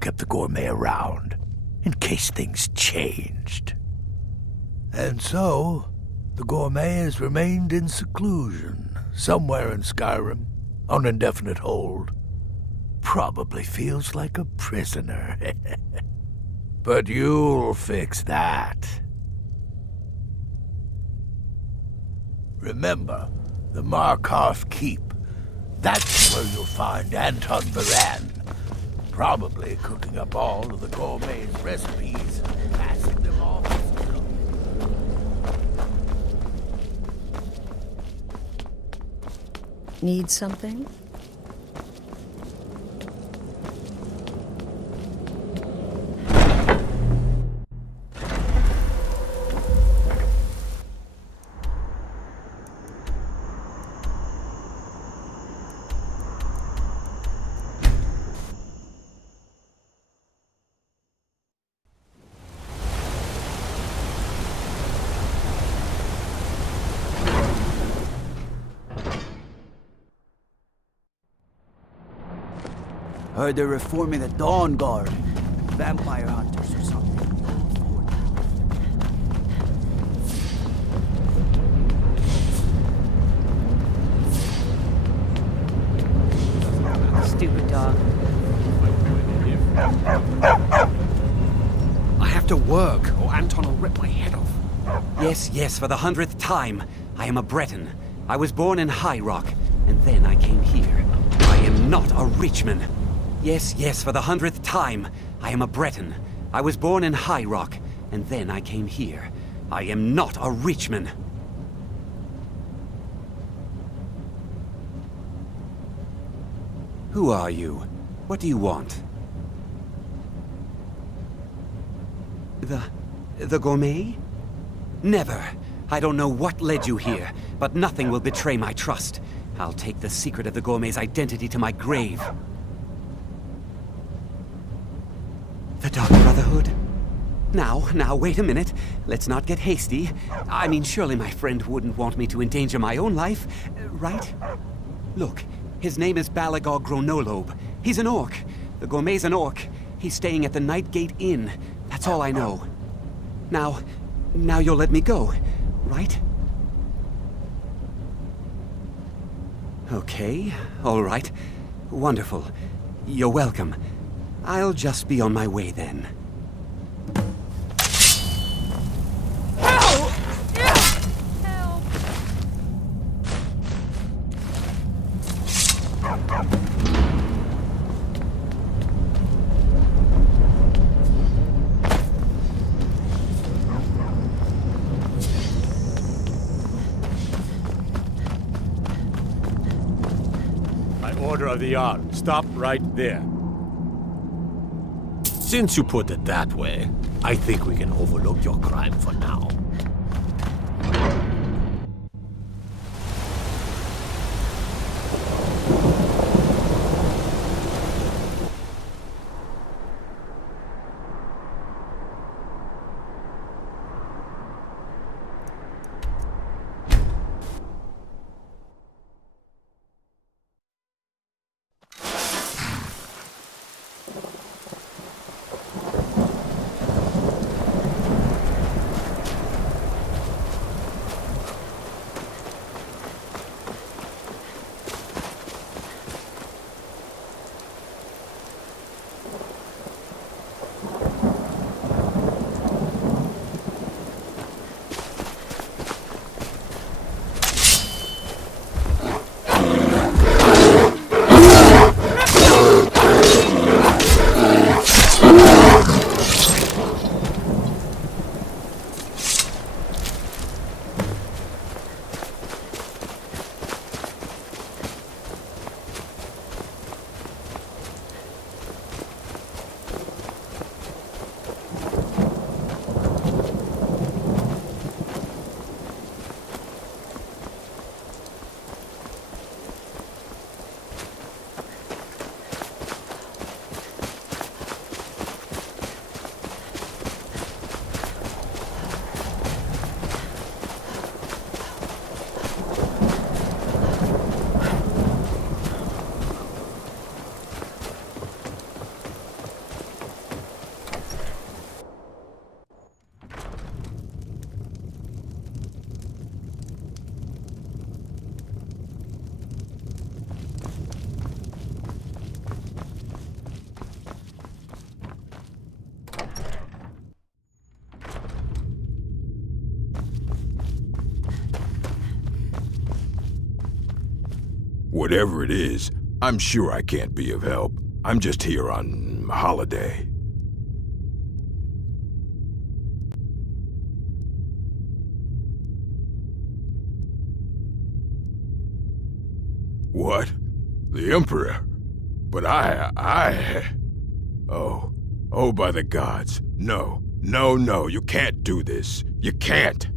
kept the gourmet around in case things changed. And so, the gourmet has remained in seclusion somewhere in Skyrim on indefinite hold. Probably feels like a prisoner. But you'll fix that. Remember, the Markarth Keep. That's where you'll find Anton Varan. Probably cooking up all of the gourmet's recipes and passing them off. Need something? Heard they're reforming the Dawn Guard. Vampire hunters or something. Stupid dog. I have to work, or Anton will rip my head off. Yes, yes, for the 100th time. I am a Breton. I was born in High Rock, and then I came here. I am not a Richman. Yes, yes, for the 100th time. I am a Breton. I was born in High Rock, and then I came here. I am not a Richman. Who are you? What do you want? The gourmet? Never. I don't know what led you here, but nothing will betray my trust. I'll take the secret of the gourmet's identity to my grave. The Dark Brotherhood? Now, wait a minute. Let's not get hasty. I mean, surely my friend wouldn't want me to endanger my own life, right? Look, his name is Balagog Gronolobe. He's an orc. The gourmet's an orc. He's staying at the Nightgate Inn. That's all I know. Now you'll let me go, right? Okay, all right. Wonderful. You're welcome. I'll just be on my way then. Order of the Jarl. Stop right there. Since you put it that way, I think we can overlook your crime for now. Whatever it is, I'm sure I can't be of help. I'm just here on holiday. What? The Emperor? But Oh, by the gods. No, you can't do this. You can't.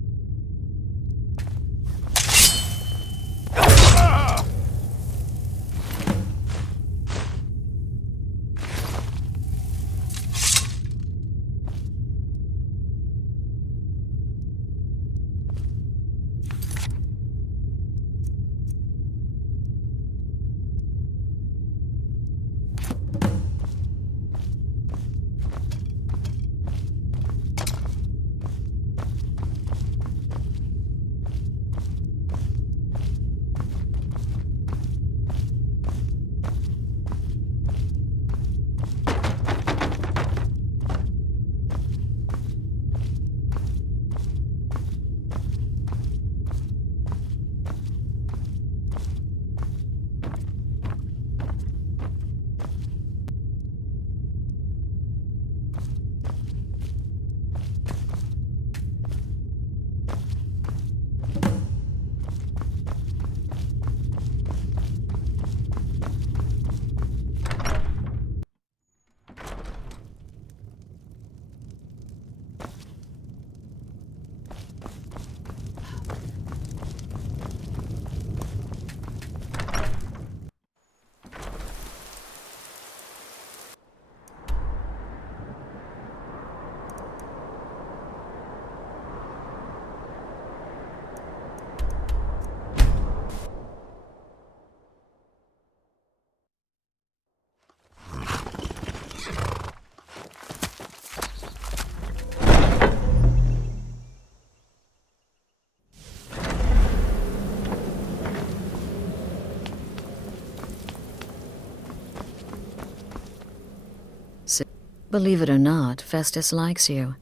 Believe it or not, Festus likes you.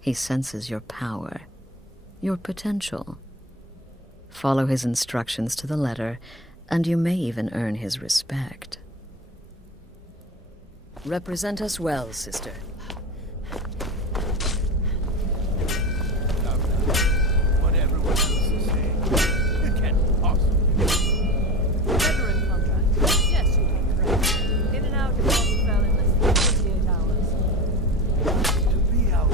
He senses your power, your potential. Follow his instructions to the letter, and you may even earn his respect. Represent us well, sister. What everyone else is saying. It can't possibly. Veteran contract. Yes, you are correct. In and out of Boswell in less than 48 hours. To be out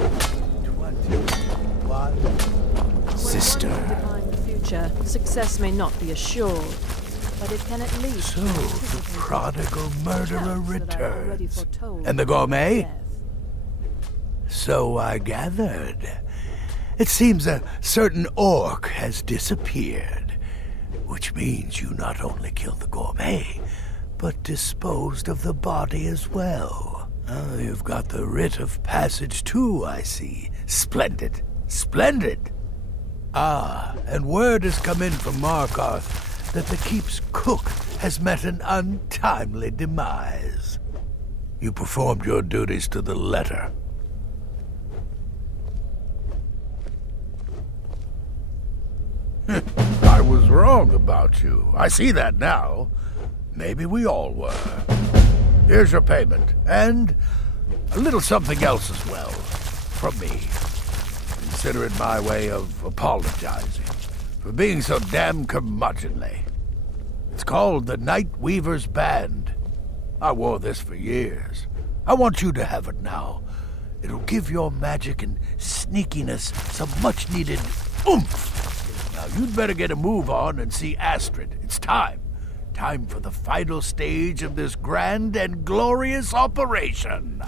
21. Sister. When one can define the future, success may not be assured, but it can at least... So, the prodigal murderer returns. And the gourmet? So I gathered. It seems a certain orc has disappeared, which means you not only killed the gourmet, but disposed of the body as well. Oh, you've got the writ of passage too, I see. Splendid. Splendid! Ah, and word has come in from Markarth that the keep's cook has met an untimely demise. You performed your duties to the letter. I was wrong about you. I see that now. Maybe we all were. Here's your payment, and a little something else as well, from me. Consider it my way of apologizing for being so damn curmudgeonly. It's called the Night Weaver's Band. I wore this for years. I want you to have it now. It'll give your magic and sneakiness some much-needed oomph. Now, you'd better get a move on and see Astrid. It's time. Time for the final stage of this grand and glorious operation.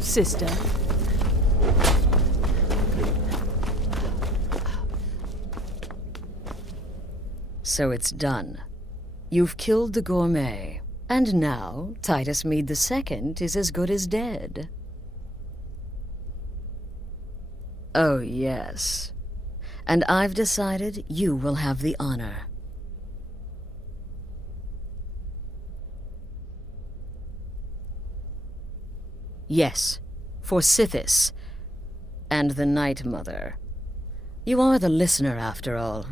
Sister. So it's done. You've killed the gourmet, and now 𝘼𝙗𝙗𝙪 is as good as dead. Oh, yes. And I've decided you will have the honor. Yes, for Sithis, and the Night Mother. You are the listener, after all,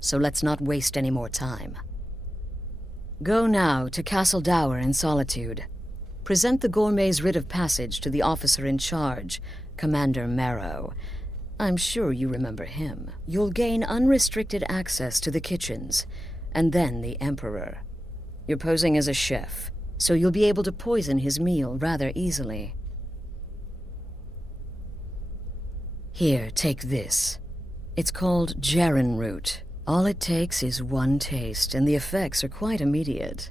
So let's not waste any more time. Go now to Castle Dower in Solitude. Present the gourmet's writ of passage to the officer in charge, Commander Marrow. I'm sure you remember him. You'll gain unrestricted access to the kitchens, and then the Emperor. You're posing as a chef, so you'll be able to poison his meal rather easily. Here, take this. It's called Jarren root. All it takes is one taste, and the effects are quite immediate.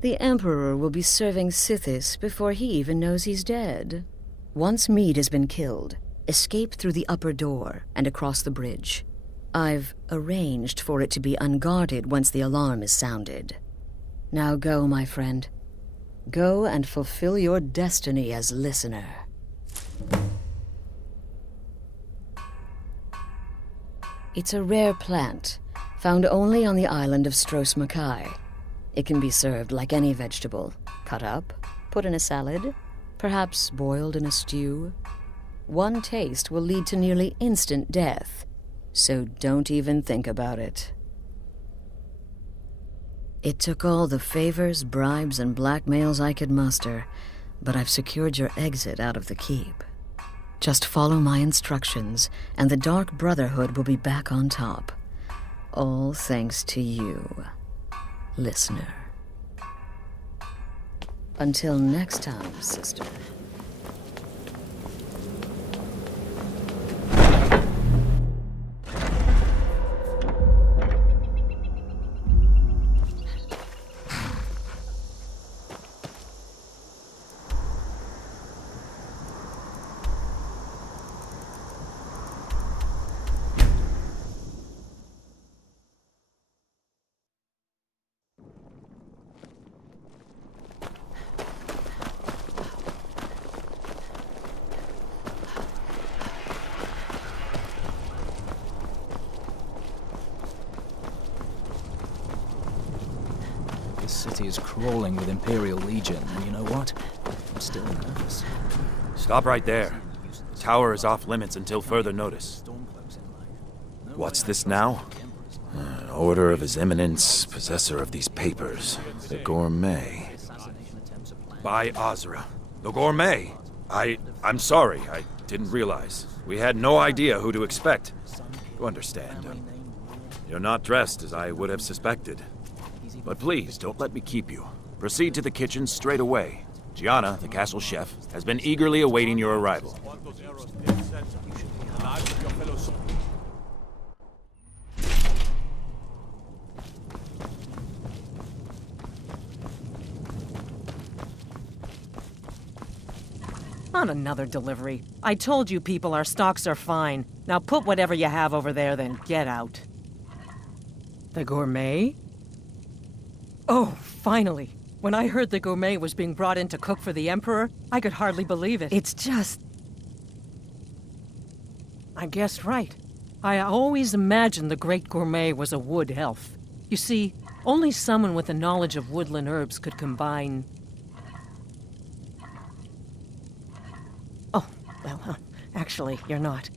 The Emperor will be serving Sithis before he even knows he's dead. Once Mead has been killed, escape through the upper door and across the bridge. I've arranged for it to be unguarded once the alarm is sounded. Now go, my friend. Go and fulfill your destiny as listener. It's a rare plant, found only on the island of 𝘼𝙗𝙗𝙗. It can be served like any vegetable, cut up, put in a salad, perhaps boiled in a stew. One taste will lead to nearly instant death, so don't even think about it. It took all the favors, bribes, and blackmails I could muster, but I've secured your exit out of the keep. Just follow my instructions, and the Dark Brotherhood will be back on top. All thanks to you, listener. Until next time, sister. city is crawling with Imperial Legion, and you know what? I'm still nervous. Stop right there. The tower is off limits until further notice. What's this now? An order of His Eminence, possessor of these papers, the Gourmet. By Azra. The Gourmet? I'm sorry, I didn't realize. We had no idea who to expect. You understand. You're not dressed as I would have suspected. But please, don't let me keep you. Proceed to the kitchen straight away. Gianna, the castle chef, has been eagerly awaiting your arrival. On another delivery. I told you people our stocks are fine. Now put whatever you have over there, then get out. The Gourmet? Oh, finally. When I heard the Gourmet was being brought in to cook for the Emperor, I could hardly believe it. It's just... I guessed right. I always imagined the Great Gourmet was a wood elf. You see, only someone with a knowledge of woodland herbs could combine... Oh, well, actually, you're not.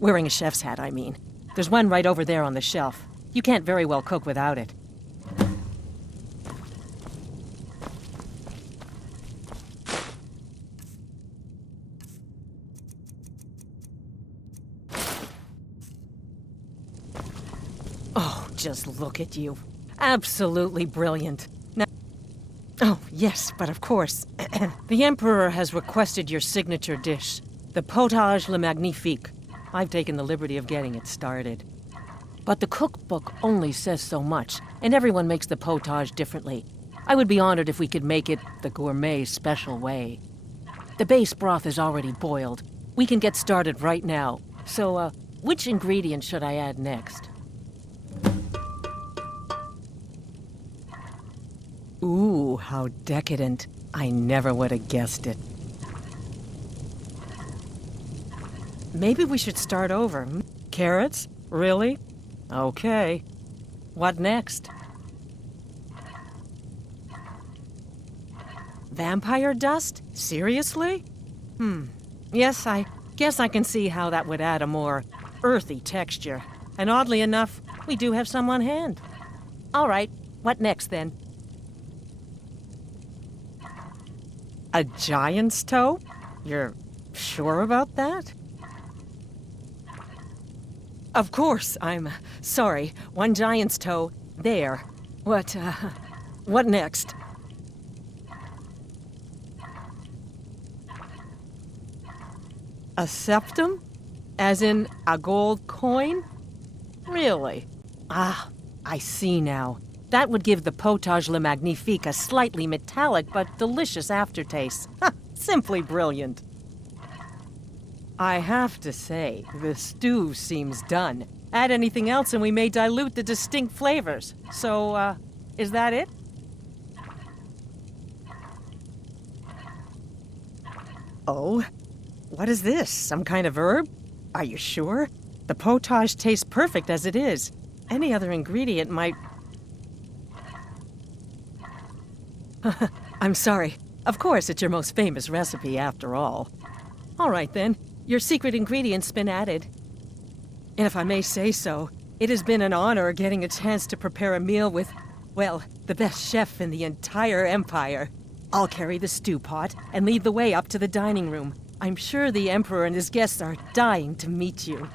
Wearing a chef's hat, I mean. There's one right over there on the shelf. You can't very well cook without it. Oh, just look at you. Absolutely brilliant. Now, oh, yes, but of course. The Emperor has requested your signature dish, the 𝘼𝙗𝙘𝙪𝙩 magnifique. I've taken the liberty of getting it started. But the cookbook only says so much, and everyone makes the potage differently. I would be honored if we could make it the Gourmet special way. The base broth is already boiled. We can get started right now. So, which ingredient should I add next? Ooh, how decadent. I never would have guessed it. Maybe we should start over. Carrots? Really? Okay. What next? Vampire dust? Seriously? Yes, I guess I can see how that would add a more earthy texture. And oddly enough, we do have some on hand. All right, what next then? A giant's toe? You're sure about that? Of course, I'm sorry. One giant's toe, there. What next? A septum? As in a gold coin? Really? Ah, I see now. That would give the 𝘼𝙗𝙪𝙩 magnifique a slightly metallic but delicious aftertaste. Simply brilliant. I have to say, the stew seems done. Add anything else and we may dilute the distinct flavors. So, is that it? Oh? What is this? Some kind of herb? Are you sure? The potage tastes perfect as it is. Any other ingredient might... I'm sorry. Of course, it's your most famous recipe after all. All right then. Your secret ingredient's been added. And if I may say so, it has been an honor getting a chance to prepare a meal with, well, the best chef in the entire Empire. I'll carry the stew pot and lead the way up to the dining room. I'm sure the Emperor and his guests are dying to meet you.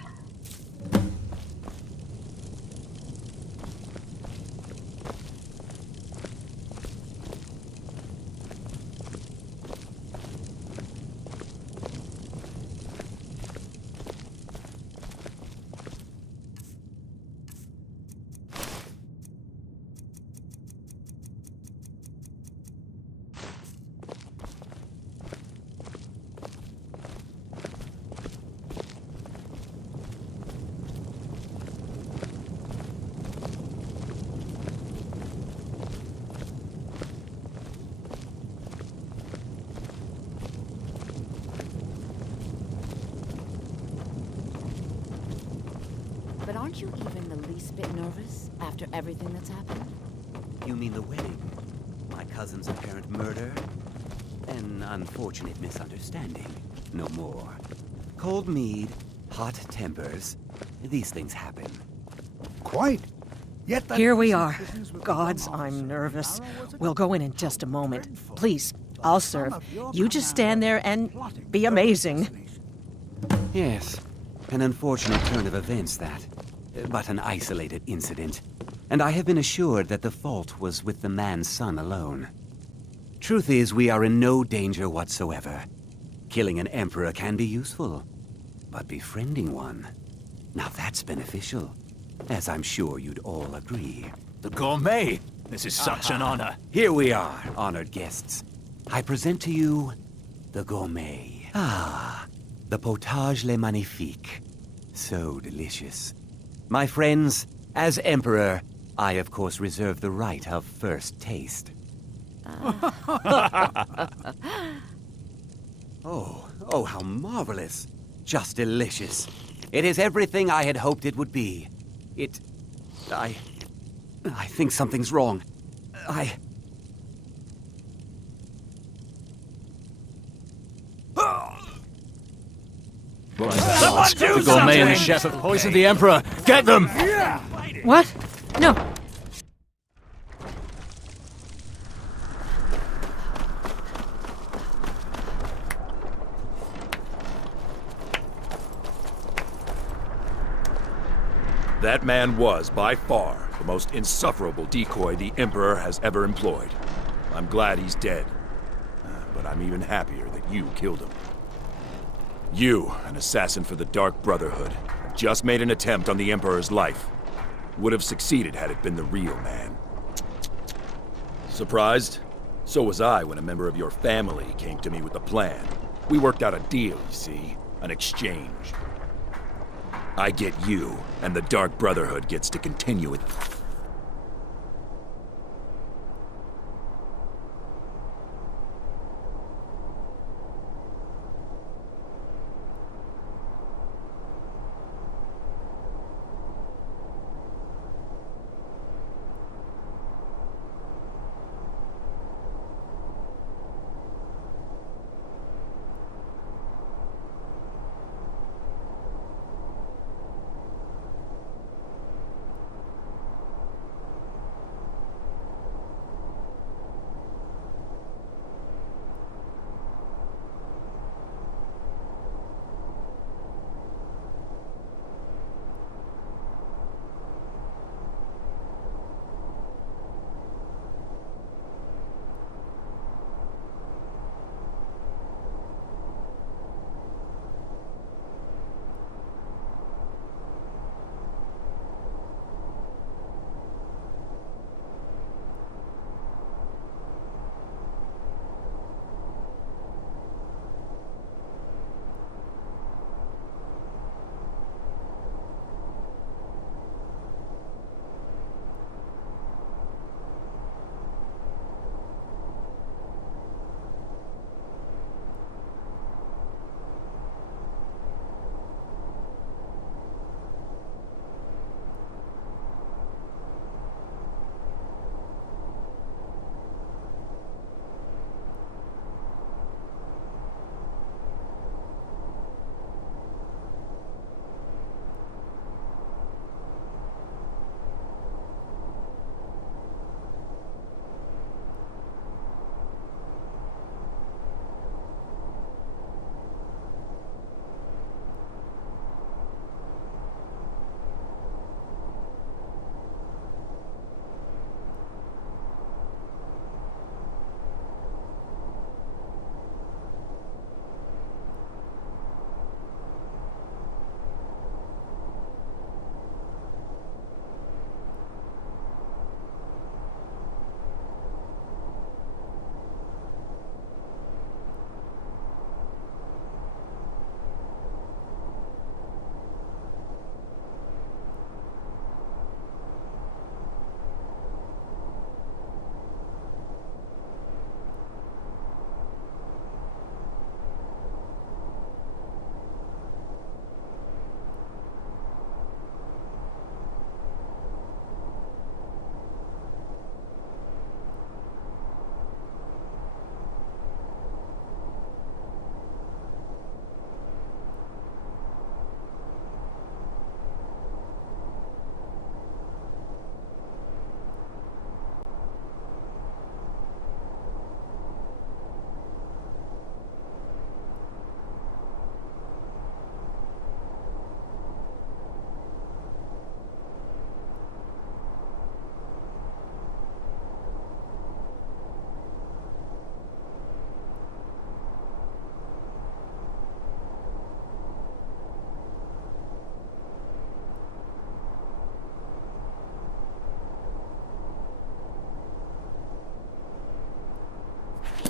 But aren't you even the least bit nervous after everything that's happened? You mean the wedding? cousin's apparent murder? An unfortunate misunderstanding, no more. Cold mead, hot tempers. These things happen. Quite. Yet that Here we are. Gods, I'm nervous. We'll go in just a moment. Please, I'll serve. You just stand there and be amazing. Yes, an unfortunate turn of events, that. But an isolated incident. And I have been assured that the fault was with the man's son alone. Truth is, we are in no danger whatsoever. Killing an emperor can be useful, but befriending one, now that's beneficial, as I'm sure you'd all agree. The gourmet! This is such an honor. Here we are, honored guests. I present to you the gourmet. The potage le magnifique. So delicious. My friends, as emperor, I of course reserve the right of first taste. Oh, how marvelous. Just delicious. It is everything I had hoped it would be. I think something's wrong. The gourmet and the chef have poisoned the Emperor. Get them! What? No. That man was, by far, the most insufferable decoy the Emperor has ever employed. I'm glad he's dead. But I'm even happier that you killed him. You, an assassin for the Dark Brotherhood, have just made an attempt on the Emperor's life. Would have succeeded had it been the real man. Surprised? So was I when a member of your family came to me with a plan. We worked out a deal, you see. An exchange. I get you, and the Dark Brotherhood gets to continue it.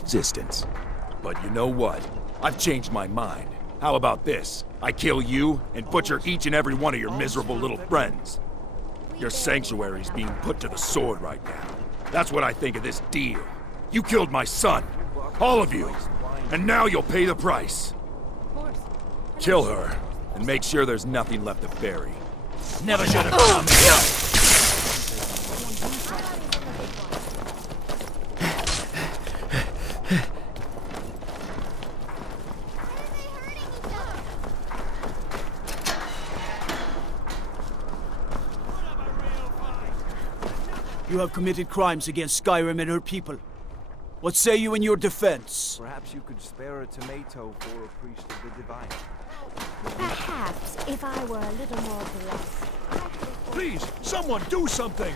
existence. But you know what? I've changed my mind. How about this? I kill you and butcher each and every one of your miserable little friends. Your sanctuary's being put to the sword right now. That's what I think of this deal. You killed my son. All of you. And now you'll pay the price. Kill her, and make sure there's nothing left to bury. Never should have come here. You have committed crimes against Skyrim and her people. What say you in your defense? Perhaps you could spare a tomato for a priest of the divine. Perhaps if I were a little more blessed. Please, someone do something!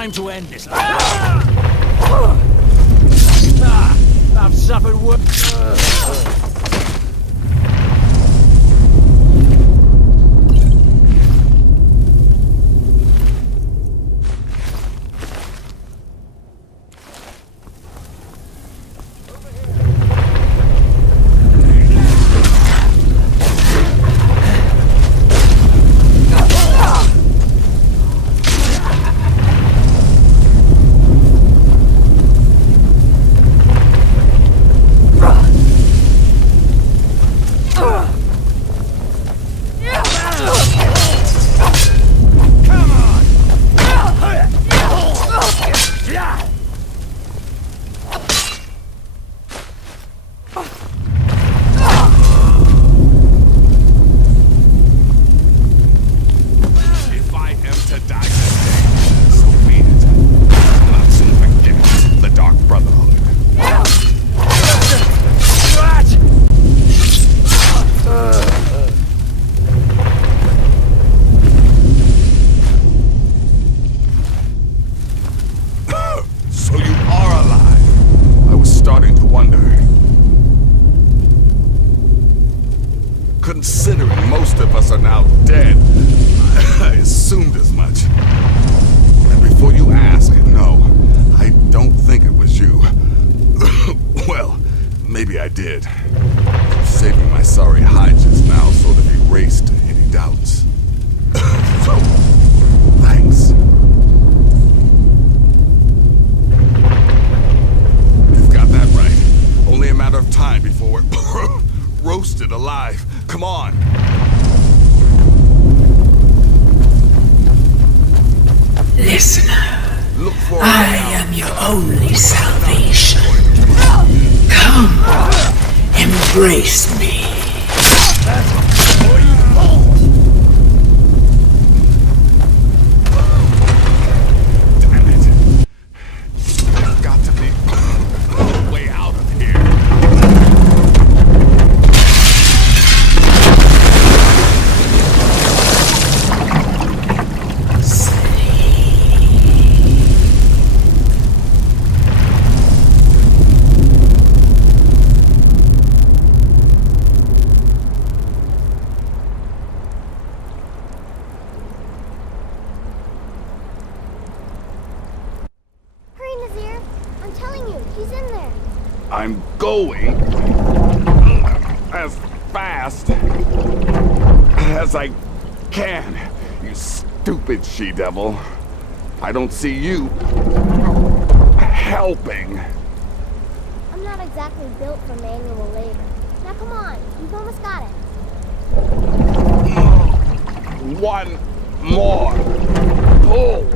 Time to end this. I've suffered worse. Considering most of us are now dead, I assumed as much. And before you ask, no, I don't think it was you. Well, maybe I did. Saving my sorry hide just now sort of erased any doubts. So, thanks. You've got that right. Only a matter of time before we're roasted alive. Come on. Listener, I am your only salvation. Come, embrace me. Damn it. There's got to be a way out of here. I'm going as fast as I can, you stupid she-devil. I don't see you helping. I'm not exactly built for manual labor. Now come on, you've almost got it. One more pull.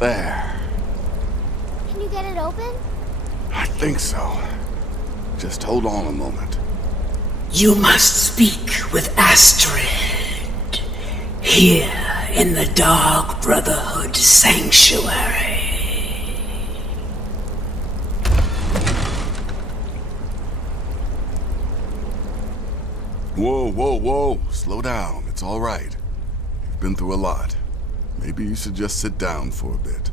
There. Can you get it open? I think so. Just hold on a moment. You must speak with Astrid. Here in the Dark Brotherhood Sanctuary. Whoa, whoa, whoa. Slow down. It's all right. You've been through a lot. Maybe you should just sit down for a bit.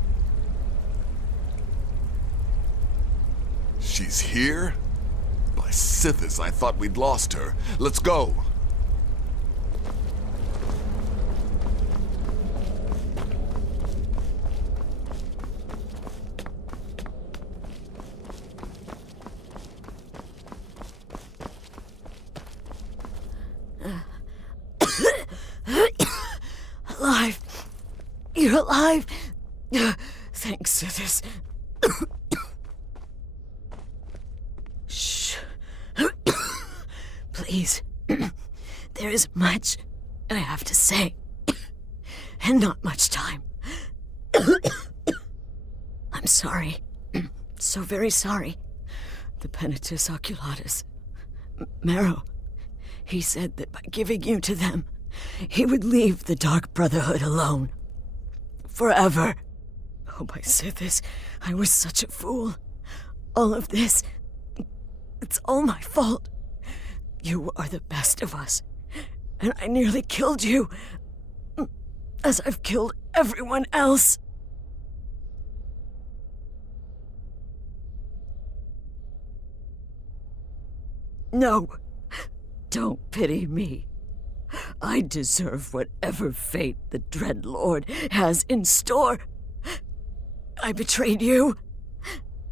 She's here? By Sithis, I thought we'd lost her. Let's go. Alive. You're alive. Thanks, Sithis. Shh. Please. There is much I have to say. And not much time. I'm sorry. So very sorry. The Penitus Oculatus. Marrow. He said that by giving you to them, he would leave the Dark Brotherhood alone. Forever. Oh, my Sithis, I was such a fool. All of this, it's all my fault. You are the best of us. and I nearly killed you, as I've killed everyone else. No, don't pity me. I deserve whatever fate the Dreadlord has in store. I betrayed you,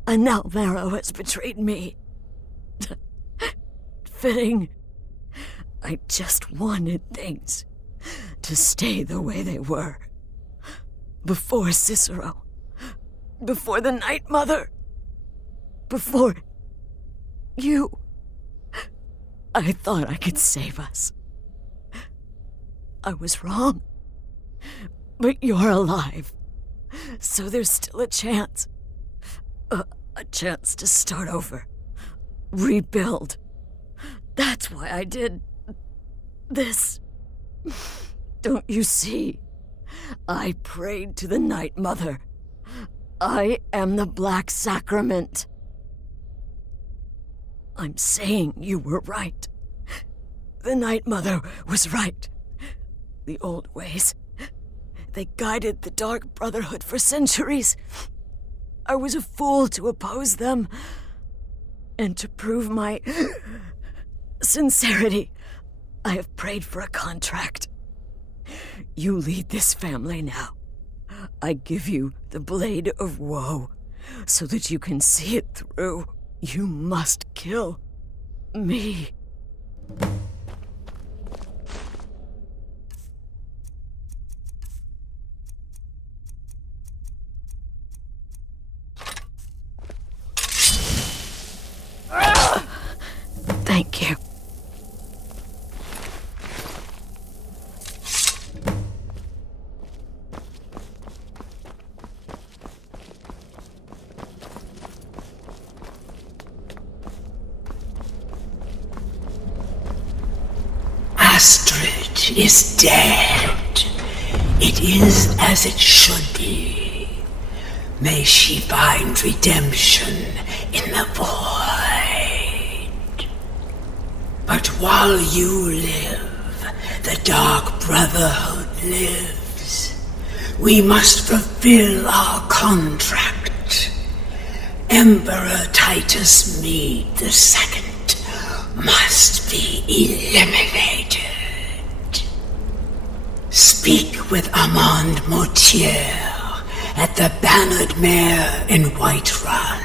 and now Marrow has betrayed me. Fitting. I just wanted things to stay the way they were. Before Cicero. Before the Night Mother. Before you. I thought I could save us. I was wrong. But you're alive. So there's still a chance. A chance to start over. Rebuild. That's why I did this. Don't you see? I prayed to the Night Mother. I am the Black Sacrament. I'm saying you were right. The Night Mother was right. The old ways, they guided the Dark Brotherhood for centuries. I was a fool to oppose them. And to prove my sincerity, I have prayed for a contract. You lead this family now. I give you the Blade of Woe, so that you can see it through. You must kill me. Thank you. Astrid is dead. It is as it should be. May she find redemption in the void. But while you live, the Dark Brotherhood lives. We must fulfill our contract. Emperor Titus Mede II must be eliminated. Speak with Armand Mortier at the Bannered Mare in Whiterun.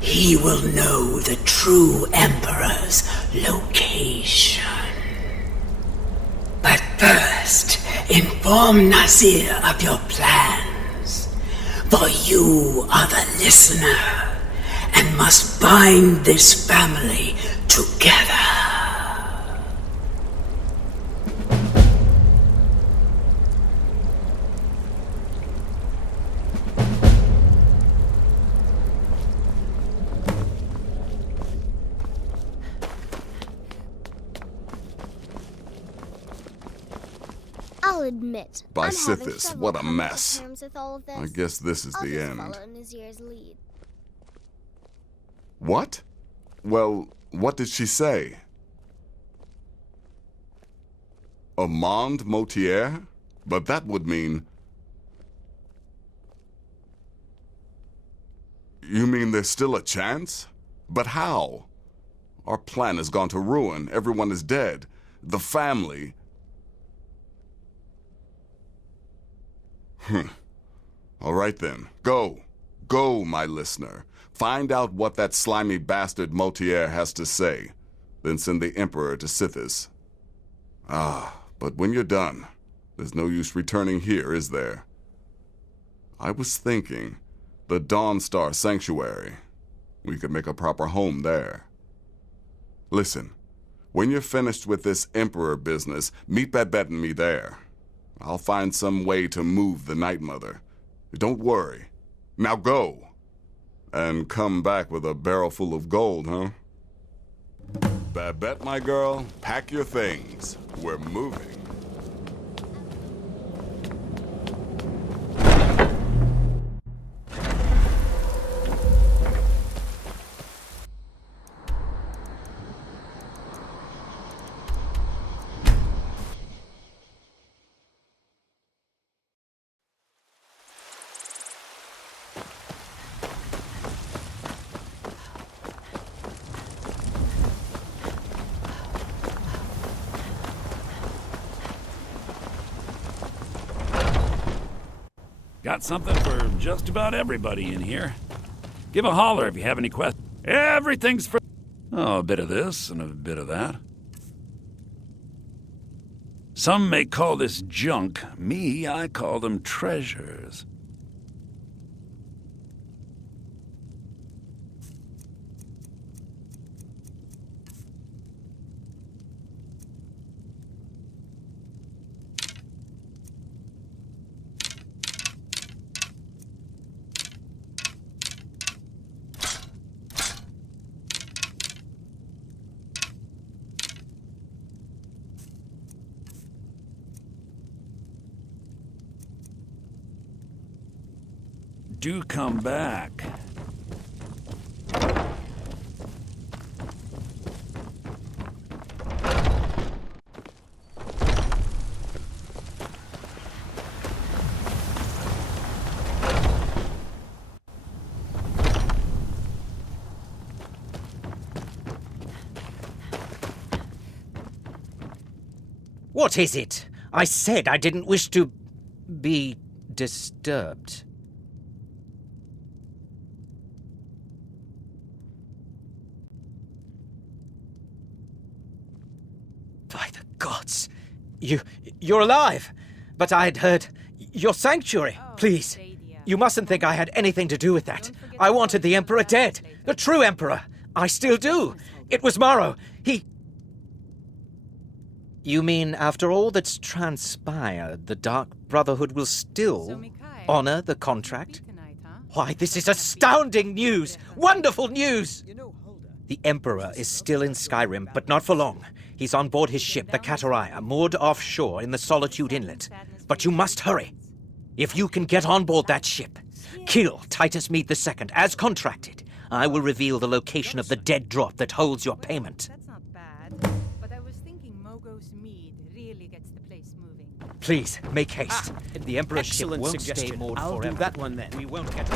He will know the true Emperor's location. But first, inform Nazir of your plans, for you are the listener and must bind this family together. I'll admit. By I'm having Sithis, trouble what a coming to mess. terms with all of this. I guess this is I'll the just end. follow Nazir's lead. What? Well, what did she say? Armand Mortier? But that would mean... You mean there's still a chance? But how? Our plan has gone to ruin. Everyone is dead. The family... All right then. Go. Go, my listener. Find out what that slimy bastard Mortier has to say. Then send the Emperor to Sithis. But when you're done, there's no use returning here, is there? I was thinking, the Dawnstar Sanctuary. We could make a proper home there. Listen, when you're finished with this Emperor business, meet Babette and me there. I'll find some way to move the Night Mother. Don't worry. Now go. And come back with a barrel full of gold, huh? Babette, my girl, pack your things. We're moving. Got something for just about everybody in here. Give a holler if you have any questions. Everything's for... Oh, a bit of this and a bit of that. Some may call this junk. Me, I call them treasures. Do come back. What is it? I said I didn't wish to be disturbed. By the gods! You're alive! But I had heard... your sanctuary! Please, you mustn't think I had anything to do with that. I wanted the Emperor dead. The true Emperor. I still do. It was Morrow. He... You mean, after all that's transpired, the Dark Brotherhood will still honor the contract? Why, this is astounding news! Wonderful news! The Emperor is still in Skyrim, but not for long. He's on board his ship, the 𝘼𝙗𝙘𝙧, moored offshore in the Solitude Inlet. But you must hurry. If you can get on board that ship, kill Titus Mead II, as contracted. I will reveal the location of the dead drop that holds your payment. Please, make haste. The Emperor's ship won't stay moored forever. I'll do that one then. We won't get...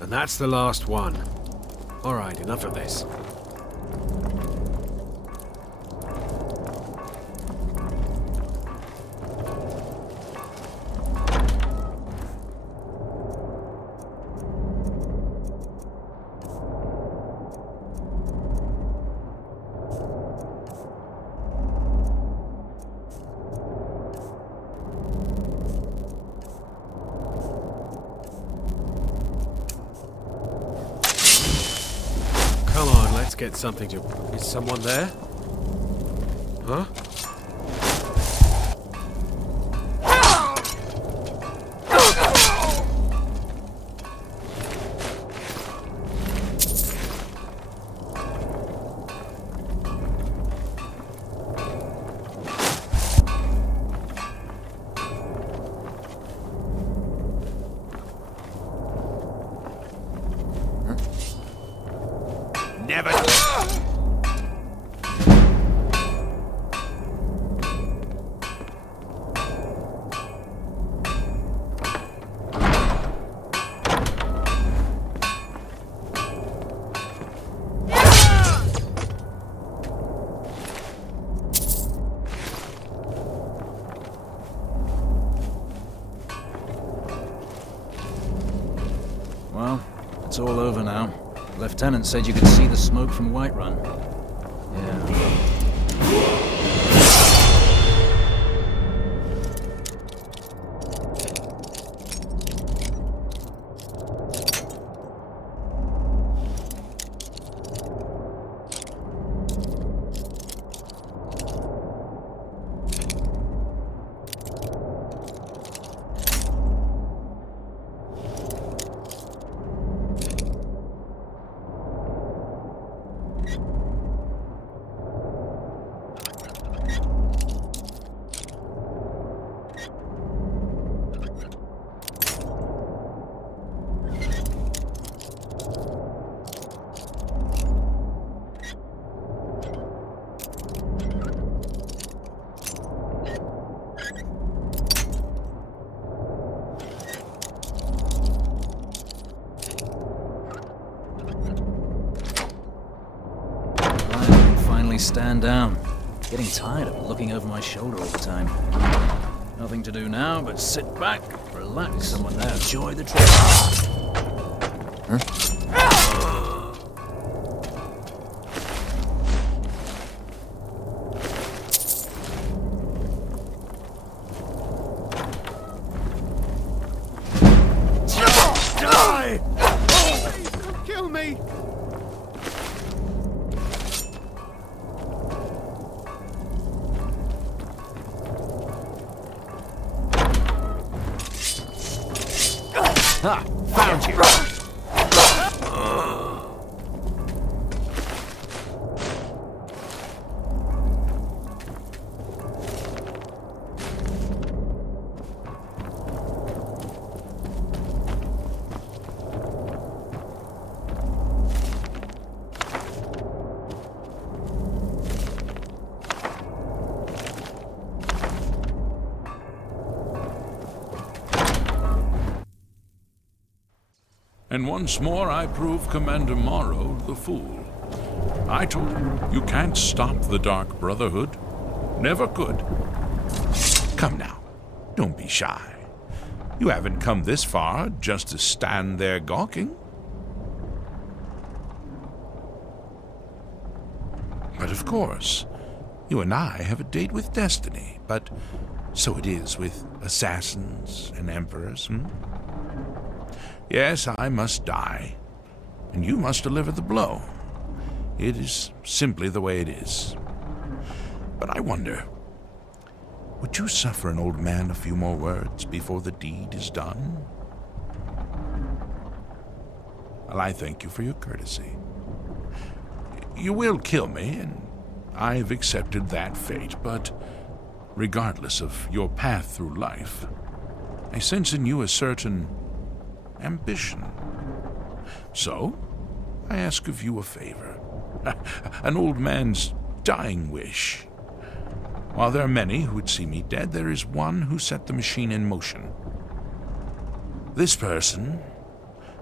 And that's the last one. All right, enough of this. Get something to... Is someone there? Huh? Well, it's all over now. Lieutenant said you could see the smoke from Whiterun. Yeah. Stand down. Getting tired of looking over my shoulder all the time. Nothing to do now but sit back, relax, and enjoy the trip. Die! Please, kill me! Ha! Found you! And once more I prove Commander Morrow the fool. I told him, you can't stop the Dark Brotherhood. Never could. Come now, don't be shy. You haven't come this far just to stand there gawking. But of course, you and I have a date with destiny, but so it is with assassins and emperors, Yes, I must die, and you must deliver the blow. It is simply the way it is. But I wonder, would you suffer an old man a few more words before the deed is done? Well, I thank you for your courtesy. You will kill me, and I've accepted that fate, but regardless of your path through life, I sense in you a certain ambition. So, I ask of you a favor. An old man's dying wish. While there are many who would see me dead, there is one who set the machine in motion. This person,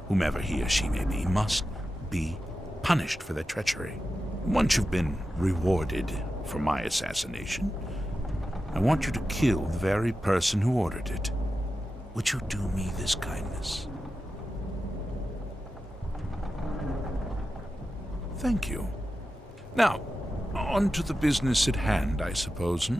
whomever he or she may be, must be punished for their treachery. Once you've been rewarded for my assassination, I want you to kill the very person who ordered it. Would you do me this kindness? Thank you. Now, on to the business at hand, I suppose,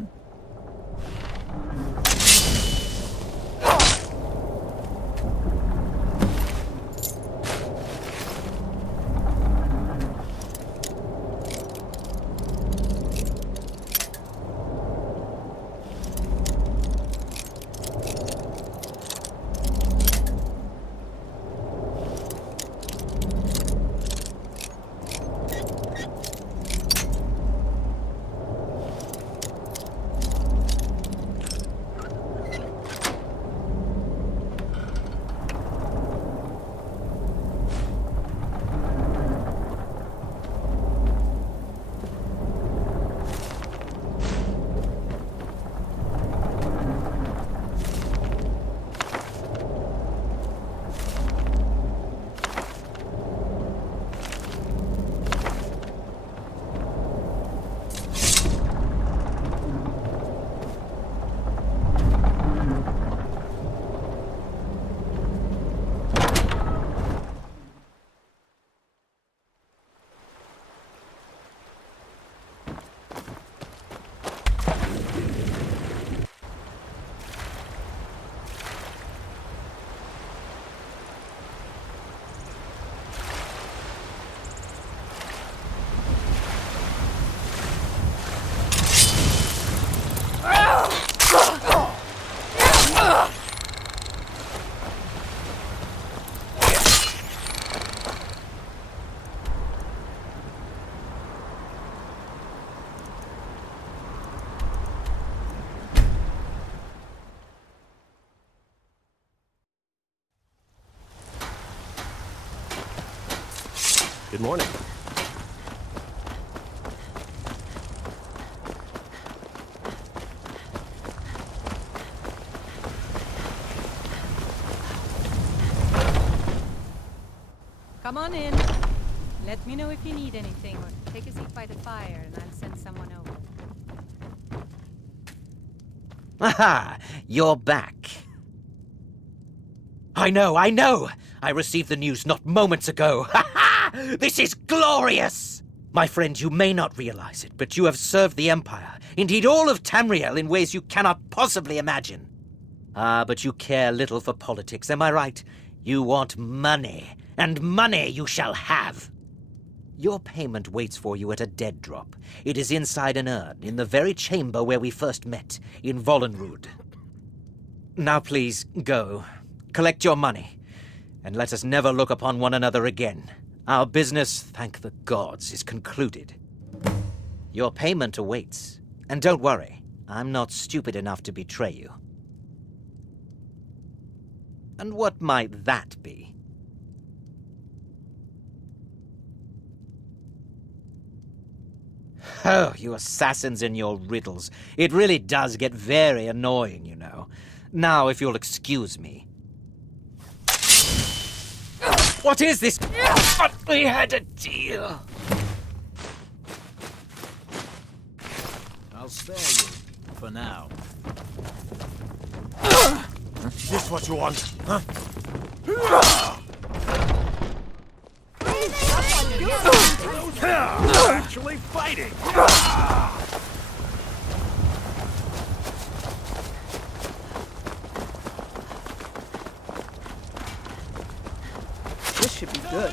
Good morning. Come on in. Let me know if you need anything, or take a seat by the fire and I'll send someone over. Aha! You're back. I know! I received the news not moments ago. Ha ha! This is glorious! My friend, you may not realize it, but you have served the Empire, indeed all of Tamriel, in ways you cannot possibly imagine. Ah, but you care little for politics, am I right? You want money, and money you shall have. Your payment waits for you at a dead drop. It is inside an urn, in the very chamber where we first met, in Vollenrud. Now please, go. Collect your money, and let us never look upon one another again. Our business, thank the gods, is concluded. Your payment awaits, and don't worry, I'm not stupid enough to betray you. And what might that be? Oh, you assassins and your riddles. It really does get very annoying, you know. Now, if you'll excuse me. What is this? But we had a deal. I'll spare you, for now. This what you want, huh? We're actually fighting! This should be good.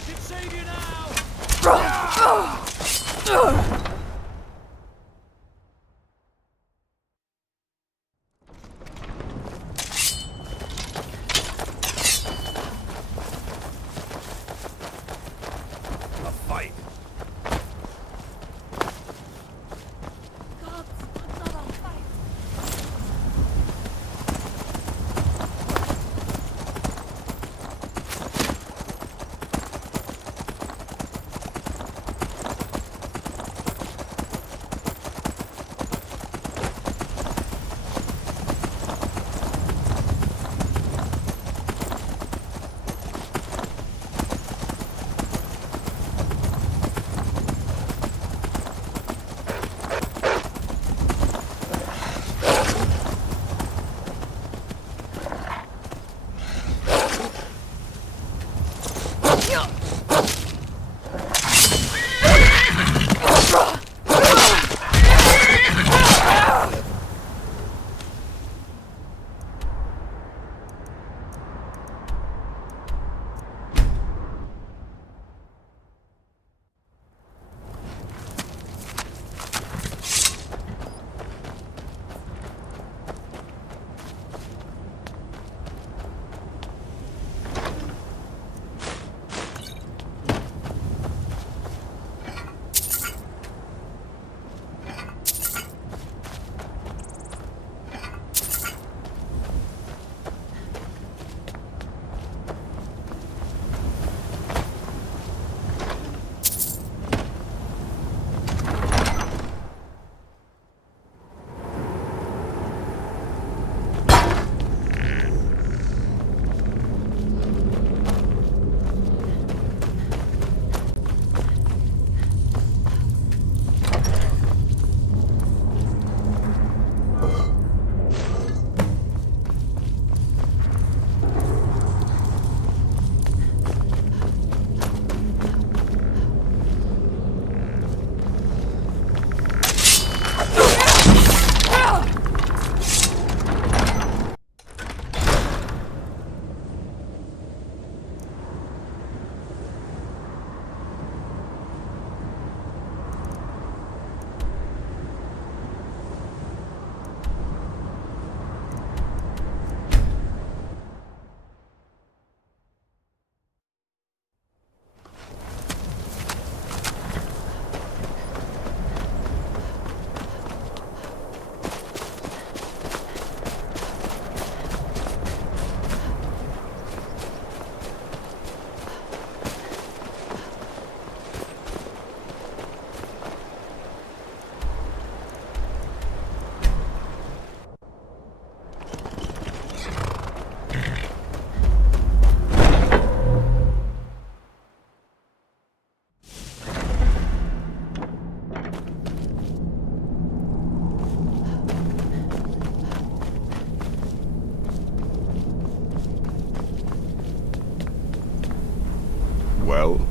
Well,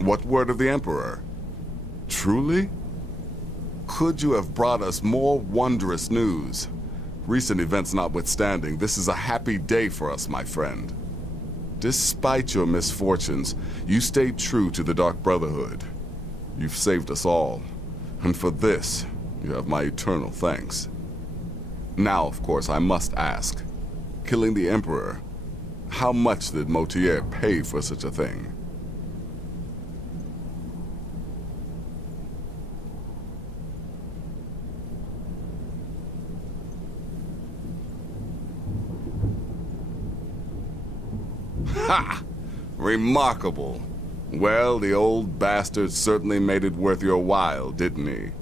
what word of the Emperor? Truly? Could you have brought us more wondrous news? Recent events notwithstanding, this is a happy day for us, my friend. Despite your misfortunes, you stayed true to the Dark Brotherhood. You've saved us all, and for this, you have my eternal thanks. Now, of course, I must ask, killing the Emperor, how much did 𝘼𝙗𝙘𝙧 pay for such a thing? Ha! Remarkable. Well, the old bastard certainly made it worth your while, didn't he?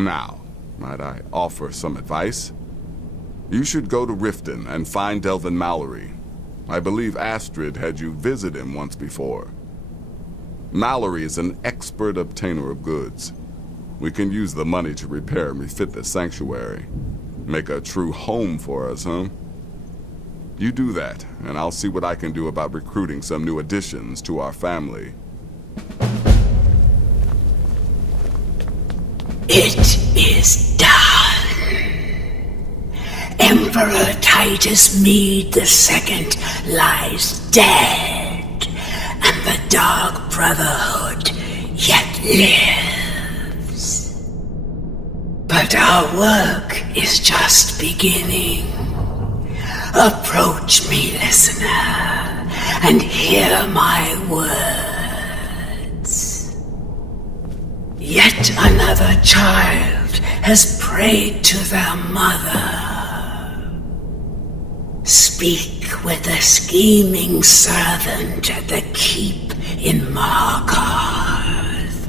Now, might I offer some advice? You should go to Riften and find Delvin Mallory. I believe Astrid had you visit him once before. Mallory is an expert obtainer of goods. We can use the money to repair and refit the sanctuary. Make a true home for us, huh? You do that, and I'll see what I can do about recruiting some new additions to our family. It is done. Emperor Titus Mede II lies dead, and the Dark Brotherhood yet lives. But our work is just beginning. Approach me, listener, and hear my words. Yet another child has prayed to their mother. Speak with the scheming servant at the keep in Markarth.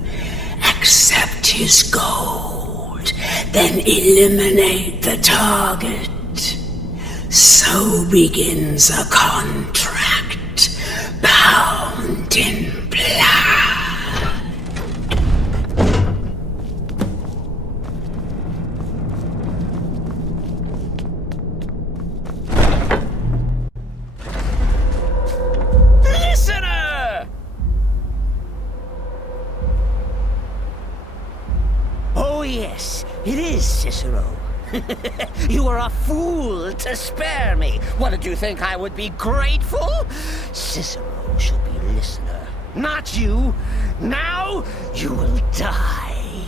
Accept his gold, then eliminate the target. So begins a contract bound in blood. Listener! Oh yes, it is Cicero. You are a fool to spare me. What, did you think I would be grateful? Cicero should be listener, not you. Now you will die.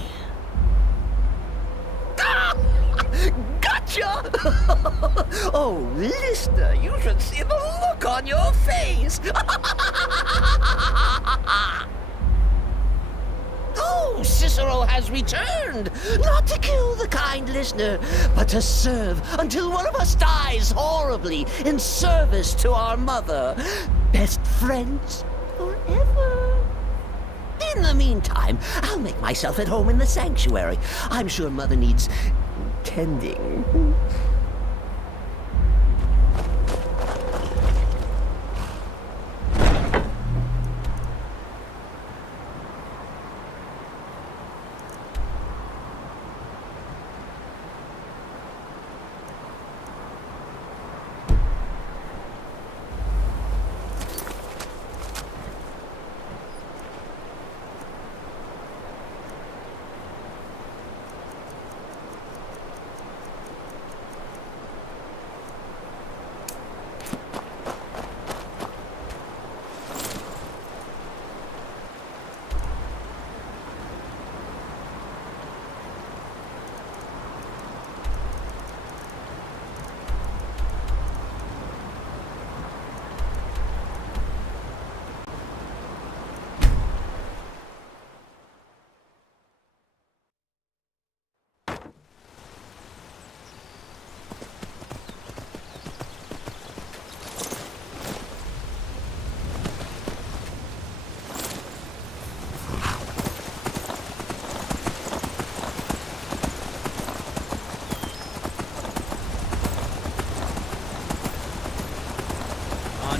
Gotcha! Oh, listener, you should see the look on your face. Oh, Cicero has returned, not to kill the kind listener, but to serve until one of us dies horribly in service to our mother. Best friends forever. In the meantime, I'll make myself at home in the sanctuary. I'm sure Mother needs tending.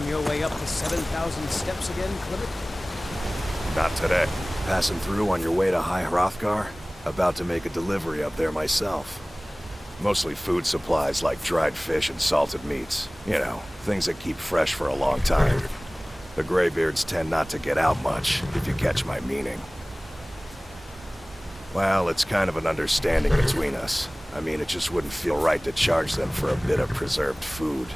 Your way up the 7,000 steps again, Clement? Not today. Passing through on your way to High Hrothgar? About to make a delivery up there myself. Mostly food supplies like dried fish and salted meats. You know, things that keep fresh for a long time. The Greybeards tend not to get out much, if you catch my meaning. Well, it's kind of an understanding between us. I mean, it just wouldn't feel right to charge them for a bit of preserved food.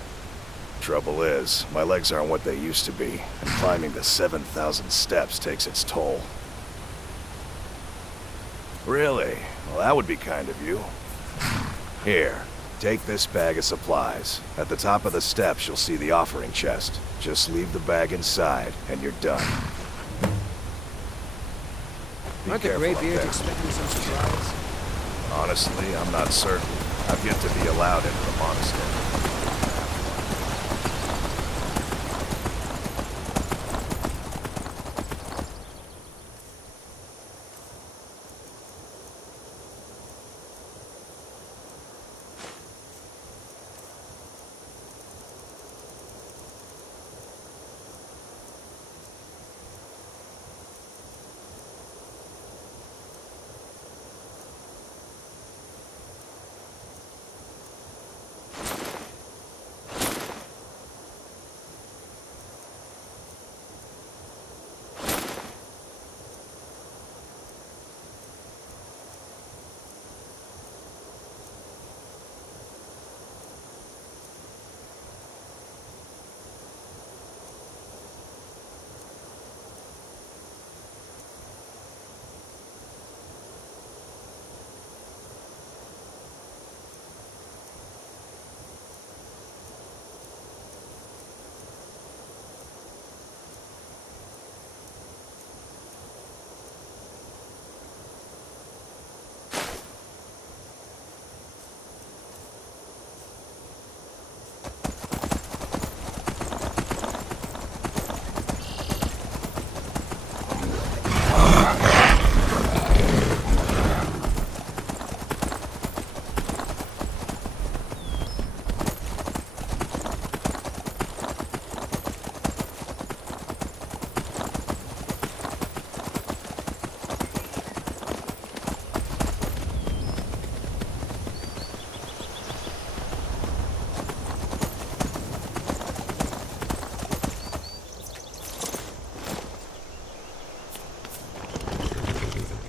Trouble is, my legs aren't what they used to be, and climbing the 7,000 steps takes its toll. Really? Well, that would be kind of you. Here, take this bag of supplies. At the top of the steps, you'll see the offering chest. Just leave the bag inside, and you're done. Aren't the Greybeards expecting some surprise? Honestly, I'm not certain. I've yet to be allowed into the monastery.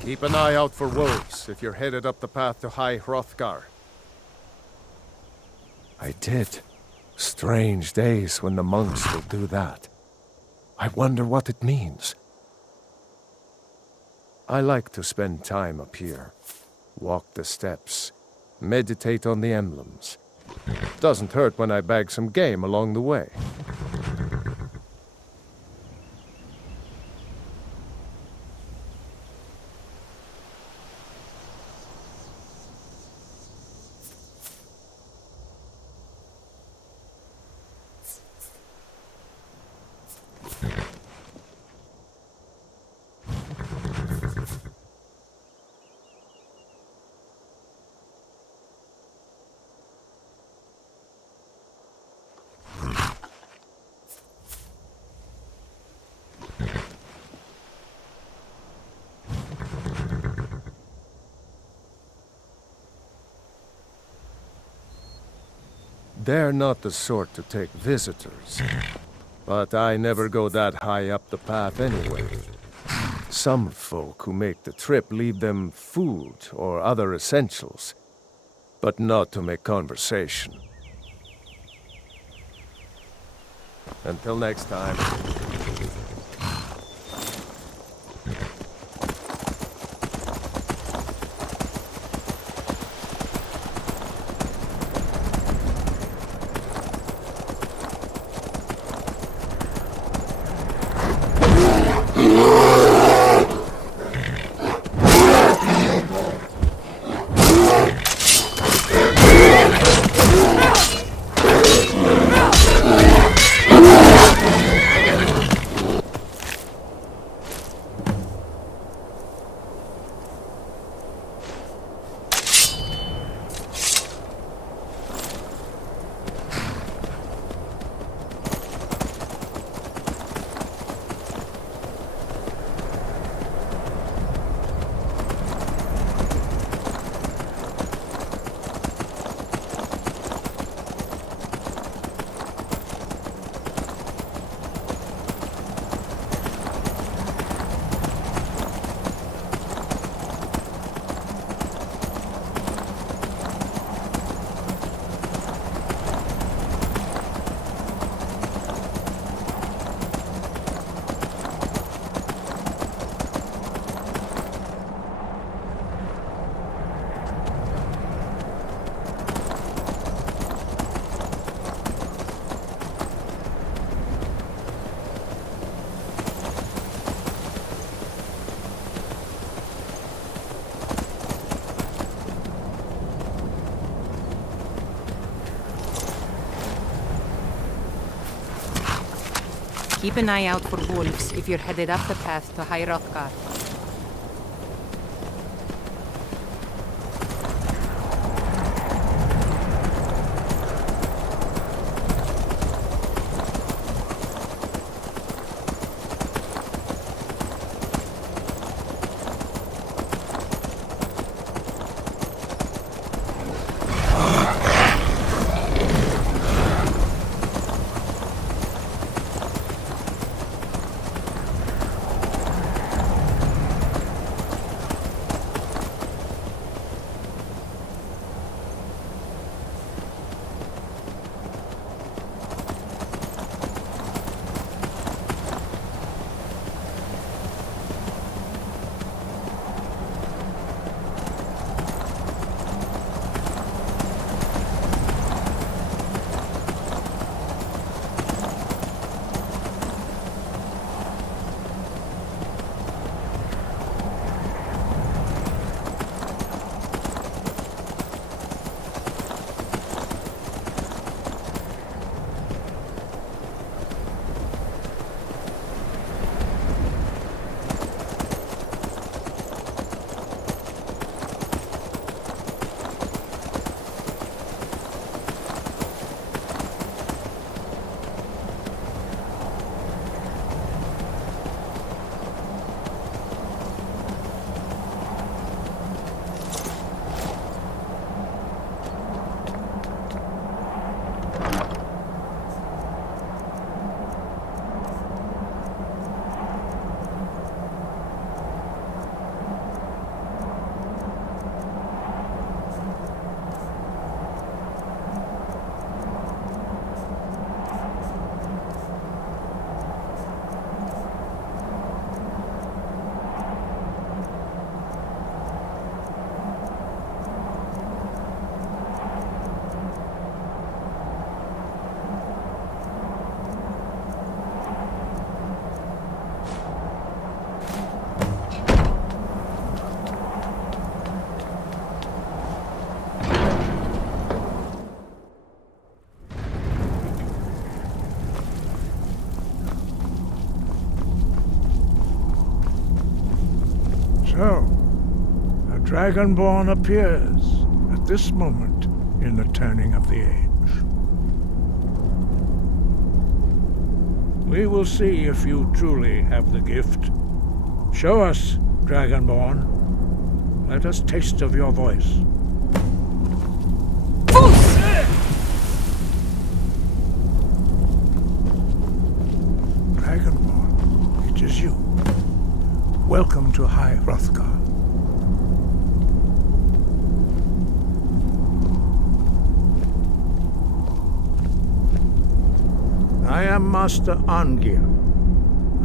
Keep an eye out for wolves if you're headed up the path to 𝘼𝙗𝙗𝙗𝙗. I did. Strange days when the monks will do that. I wonder what it means. I like to spend time up here. Walk the steps. Meditate on the emblems. Doesn't hurt when I bag some game along the way. They're not the sort to take visitors. But I never go that high up the path anyway. Some folk who make the trip leave them food or other essentials, but not to make conversation. Until next time. Keep an eye out for wolves if you're headed up the path to 𝘼𝙗𝙘𝙪𝙩. So, a Dragonborn appears at this moment in the turning of the age. We will see if you truly have the gift. Show us, Dragonborn. Let us taste of your voice. Dragonborn, it is you. Welcome to 𝘼𝙗𝙘𝙪𝙪. I am Master Arngeir.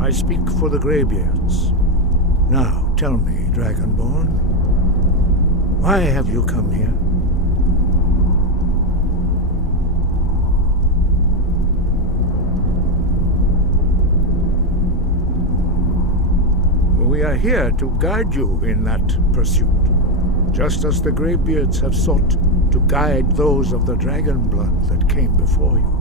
I speak for the Greybeards. Now, tell me, Dragonborn, why have you come here? We are here to guide you in that pursuit, just as the Greybeards have sought to guide those of the dragon blood that came before you.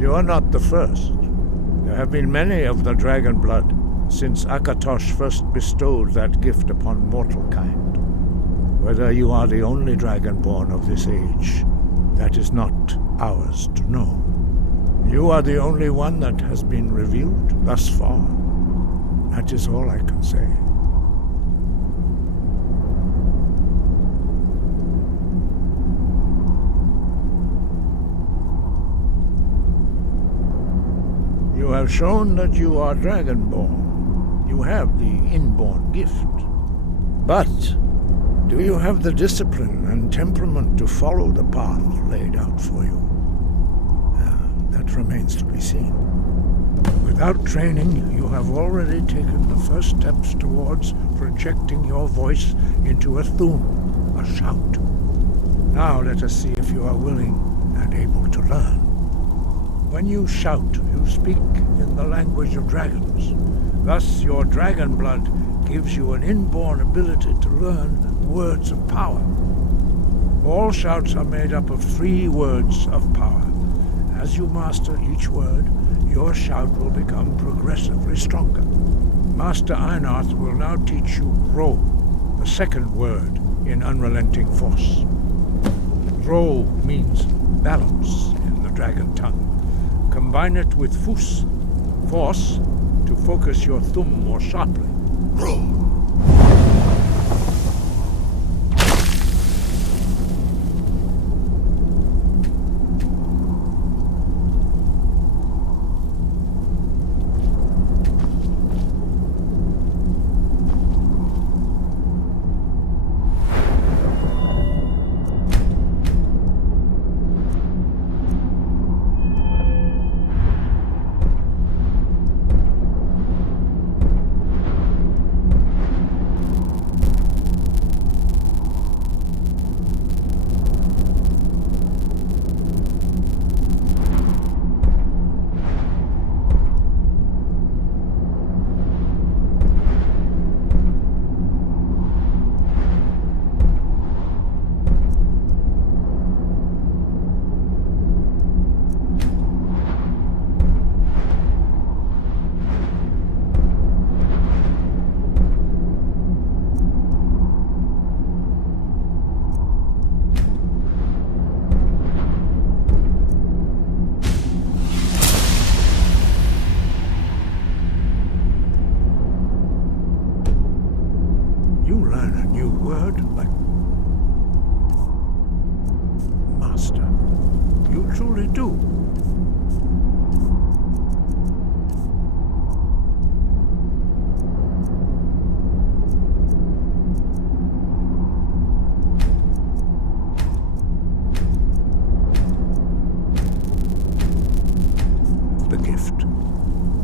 You are not the first. There have been many of the dragon blood since 𝘼𝙗𝙘𝙪𝙪 first bestowed that gift upon mortal kind. Whether you are the only dragonborn of this age, that is not ours to know. You are the only one that has been revealed thus far. That is all I can say. You have shown that you are Dragonborn. You have the inborn gift. But do you have the discipline and temperament to follow the path laid out for you? That remains to be seen. With Without training, you have already taken the first steps towards projecting your voice into a 𝘼𝙗𝙗𝙪𝙩, a shout. Now let us see if you are willing and able to learn. When you shout, you speak in the language of dragons. Thus, your dragon blood gives you an inborn ability to learn words of power. All shouts are made up of 3 words of power. As you master each word, your shout will become progressively stronger. Master 𝘼𝙗𝙗𝙪𝙩 will now teach you 𝘼, the second word in unrelenting force. 𝘼 means balance in the dragon tongue. Combine it with 𝘼, force, to focus your 𝘼 more sharply. 𝘼.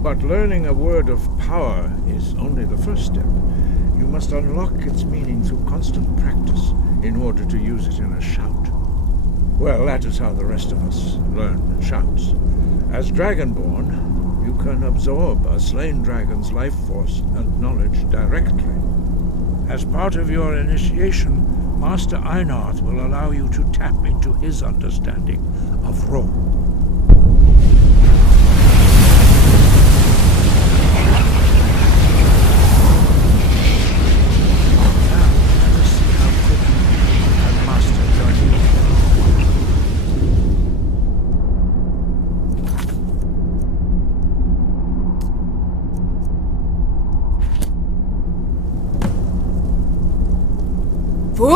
But learning a word of power is only the first step. You must unlock its meaning through constant practice in order to use it in a shout. Well, that is how the rest of us learn shouts. As Dragonborn, you can absorb a slain dragon's life force and knowledge directly. As part of your initiation, Master 𝘼𝙗𝙗𝙪𝙩 will allow you to tap into his understanding of 𝘼.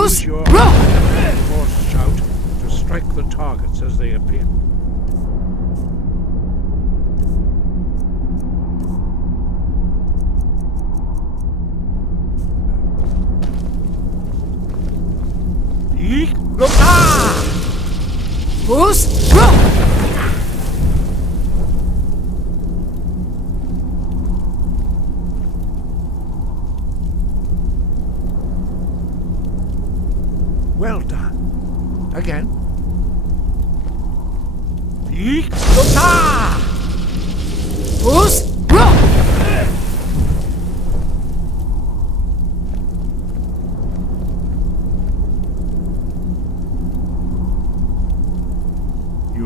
Use your force shout to strike the targets as they appear. Well done. Again. You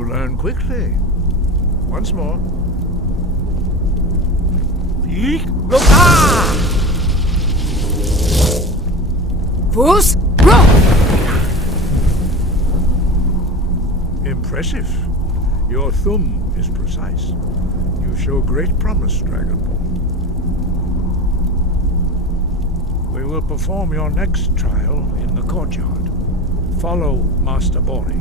learn quickly. Once more. Impressive. Your 𝘼 is precise. You show great promise, Dragonborn. We will perform your next trial in the courtyard. Follow Master Bori.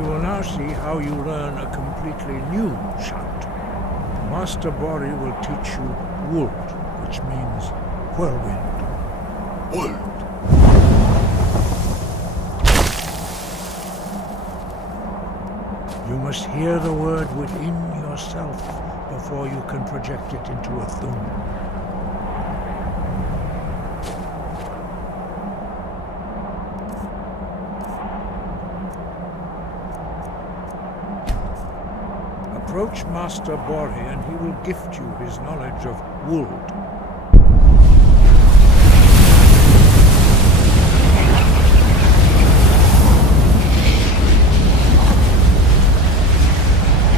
You will now see how you learn a completely new chant. Master Bori will teach you Wuld, which means whirlwind. Wuld. You must hear the word within yourself before you can project it into a thum. Approach Master Bori and he will gift you his knowledge of Wuld.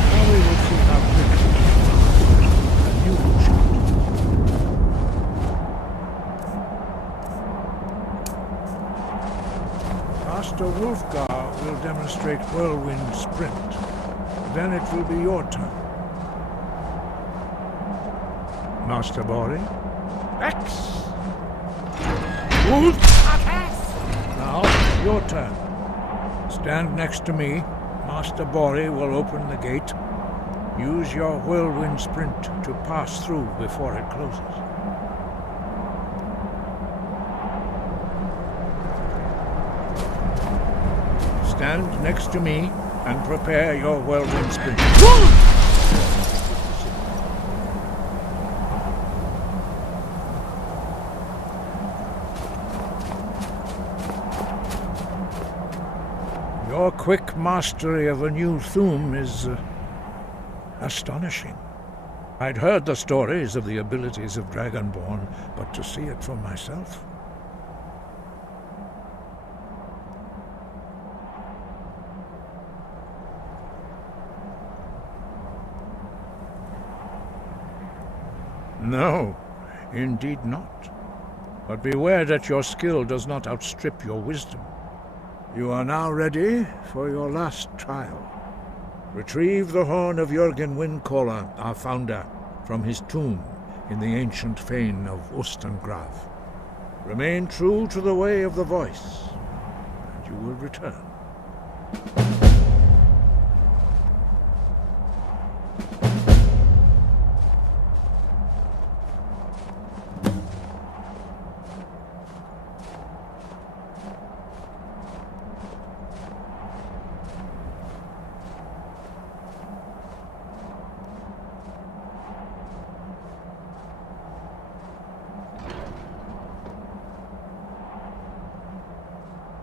Now we will see how quickly a new chant. Master Wulfgar will demonstrate Whirlwind Sprint. Then it will be your turn. Master Bori. X! Wolf! Now, your turn. Stand next to me. Master Bori will open the gate. Use your whirlwind sprint to pass through before it closes. Stand next to me and prepare your whirlwind sprint. Your quick mastery of a new Thum is astonishing. I'd heard the stories of the abilities of Dragonborn, but to see it for myself... No, indeed not. But beware that your skill does not outstrip your wisdom. You are now ready for your last trial. Retrieve the horn of Jürgen Windcaller, our founder, from his tomb in the ancient fane of Ustengrav. Remain true to the way of the voice, and you will return.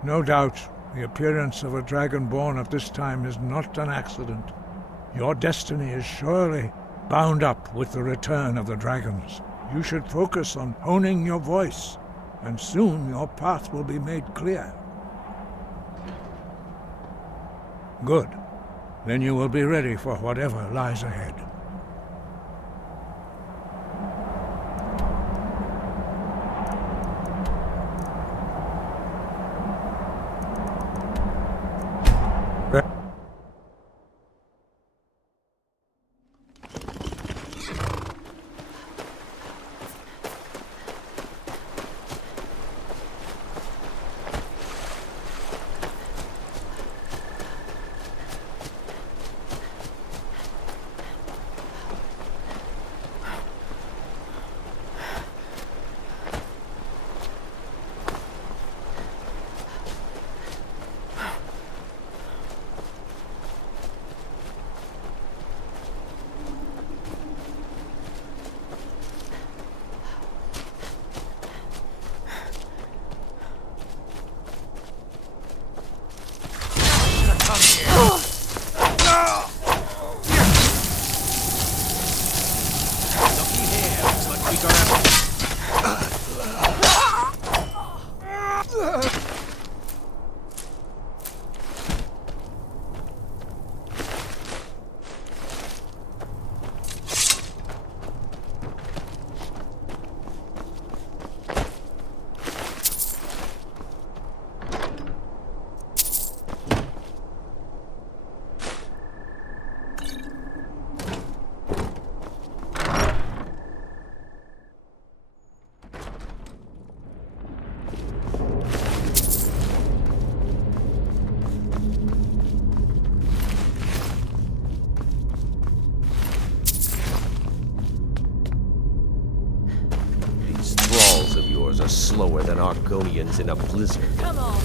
No doubt, the appearance of a Dragonborn at this time is not an accident. Your destiny is surely bound up with the return of the dragons. You should focus on honing your voice, and soon your path will be made clear. Good. Then you will be ready for whatever lies ahead. slower than Argonians in a blizzard. Come on.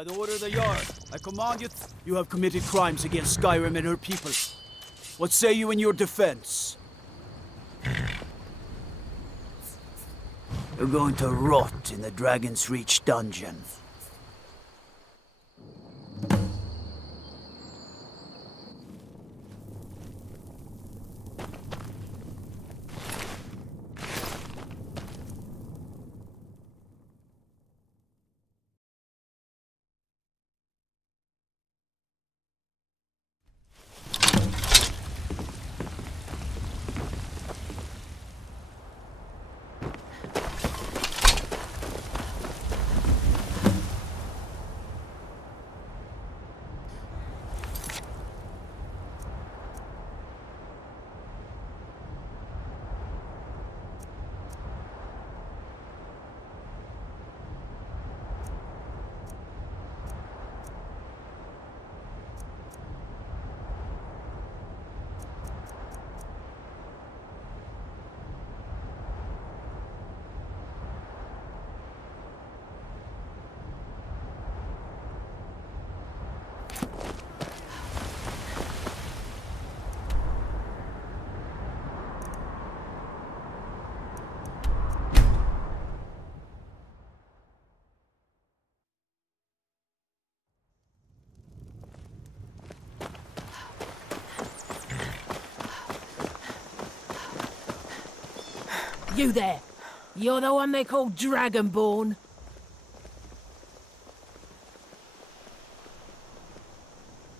By the order of the Jarl, I command you. You have committed crimes against Skyrim and her people. What say you in your defense? You're going to rot in the Dragon's Reach dungeon. You there. You're the one they call Dragonborn.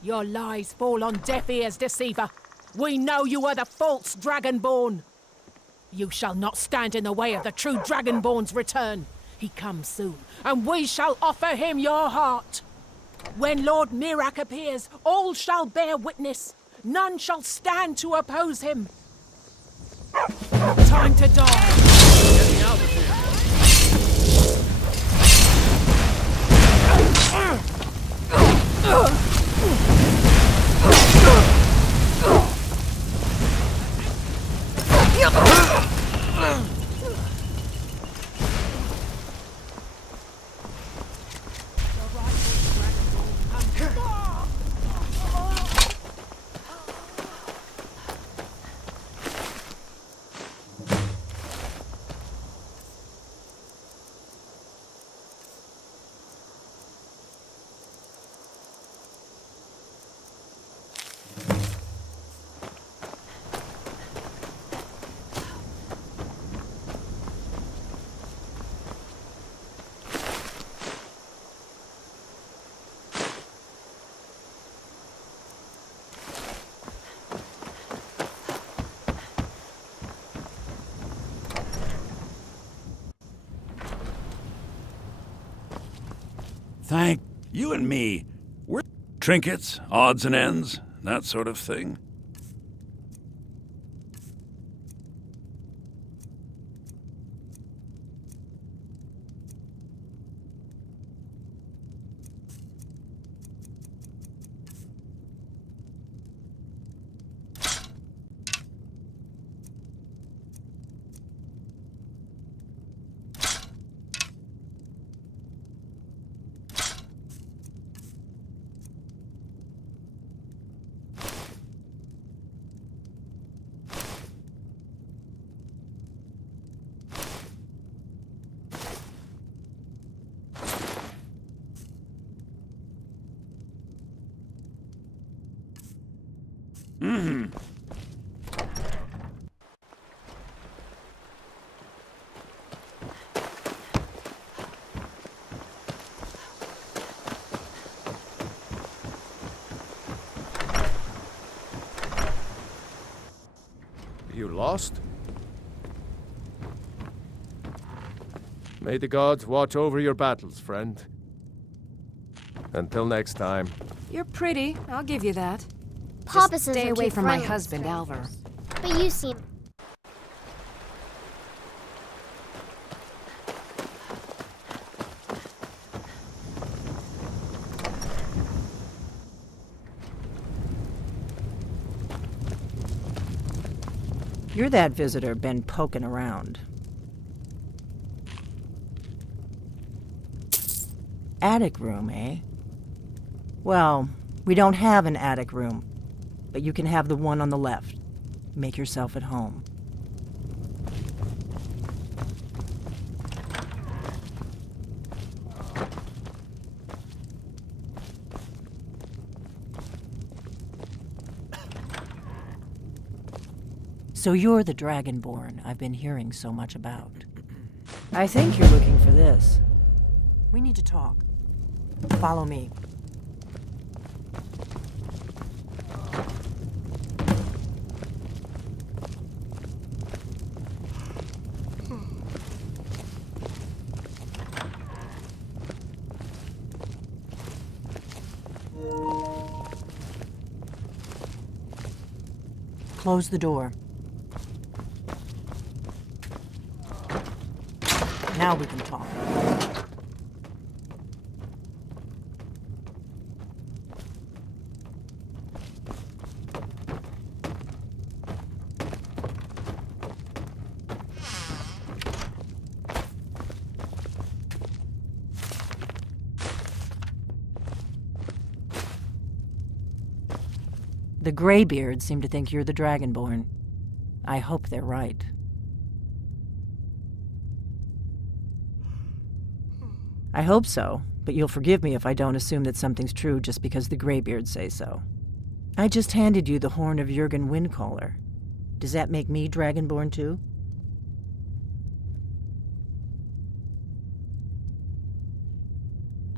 Your lies fall on deaf ears, deceiver. We know you are the false Dragonborn. You shall not stand in the way of the true Dragonborn's return. He comes soon, and we shall offer him your heart. When Lord Mirak appears, all shall bear witness. None shall stand to oppose him. Time to die. Get me out of here. Thank you and me. We're trinkets, odds and ends, that sort of thing. You lost? May the gods watch over your battles, friend. Until next time. You're pretty, I'll give you that. Papa Just says stay I'm away too from my friendly, husband, strangers. Alvar. But you seem... You're that visitor been poking around. Attic room, eh? Well, we don't have an attic room, but you can have the one on the left. Make yourself at home. So you're the Dragonborn I've been hearing so much about. I think you're looking for this. We need to talk. Follow me. Close the door. Now we can talk. The Greybeards seem to think you're the Dragonborn. I hope they're right. I hope so, but you'll forgive me if I don't assume that something's true just because the Greybeards say so. I just handed you the horn of 𝘼𝙗𝙘𝙪𝙩. Does that make me Dragonborn too?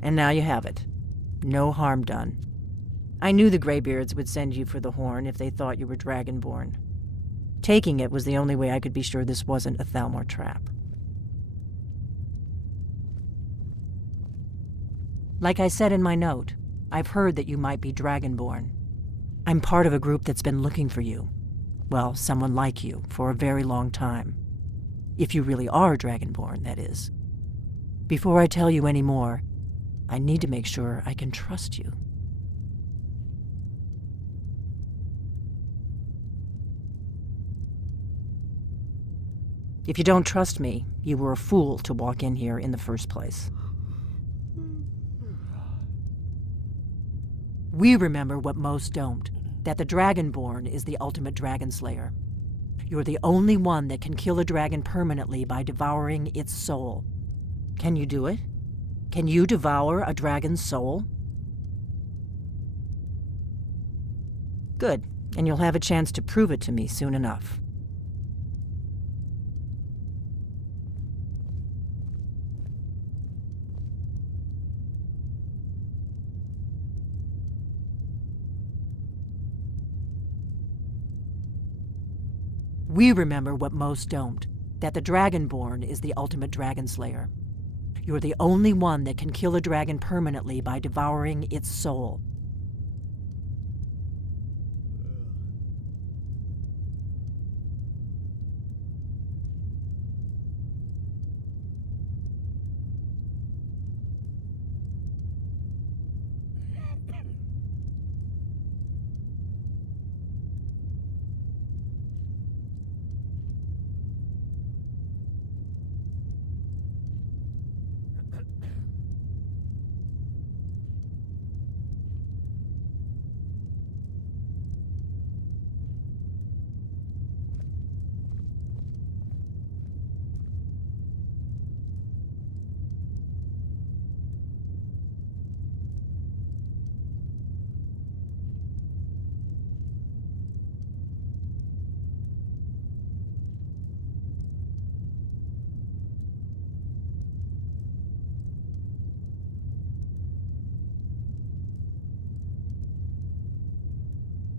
And now you have it. No harm done. I knew the Greybeards would send you for the horn if they thought you were Dragonborn. Taking it was the only way I could be sure this wasn't a Thalmor trap. Like I said in my note, I've heard that you might be Dragonborn. I'm part of a group that's been looking for you. Well, someone like you, for a very long time. If you really are Dragonborn, that is. Before I tell you any more, I need to make sure I can trust you. If you don't trust me, you were a fool to walk in here in the first place. We remember what most don't, that the Dragonborn is the ultimate dragon slayer. You're the only one that can kill a dragon permanently by devouring its soul. Can you do it? Can you devour a dragon's soul? Good, and you'll have a chance to prove it to me soon enough. We remember what most don't, that the Dragonborn is the ultimate dragon slayer. You're the only one that can kill a dragon permanently by devouring its soul.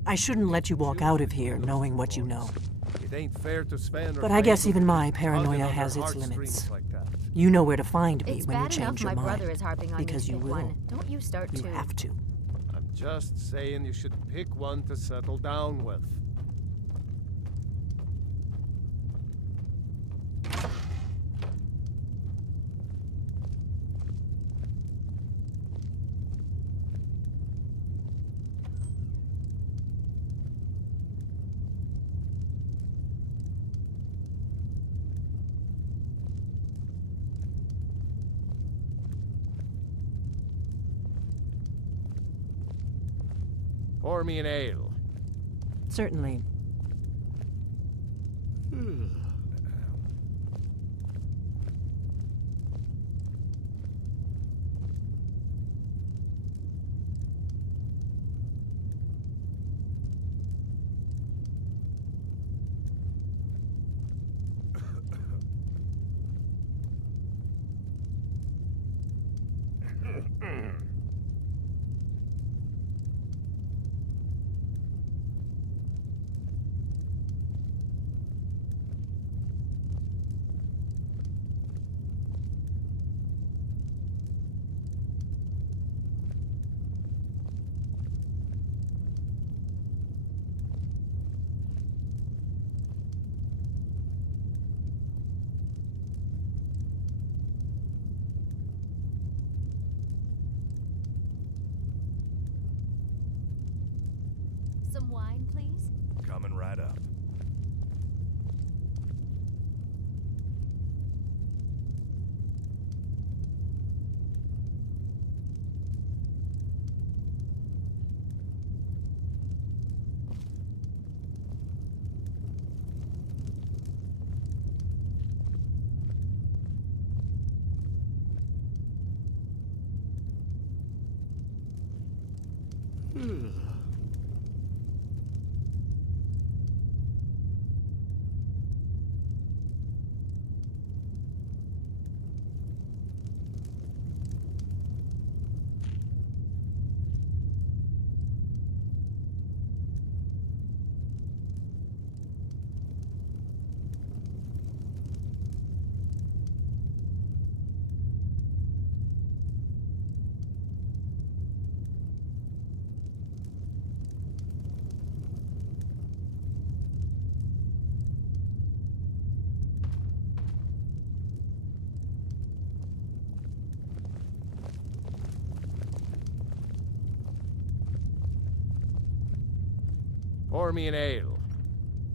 I shouldn't let you walk out of here knowing what you know. It ain't fair to Sven. But I guess even my paranoia has its limits. You know where to find me when you change your mind. Because you will. Don't you start You have to. I'm just saying you should pick one to settle down with. Pour me an ale. Certainly. Some wine, please? Coming right up. Pour me an ale.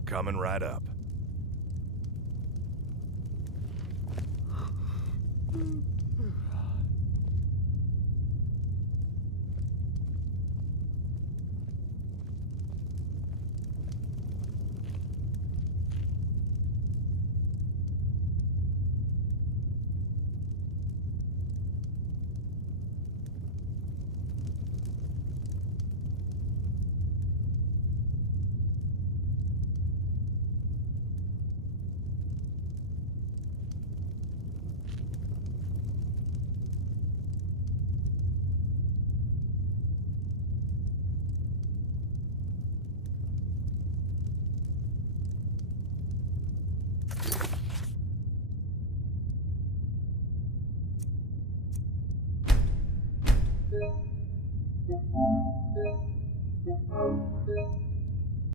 Coming right up.